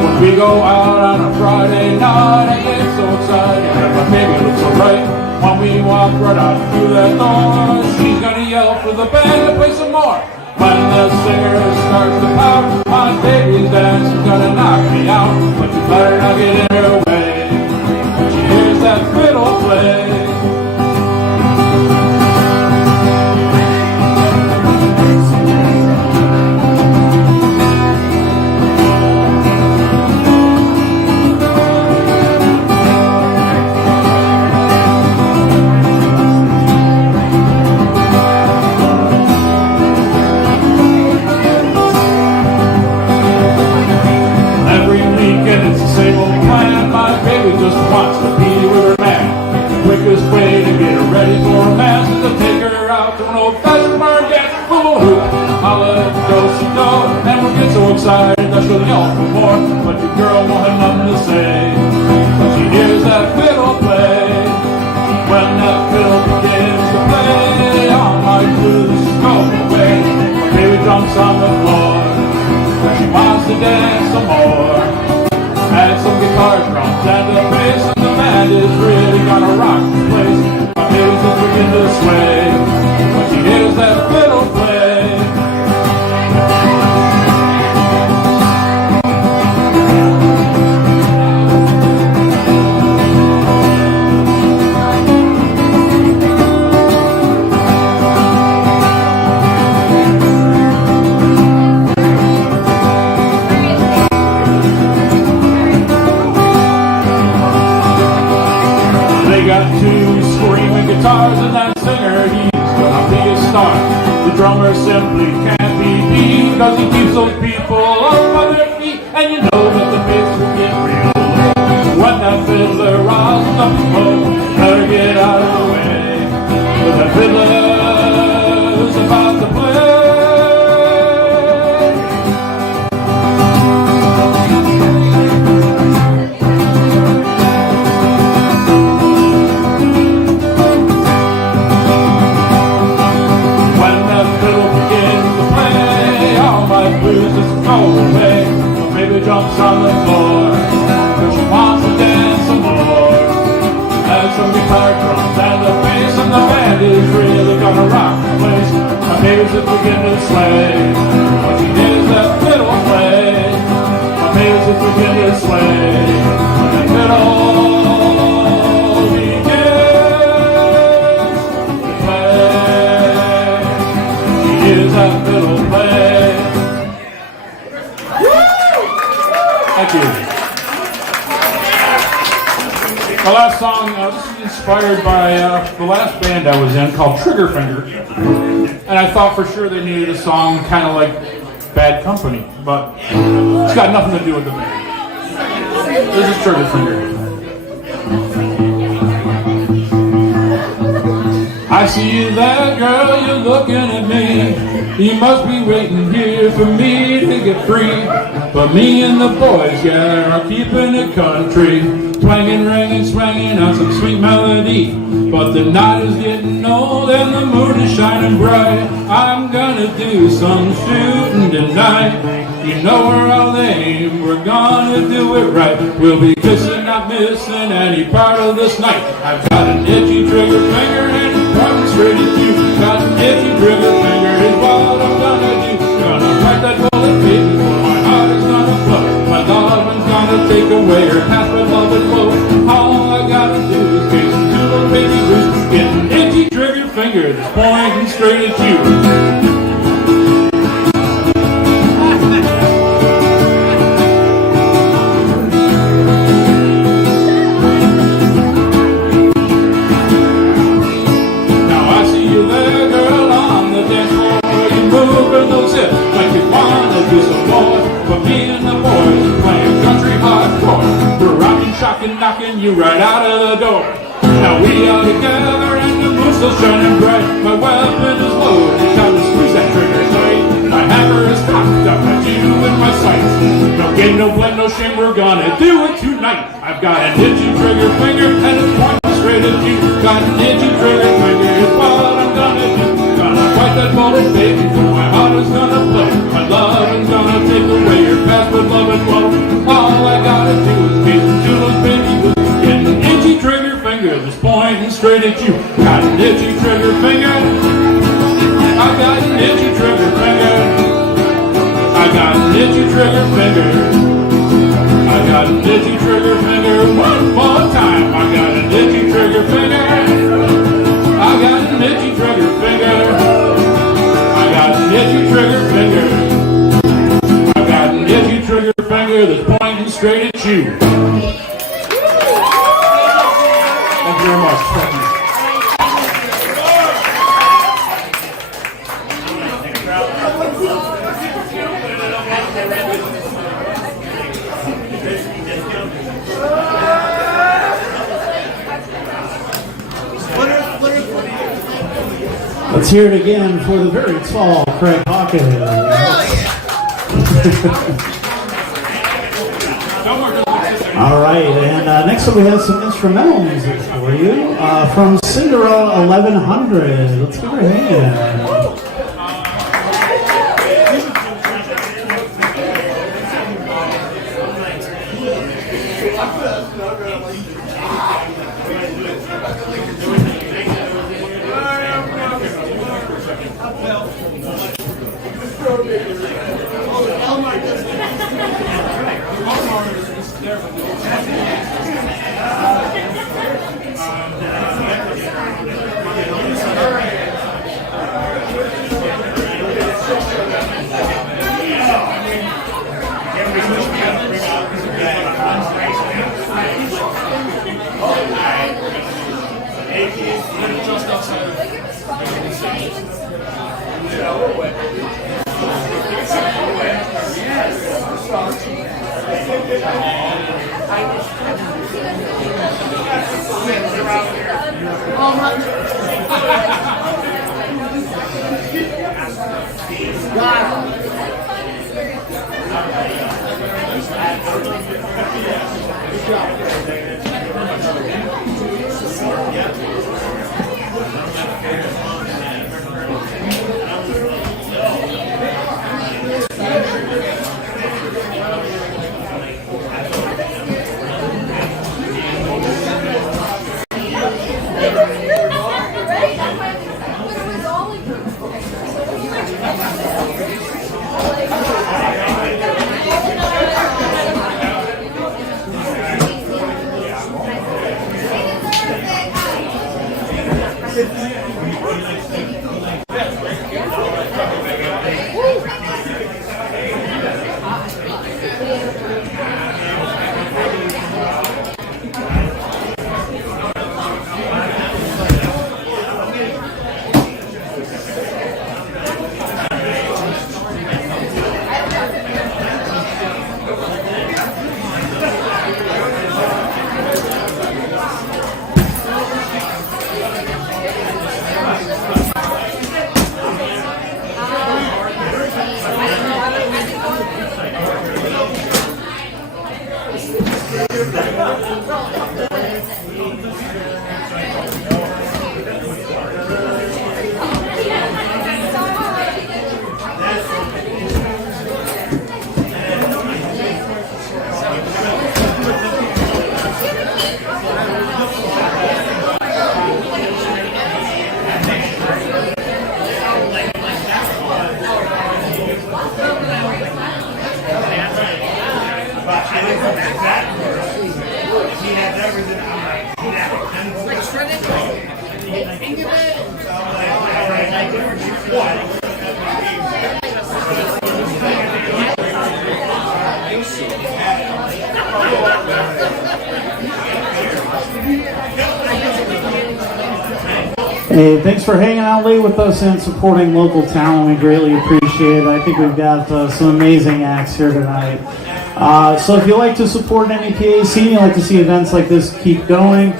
When we go out on a Friday night, I get so excited, and my baby looks so right. When we walk right out through that door, she's gonna yell for the band to play some more. When the singer starts to pout, my baby's dance is gonna knock me out. But you better not get in her way. Here's that fiddle play. Every weekend it's the same old plan. My baby just wants to be with her man. The quickest way to get her ready for a mass is to take her out to an old-fashioned bar and dance full of hoop. Holla, do-si-do, and we'll get so excited that she'll yell for more. But your girl won't have nothing to say, so she hears that fiddle play. When that fiddle begins to play, all my blues go away. My baby jumps on the floor, and she wants to dance some more. Add some guitar, drums, and a bass, and the band is really gonna rock this place. My baby's just begin to sway when she hears that fiddle play. They got two screaming guitars and that singer, he's gonna be a star. The drummer simply can't be beat, cause he keeps those people up on their feet. And you know that the bass will get real low when that fiddler rises up the boat. Better get out of the way, cause that fiddler's about to play. Away. My baby jumps on the floor, cause she wants to dance some more. Add some guitar, drums, and the bass, and the band is really gonna rock the place. My baby's just begin to sway when she hears that fiddle play. My baby's just begin to sway when the fiddle begins to play. She hears that fiddle play. Thank you. The last song, this is inspired by the last band I was in called Triggerfinger. And I thought for sure they needed a song kind of like Bad Company, but it's got nothing to do with the band. This is trigger finger. I see you there, girl, you're looking at me. You must be waiting here for me to get free. But me and the boys, yeah, are keeping it country. Twanging, ringing, swanging on some sweet melody. But the night is getting old and the moon is shining bright. I'm gonna do some shooting tonight. You know where I'll aim, we're gonna do it right. We'll be kissing, not missing any part of this night. I've got an itchy trigger finger and it's pointing straight at you. Got an itchy trigger finger is what I'm gonna do. Gonna bite that bullet, baby, for my heart is gonna flow. My lovin's gonna take away her past, my love and woe. All I gotta do is kiss to little baby blues. Get an itchy trigger finger that's pointing straight at you. Like you wanna do some more, but me and the boys are playing country hardcore. We're rocking, shocking, knocking you right out of the door. Now we are together and the moon's still shining bright. My weapon is loaded, got to squeeze that trigger tight. My hammer is cocked, I've got you in my sights. No game, no blame, no shame, we're gonna do it tonight. I've got an itchy trigger finger and it's pointing straight at you. Got an itchy trigger finger, it's what I'm gonna do. Gonna fight that bullet, baby, for my heart is gonna play. My lovin's gonna take away your past with love and woe. All I gotta do is kiss and do those baby blues. Get an itchy trigger finger that's pointing straight at you. Got an itchy trigger finger. I got an itchy trigger finger. I got an itchy trigger finger. I got an itchy trigger finger. One more time. I got an itchy trigger finger. I got an itchy trigger finger. I got an itchy trigger finger. I got an itchy trigger finger that's pointing straight at you. Thank you very much. Thank you. Let's hear it again for the very tall Craig Hawkins. All right, and next up we have some instrumental music for you from Cinderella 1100. Let's give her a hand. Hey, thanks for hanging out late with us and supporting local talent. We greatly appreciate it. I think we've got some amazing acts here tonight. So if you like to support NEPA Scene, you like to see events like this keep going,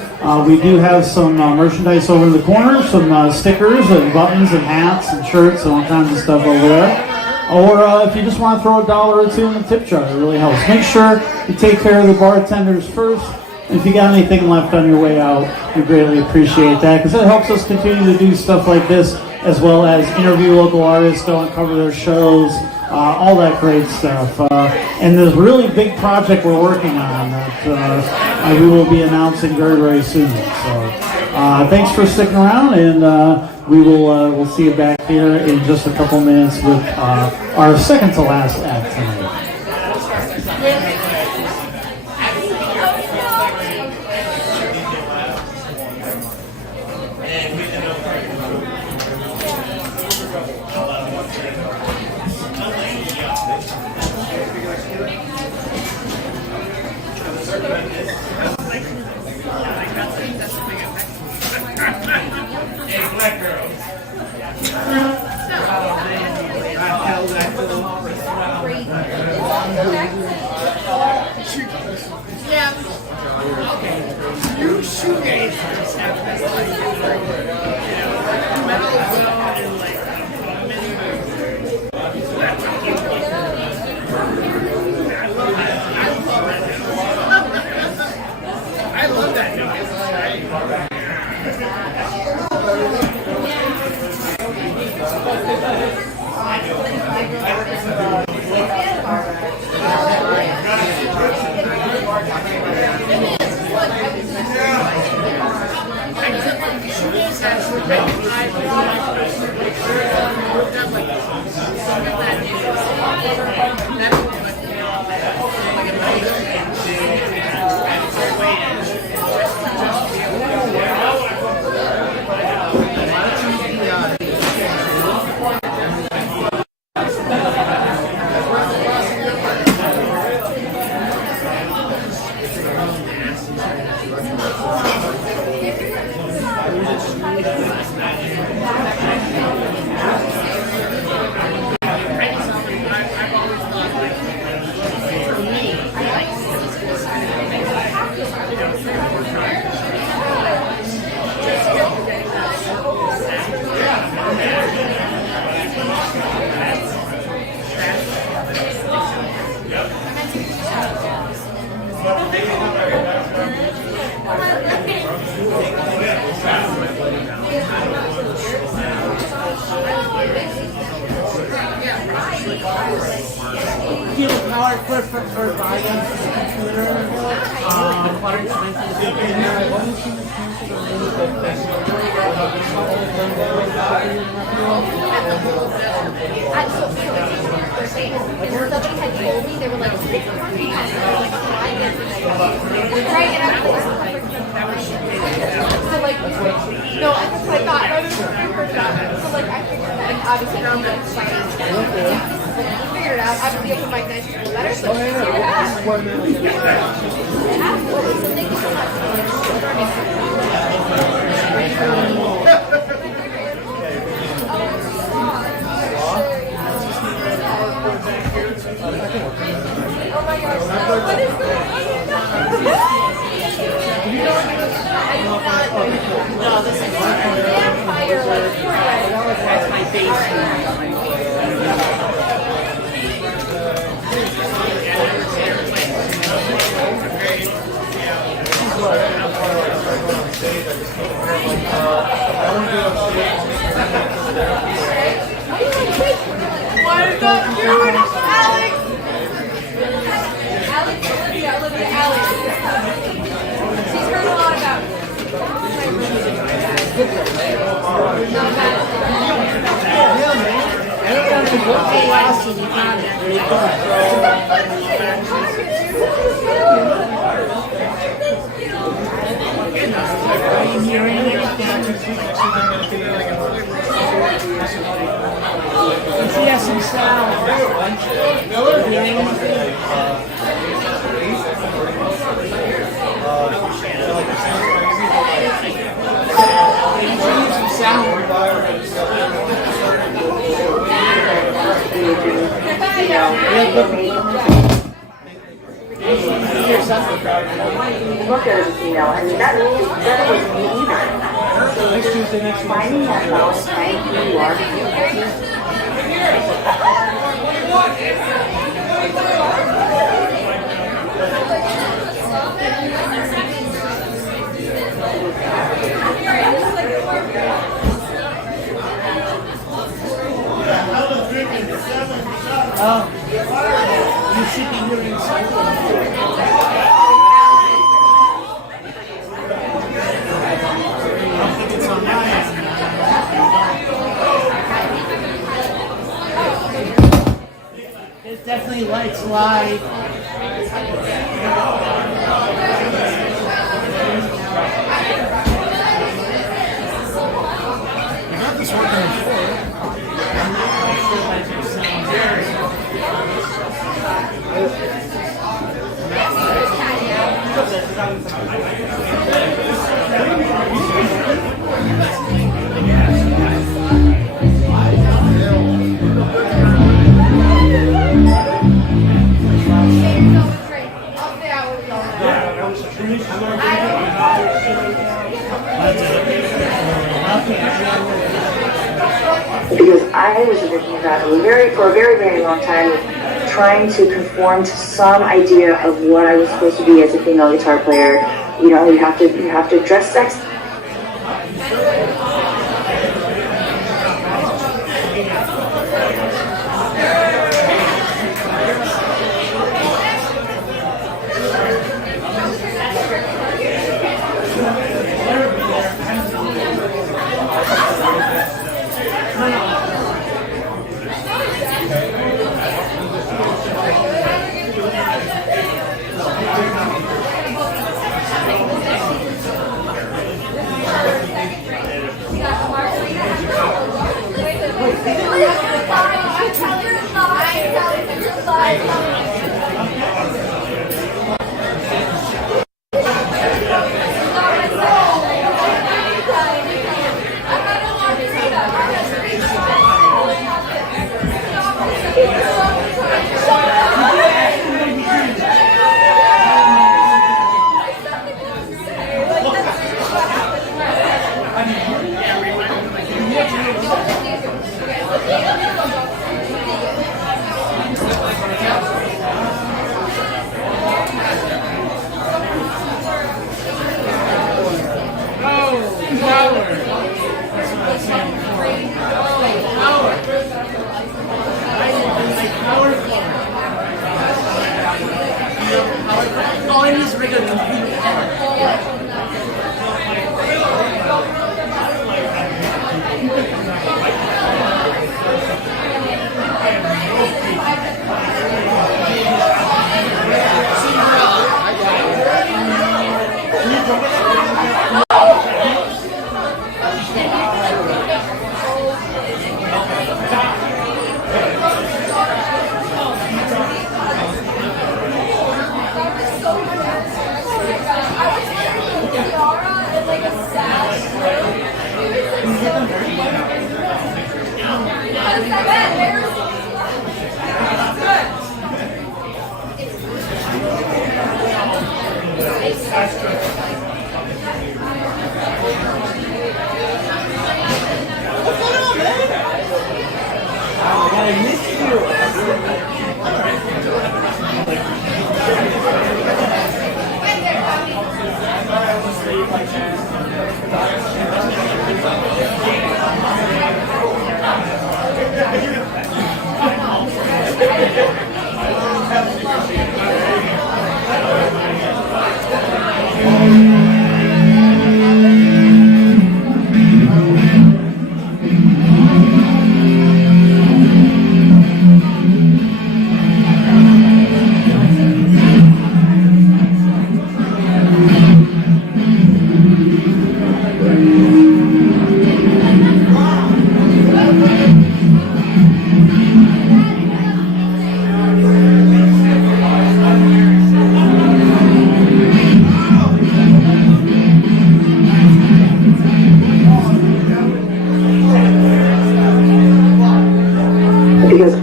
we do have some merchandise over in the corner, some stickers and buttons and hats and shirts and all kinds of stuff over there. Or if you just want to throw $1 or $2 in the tip jar, it really helps. Make sure you take care of the bartenders first. And if you got anything left on your way out, we greatly appreciate that because it helps us continue to do stuff like this, as well as interview local artists, go and cover their shows, all that great stuff. And there's a really big project we're working on that we will be announcing very, very soon. So thanks for sticking around, and we'll see you back here in just a couple minutes with our second to last act tonight. looked at as a female, and that wasn't me either. So finding that balance, finding who you are. You should be hearing something. It's on my end. There's definitely lights live. You got this working before. Because I was a victim of that for a very, very long time, trying to conform to some idea of what I was supposed to be as a female guitar player. You know, you have to dress sexy.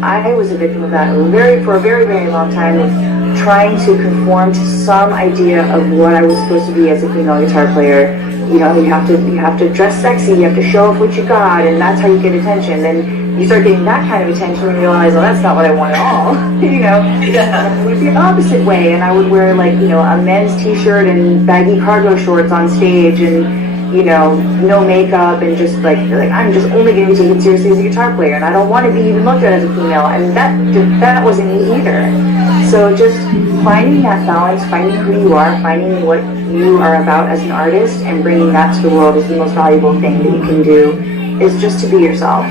I was a victim of that for a very, very long time, trying to conform to some idea of what I was supposed to be as a female guitar player. You know, you have to dress sexy, you have to show off what you got, and that's how you get attention. Then you start getting that kind of attention and you realize, well, that's not what I want at all. You know, it would be the opposite way, and I would wear like, you know, a men's t-shirt and baggy cargo shorts on stage, and you know, no makeup, and just like I'm just only going to be taken seriously as a guitar player, and I don't want to be even looked at as a female, and that wasn't me either. So just finding that balance, finding who you are, finding what you are about as an artist, and bringing that to the world is the most valuable thing that you can do, is just to be yourself.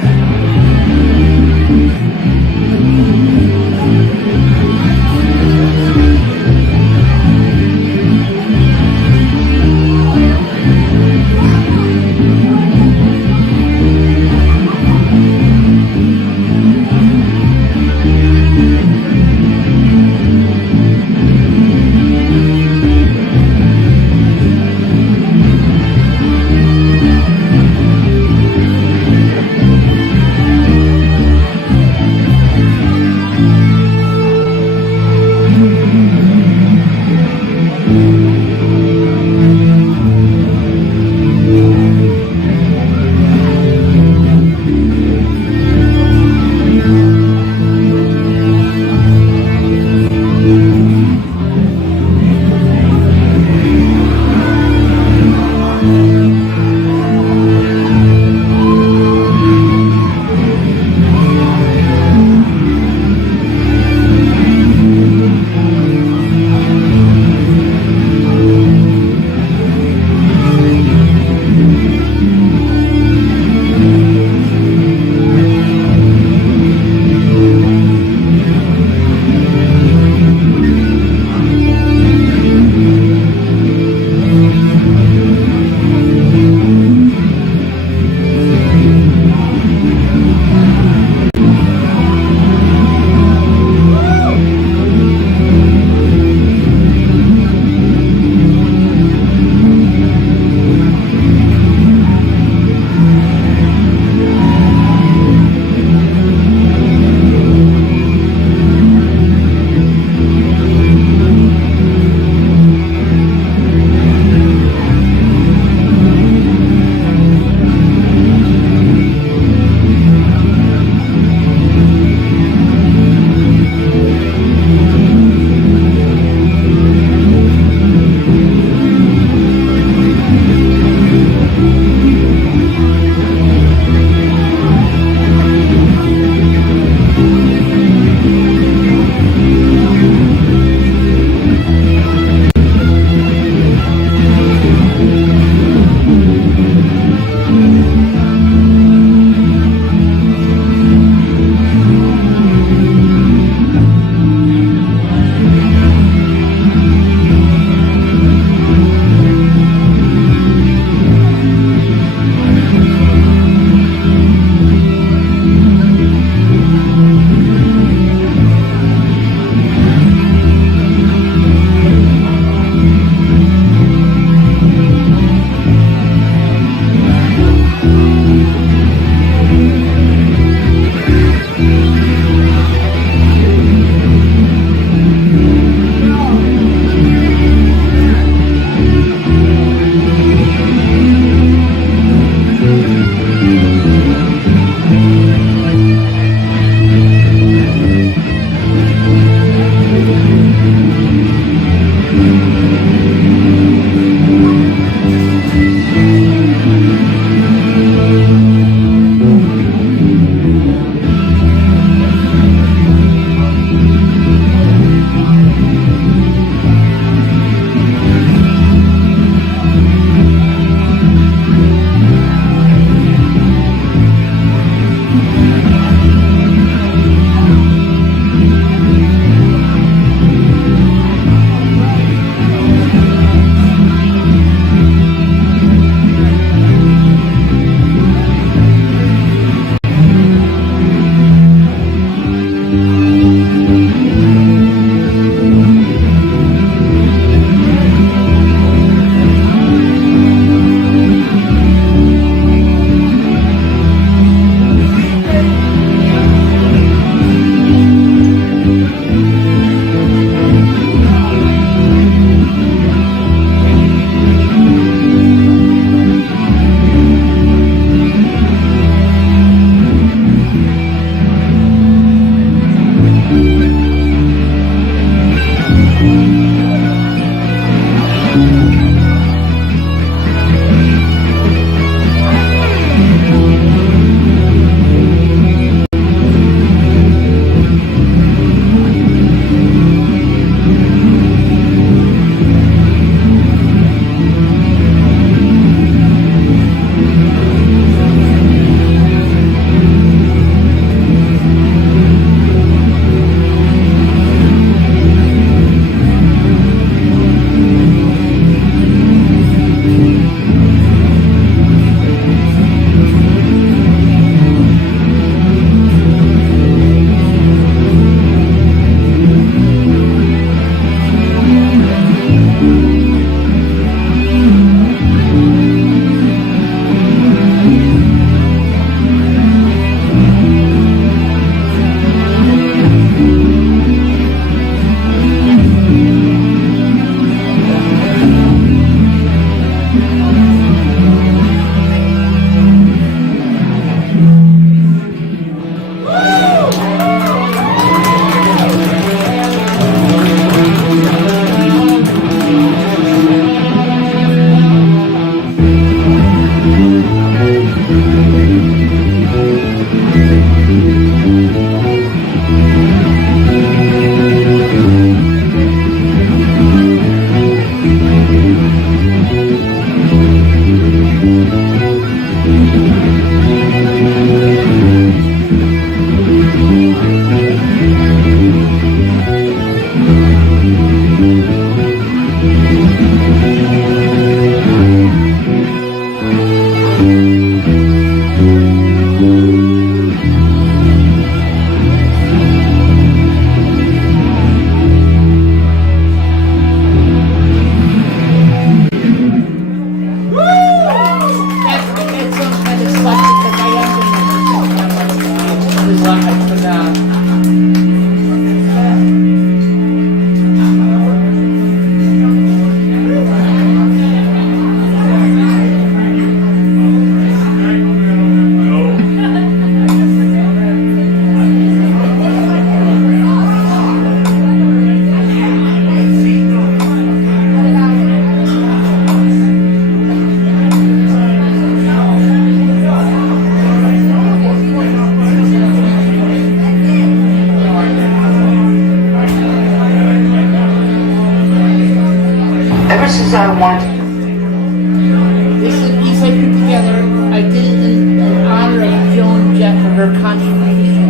piece I put together, I did it in honor of Joan Jett for her contribution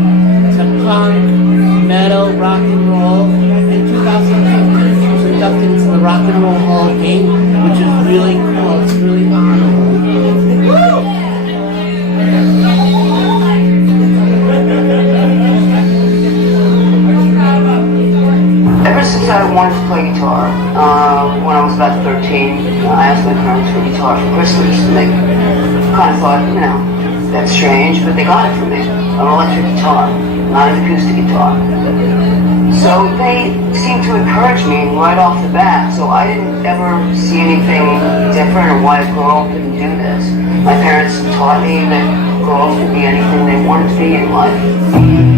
to punk, metal, rock and roll. In 2015, she was inducted into the Rock and Roll Hall of Fame, which is really cool. It's really honorable. Ever since I wanted to play guitar, when I was about 13, I asked my parents for a guitar for Christmas, and they kind of thought, that's strange, but they got it for me. An electric guitar, not an acoustic guitar. So they seemed to encourage me right off the bat, so I didn't ever see anything different or why a girl couldn't do this. My parents taught me that girls could be anything they wanted to be in life.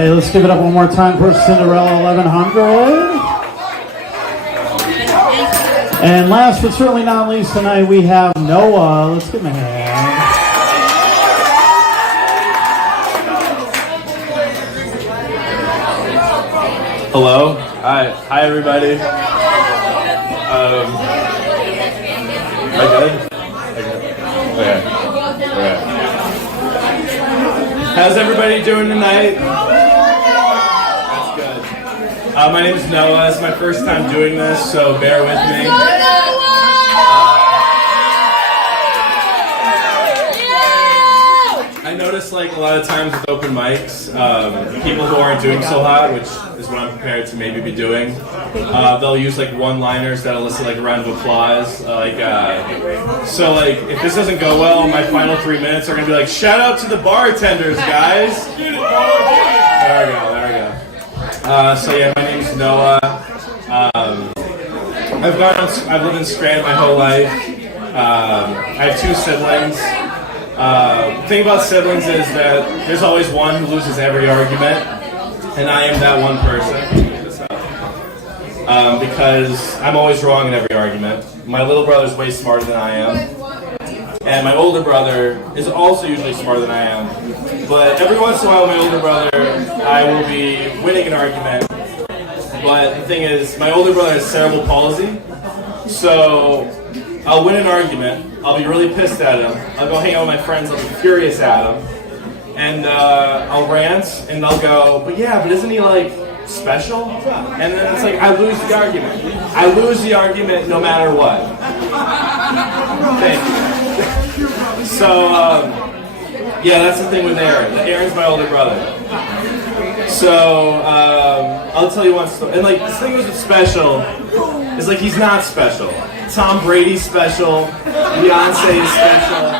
right, let's give it up one more time for Cinderella 1100. And last but certainly not least tonight, we have Noah. Let's give him a hand. Hello. Hi everybody. Am I good? Okay. How's everybody doing tonight? That's good. My name is Noah. It's my first time doing this, so bear with me. I notice like a lot of times with open mics, people who aren't doing so hot, which is what I'm prepared to maybe be doing, they'll use like one-liners that'll elicit like a round of applause. So like if this doesn't go well, my final 3 minutes are gonna be like, shout out to the bartenders, guys. There we go. So yeah, my name's Noah. I've lived in Scranton my whole life. I have 2 siblings. The thing about siblings is that there's always one who loses every argument, and I am that one person. Because I'm always wrong in every argument. My little brother's way smarter than I am, and my older brother is also usually smarter than I am. But every once in a while, with my older brother, I will be winning an argument. But the thing is, my older brother has cerebral palsy, so I'll win an argument, I'll be really pissed at him, I'll go hang out with my friends, I'll be furious at him, and I'll rant, and I'll go, but isn't he like special? And then it's like, I lose the argument. I lose the argument no matter what. Thank you. So, that's the thing with Aaron. Aaron's my older brother. So, I'll tell you one story. And like, this thing with special is like, he's not special. Tom Brady's special. Beyonce is special.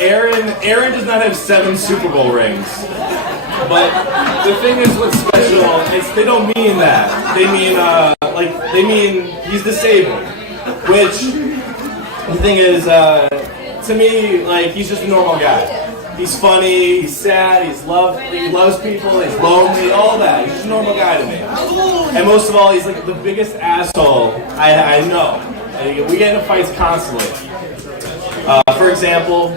Aaron does not have 7 Super Bowl rings. But the thing is what's special is they don't mean that. They mean he's disabled. Which the thing is, to me, like, he's just a normal guy. He's funny, he's sad, he loves people, he's lonely, all that. He's just a normal guy to me. And most of all, he's like the biggest asshole I know. We get into fights constantly. For example,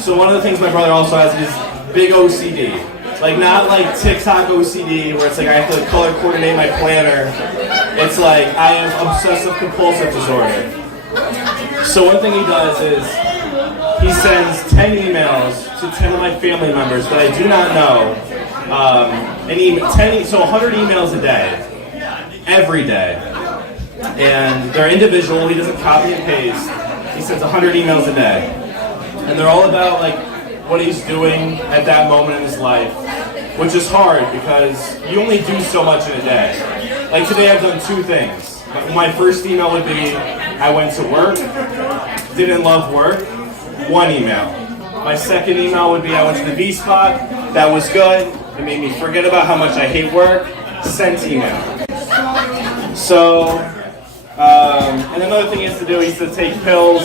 so one of the things my brother also has is big OCD. Like, not like TikTok OCD where it's like I have to color coordinate my planner. It's like I have obsessive compulsive disorder. So one thing he does is he sends 10 emails to 10 of my family members that I do not know. So 100 emails a day, every day. And they're individual, he doesn't copy and paste. He sends 100 emails a day. And they're all about like what he's doing at that moment in his life, which is hard because you only do so much in a day. Like today I've done 2 things. My first email would be, I went to work, didn't love work, 1 email. My second email would be, I went to the V-Spot, that was good, it made me forget about how much I hate work, sent email. So, and another thing he has to do, he has to take pills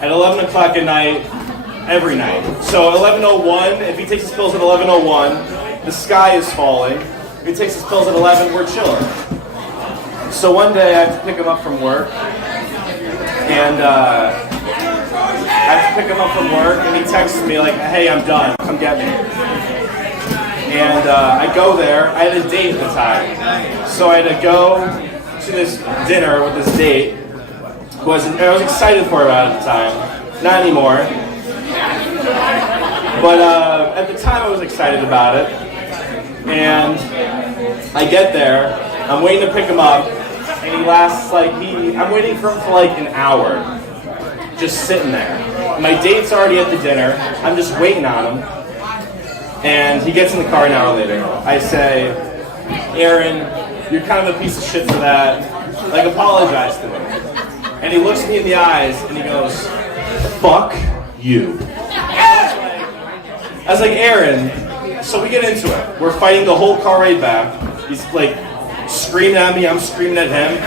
at 11 o'clock at night, every night. So 11:01, if he takes his pills at 11:01, the sky is falling. If he takes his pills at 11, we're chilling. So one day I have to pick him up from work, and I he texts me like, hey, I'm done, come get me. And I go there, I had a date at the time. So I had to go to this dinner with this date, I was excited for it at the time, not anymore. But at the time I was excited about it. And I get there, I'm waiting to pick him up, and he lasts I'm waiting for him for like an hour, just sitting there. My date's already at the dinner, I'm just waiting on him, and he gets in the car an hour later. I say, Aaron, you're kind of a piece of shit for that, like apologize to him. And he looks me in the eyes, and he goes, fuck you. I was like, Aaron, so we get into it. We're fighting the whole car ride back. He's like screaming at me, I'm screaming at him.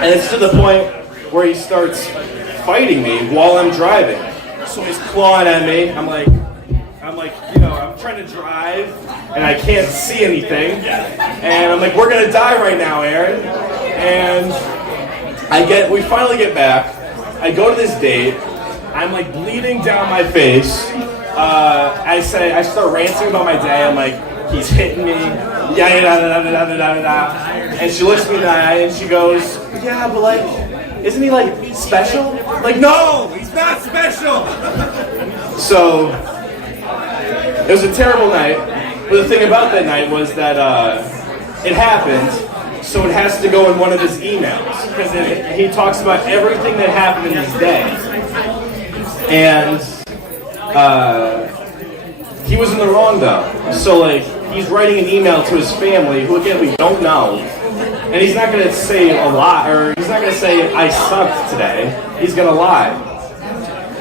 And it's to the point where he starts fighting me while I'm driving. So So he's clawing at me. I'm like, you know, I'm trying to drive, and I can't see anything. And I'm like, we're gonna die right now, Aaron. And we finally get back. I go to this date. I'm like bleeding down my face. I start ranting about my day. I'm like, he's hitting me. And she looks me in the eye and she goes, yeah, but like, isn't he like special? Like, no, he's not special. So it was a terrible night. But the thing about that night was that it happened. So it has to go in one of his emails because he talks about everything that happened in his day. And he was in the wrong though. So like he's writing an email to his family, who again we don't know, and he's not going to say a lie, or he's not going to say I sucked today. He's going to lie.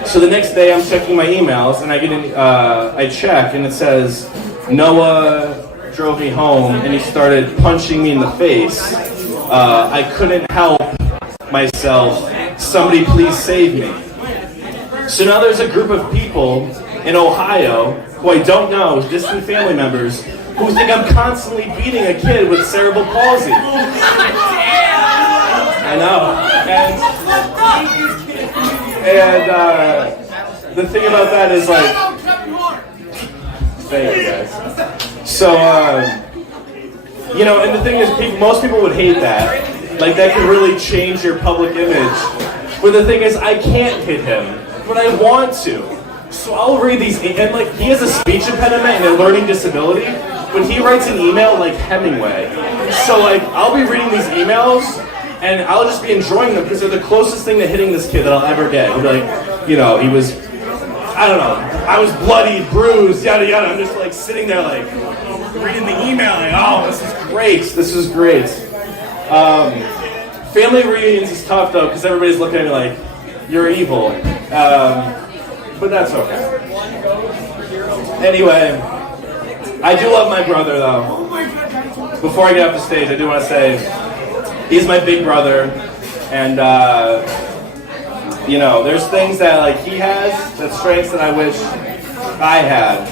So the next day I'm checking my emails and I check and it says Noah drove me home and he started punching me in the face. I couldn't help myself. Somebody please save me. So now there's a group of people in Ohio who I don't know, distant family members, who think I'm constantly beating a kid with cerebral palsy. I know. And the thing about that is like, thank you guys. So, you know, and the thing is, most people would hate that. Like, that could really change your public image. But the thing is, I can't hit him, but I want to. So I'll read these, and like, he has a speech impediment and a learning disability, but he writes an email like Hemingway. So like, I'll be reading these emails, and I'll just be enjoying them because they're the closest thing to hitting this kid that I'll ever get. He'll be like, you know, he was, I don't know, I was bloody, bruised, yada yada. I'm just like sitting there like, reading the email, like, oh, this is great. Family reunions is tough though, because everybody's looking at me like, you're evil. But that's okay. Anyway, I do love my brother though. Before I get off the stage, I do want to say, he's my big brother, and you know, there's things that like he has, that strengths that I wish I had.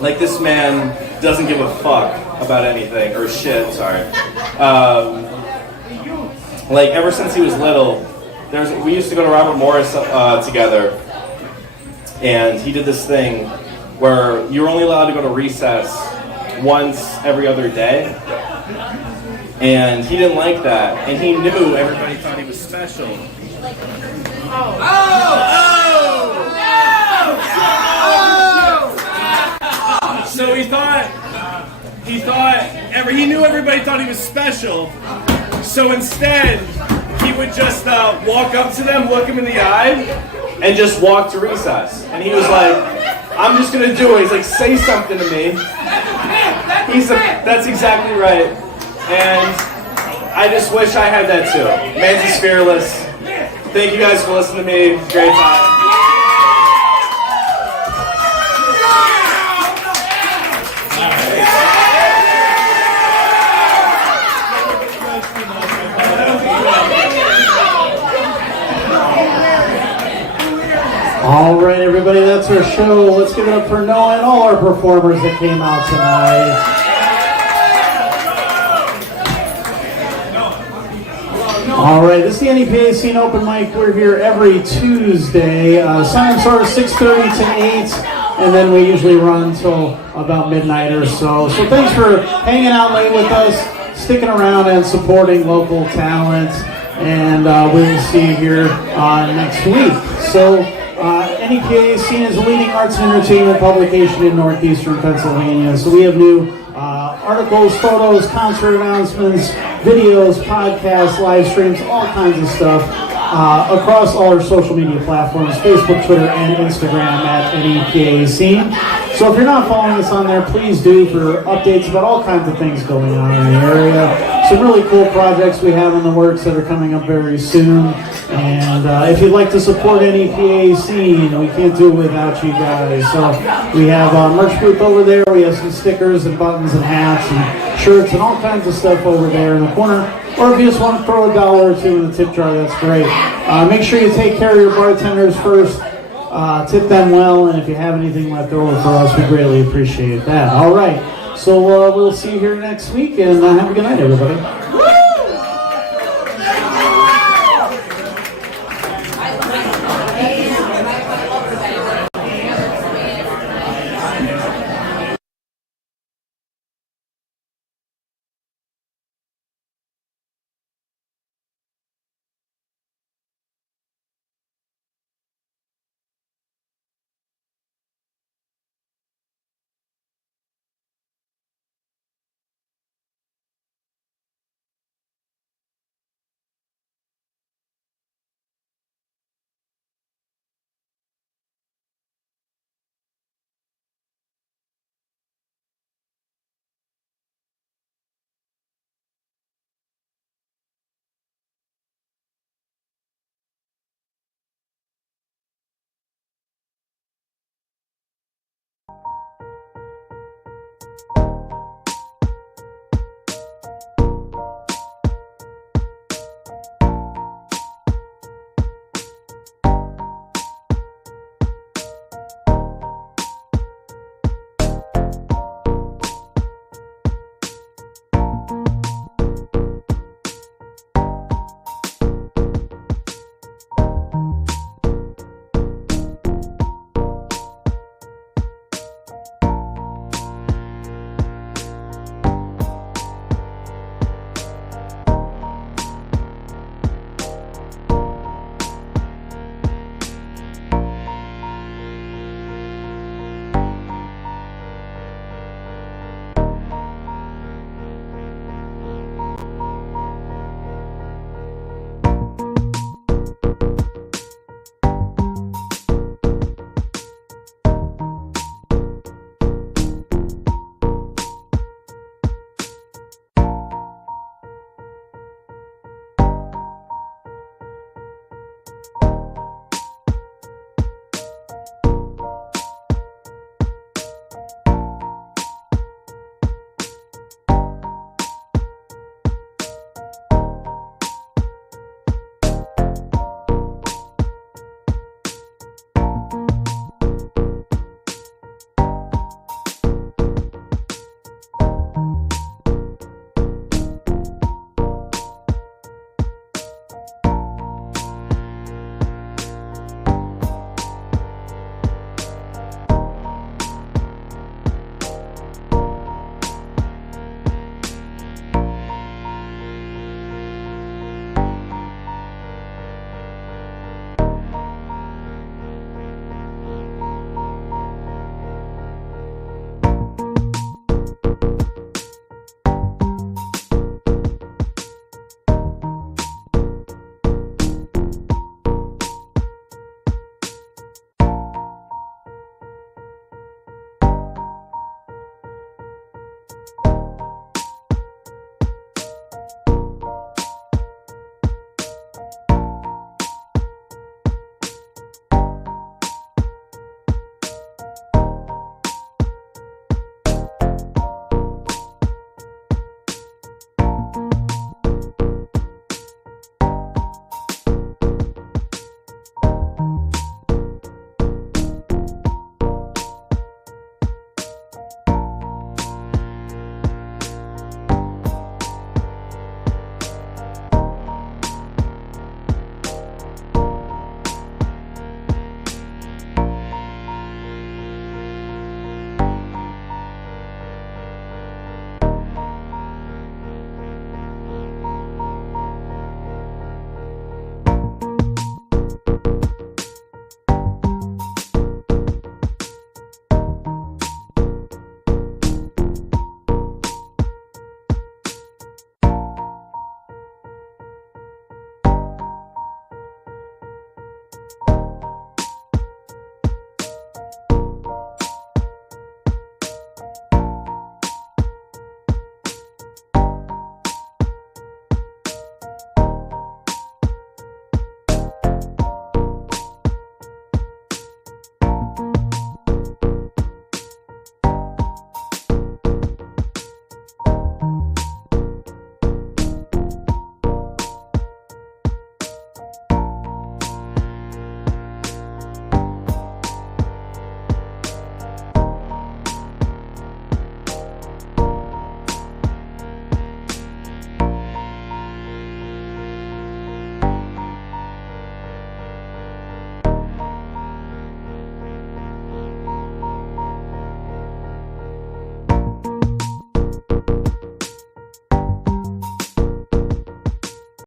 Like this man doesn't give a fuck about anything, or shit, sorry. Like ever since he was little, we used to go to Robert Morris together, and he did this thing where you were only allowed to go to recess once every other day, and he didn't like that, and he knew everybody thought he was special. So he knew everybody thought he was special. So instead, he would just walk up to them, look him in the eye, and just walk to recess. And he was like, I'm just gonna do it. He's like, say something to me. That's exactly right. And I just wish I had that too. Man's is fearless. Thank you guys for listening to me. Great time. All right, everybody, that's our show. Let's give it up for Noah and all our performers that came out tonight. All right, this is the NEPA Scene Open Mic. We're here every Tuesday. Sign-ups are 6:30 to 8, and then we usually run until about midnight or so. So thanks for hanging out late with us, sticking around and supporting local talent, and we will see you here next week. So NEPA Scene is a leading arts and entertainment publication in northeastern Pennsylvania. So we have new articles, photos, concert announcements, videos, podcasts, live streams, all kinds of stuff across all our social media platforms, Facebook, Twitter, and Instagram at NEPA Scene. So if you're not following us on there, please do, for updates about all kinds of things going on in the area. Some really cool projects we have in the works that are coming up very soon. And if you'd like to support NEPA Scene, we can't do it without you guys. So we have a merch booth over there. We have some stickers and buttons and hats and shirts and all kinds of stuff over there in the corner. Or if you just want to throw $1 or $2 in the tip jar, that's great. Make sure you take care of your bartenders first. Tip them well, and if you have anything left over for us, we greatly appreciate that. All right, so we'll see you here next week, and have a good night, everybody.